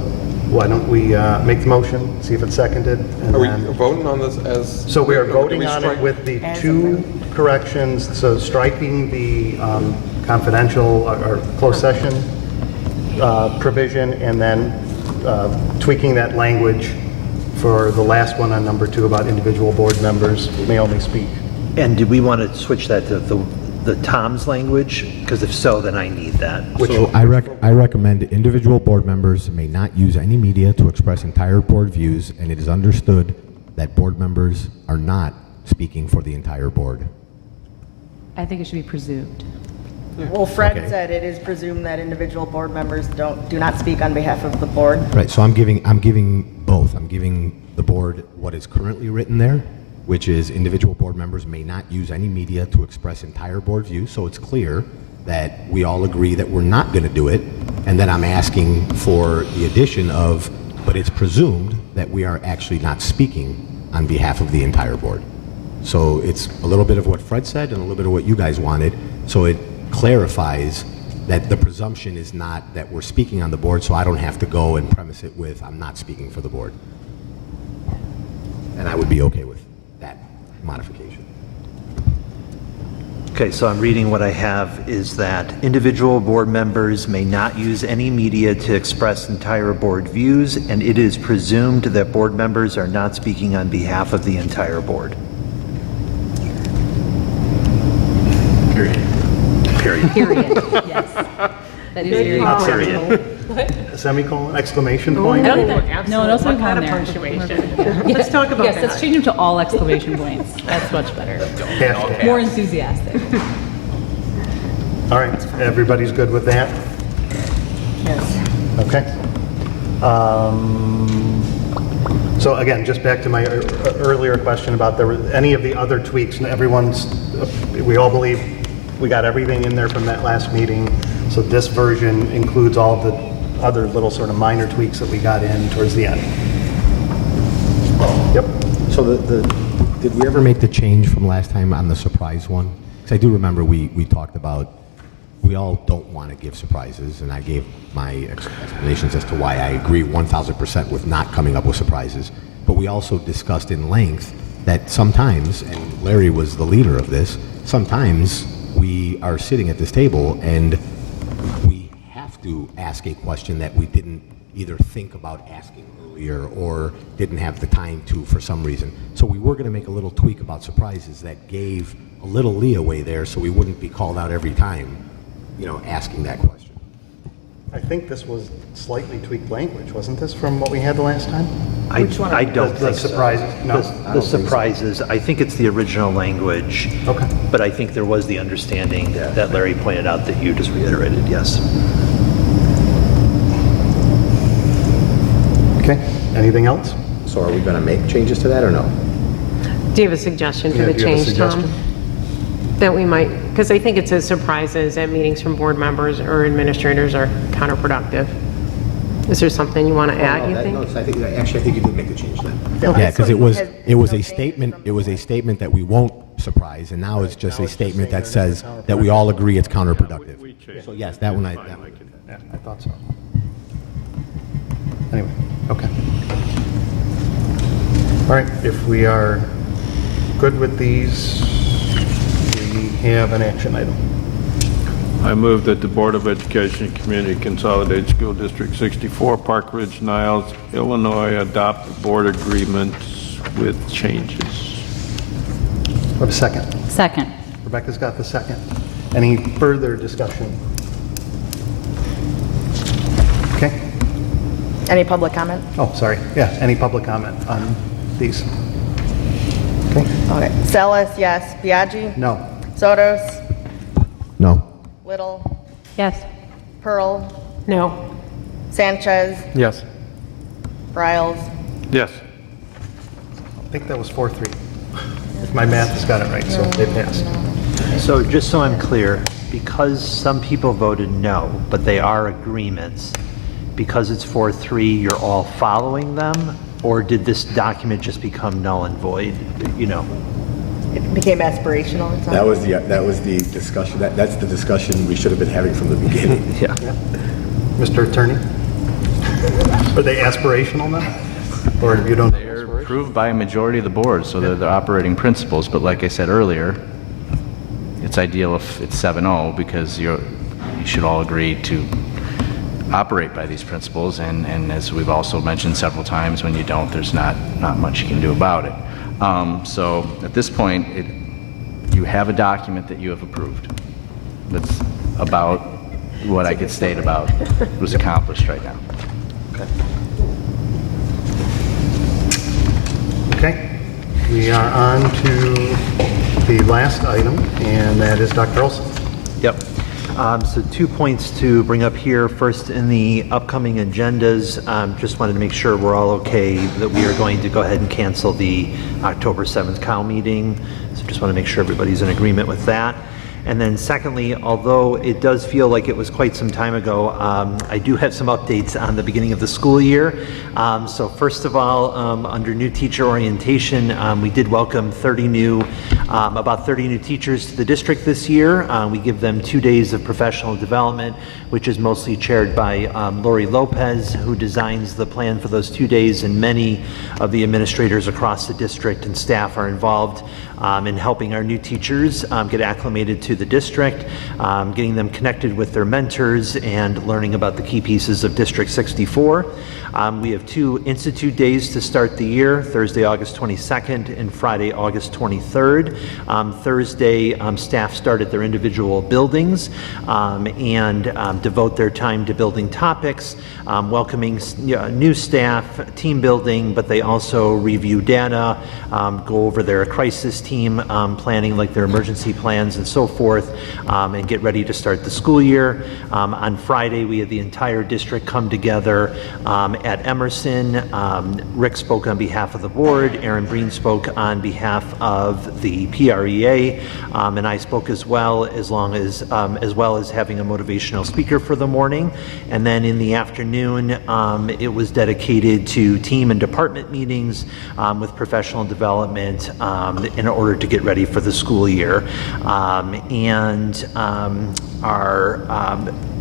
why don't we make the motion, see if it's seconded? And Are we then, voting on this as? so we are do voting we on strike- it with the two corrections, so striking the confidential or closed session provision, and then tweaking that language for the last one on number 2 about individual board members may only speak. And did we want to switch that to the Tom's language? Because if so, then I need that. So I recommend individual board members may not use any media to express entire board views, and it is understood that board members are not speaking for the entire board. I think it should be presumed. Well, Fred Okay. said it is presumed that individual board members do not speak on behalf of the board. Right, so I'm giving both. I'm giving the board what is currently written there, which is individual board members may not use any media to express entire board views, so it's clear that we all agree that we're not going to do it, and then I'm asking for the addition of, but it's presumed that we are actually not speaking on behalf of the entire board. So it's a little bit of what Fred said and a little bit of what you guys wanted. So it clarifies that the presumption is not that we're speaking on the board, so I don't have to go and premise it with, I'm not speaking for the board. And I would be okay with that modification. Okay, so I'm reading what I have is that individual board members may not use any media to express entire board views, and it is presumed that board members are not speaking on behalf of the entire board. Period. Period, yes. That is very Not important. period. Semicolon, exclamation point? I don't think that, no, no What kind semicolon of there. punctuation? Let's talk about Yes, that. let's change them to all exclamation points. That's much better. Hashtag. More enthusiastic. All right, everybody's good with that? Yes. Okay. So again, just back to my earlier question about any of the other tweaks, and we all believe we got everything in there from that last meeting. So this version includes all of the other little sort of minor tweaks that we got in towards the end. Yep. So did we ever make the change from last time on the surprise one? Because I do remember we talked about, we all don't want to give surprises, and I gave my explanations as to why I agree 1,000% with not coming up with surprises. But we also discussed in length that sometimes, and Larry was the leader of this, sometimes we are sitting at this table and we have to ask a question that we didn't either think about asking earlier or didn't have the time to for some reason. So we were going to make a little tweak about surprises that gave a little leeway there so we wouldn't be called out every time, asking that question. I think this was slightly tweaked language, wasn't this, from what we had the last time? I don't The think so. surprises? No. The surprises, I think it's the original language. Okay. But I think there was the understanding that Larry pointed out that you just reiterated, yes. Okay, anything else? So are we going to make changes to that or no? Do you have a suggestion for Yeah, the do you have a change, Tom? suggestion? That we might, because I think it says surprises at meetings from board members or administrators are counterproductive. Is there something you want to add, you think? I think you did make the change then. Okay. Yeah, because it was a statement. It was a statement that we won't surprise, and now it's just a statement that says that we all agree it's counterproductive. So yes, that one Yeah, I thought so. Anyway, okay. All right, if we are good with these, we have an action item. I move that the Board of Education and Community Consolidated School District 64, Park Ridge, Niles, Illinois, adopt the board agreements with changes. What a second. Second. Rebecca's got the second. Any further discussion? Okay. Any public comment? Oh, sorry. Yeah, any public comment on these? Okay. Okay. Celis, yes. Biaggi? No. Sotos? No. Little? Yes. Pearl? No. Sanchez? Yes. Riles? Yes. I think that was 4-3. If my math has got it right, so they passed. So just so I'm clear, because some people voted no, but they are agreements, because it's 4-3, you're all following them? Or did this document just become null and void, It became aspirational. It's That was the discussion. That's the discussion we should have been having from the beginning. Yeah. Mr. Attorney? Are they aspirational now? Or you don't? They're approved by a majority of the board, so they're the operating principles. But like I said earlier, it's ideal if it's 7-0 because you should all agree to operate by these principles. And as we've also mentioned several times, when you don't, there's not much you can do about it. So at this point, you have a document that you have approved that's about what I could state about was accomplished right now. Okay. We are on to the last item, and that is Dr. Olson. Yep. So 2 points to bring up here. First, in the upcoming agendas, just wanted to make sure we're all okay that we are going to go ahead and cancel the October 7th COW meeting. So just want to make sure everybody's in agreement with that. And then secondly, although it does feel like it was quite some time ago, I do have some updates on the beginning of the school year. So first of all, under new teacher orientation, we did welcome about 30 new teachers to the district this year. We give them 2 days of professional development, which is mostly chaired by Lori Lopez, who designs the plan for those 2 days, and many of the administrators across the district and staff are involved in helping our new teachers get acclimated to the district, getting them connected with their mentors, and learning about the key pieces of District 64. We have 2 Institute days to start the year, Thursday, August 22nd and Friday, August 23rd. Thursday, staff start at their individual buildings and devote their time to building topics, welcoming new staff, team building, but they also review data, go over their crisis team planning, like their emergency plans and so forth, and get ready to start the school year. On Friday, we had the entire district come together at Emerson. Rick spoke on behalf of the board, Aaron Breen spoke on behalf of the PREA, and I spoke as well as having a motivational speaker for the morning. And then in the afternoon, it was dedicated to team and department meetings with professional development in order to get ready for the school year.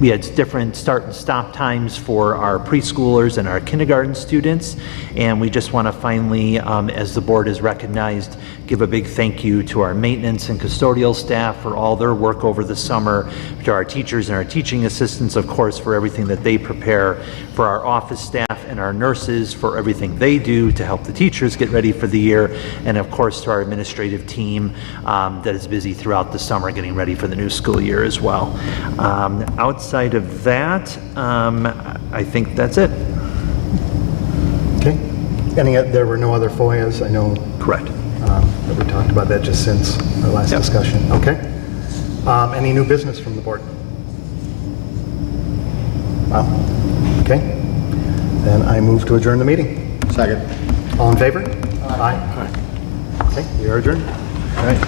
We had different start and stop times for our preschoolers and our kindergarten students, and we just want to finally, as the board has recognized, give a big thank you to our maintenance and custodial staff for all their work over the summer, to our teachers and our teaching assistants, of course, for everything that they prepare, for our office staff and our nurses for everything they do to help the teachers get ready for the year, and of course to our administrative team that is busy throughout the summer getting ready for the new school year as well. Outside of that, I think that's it. Okay. There were no other FOIAs, I know. Correct. That we talked about that just since our last discussion. Okay. Any new business from the board? Wow. Okay. Then I move to adjourn the meeting. Second. All in favor? Aye. Okay, we are adjourned. All right.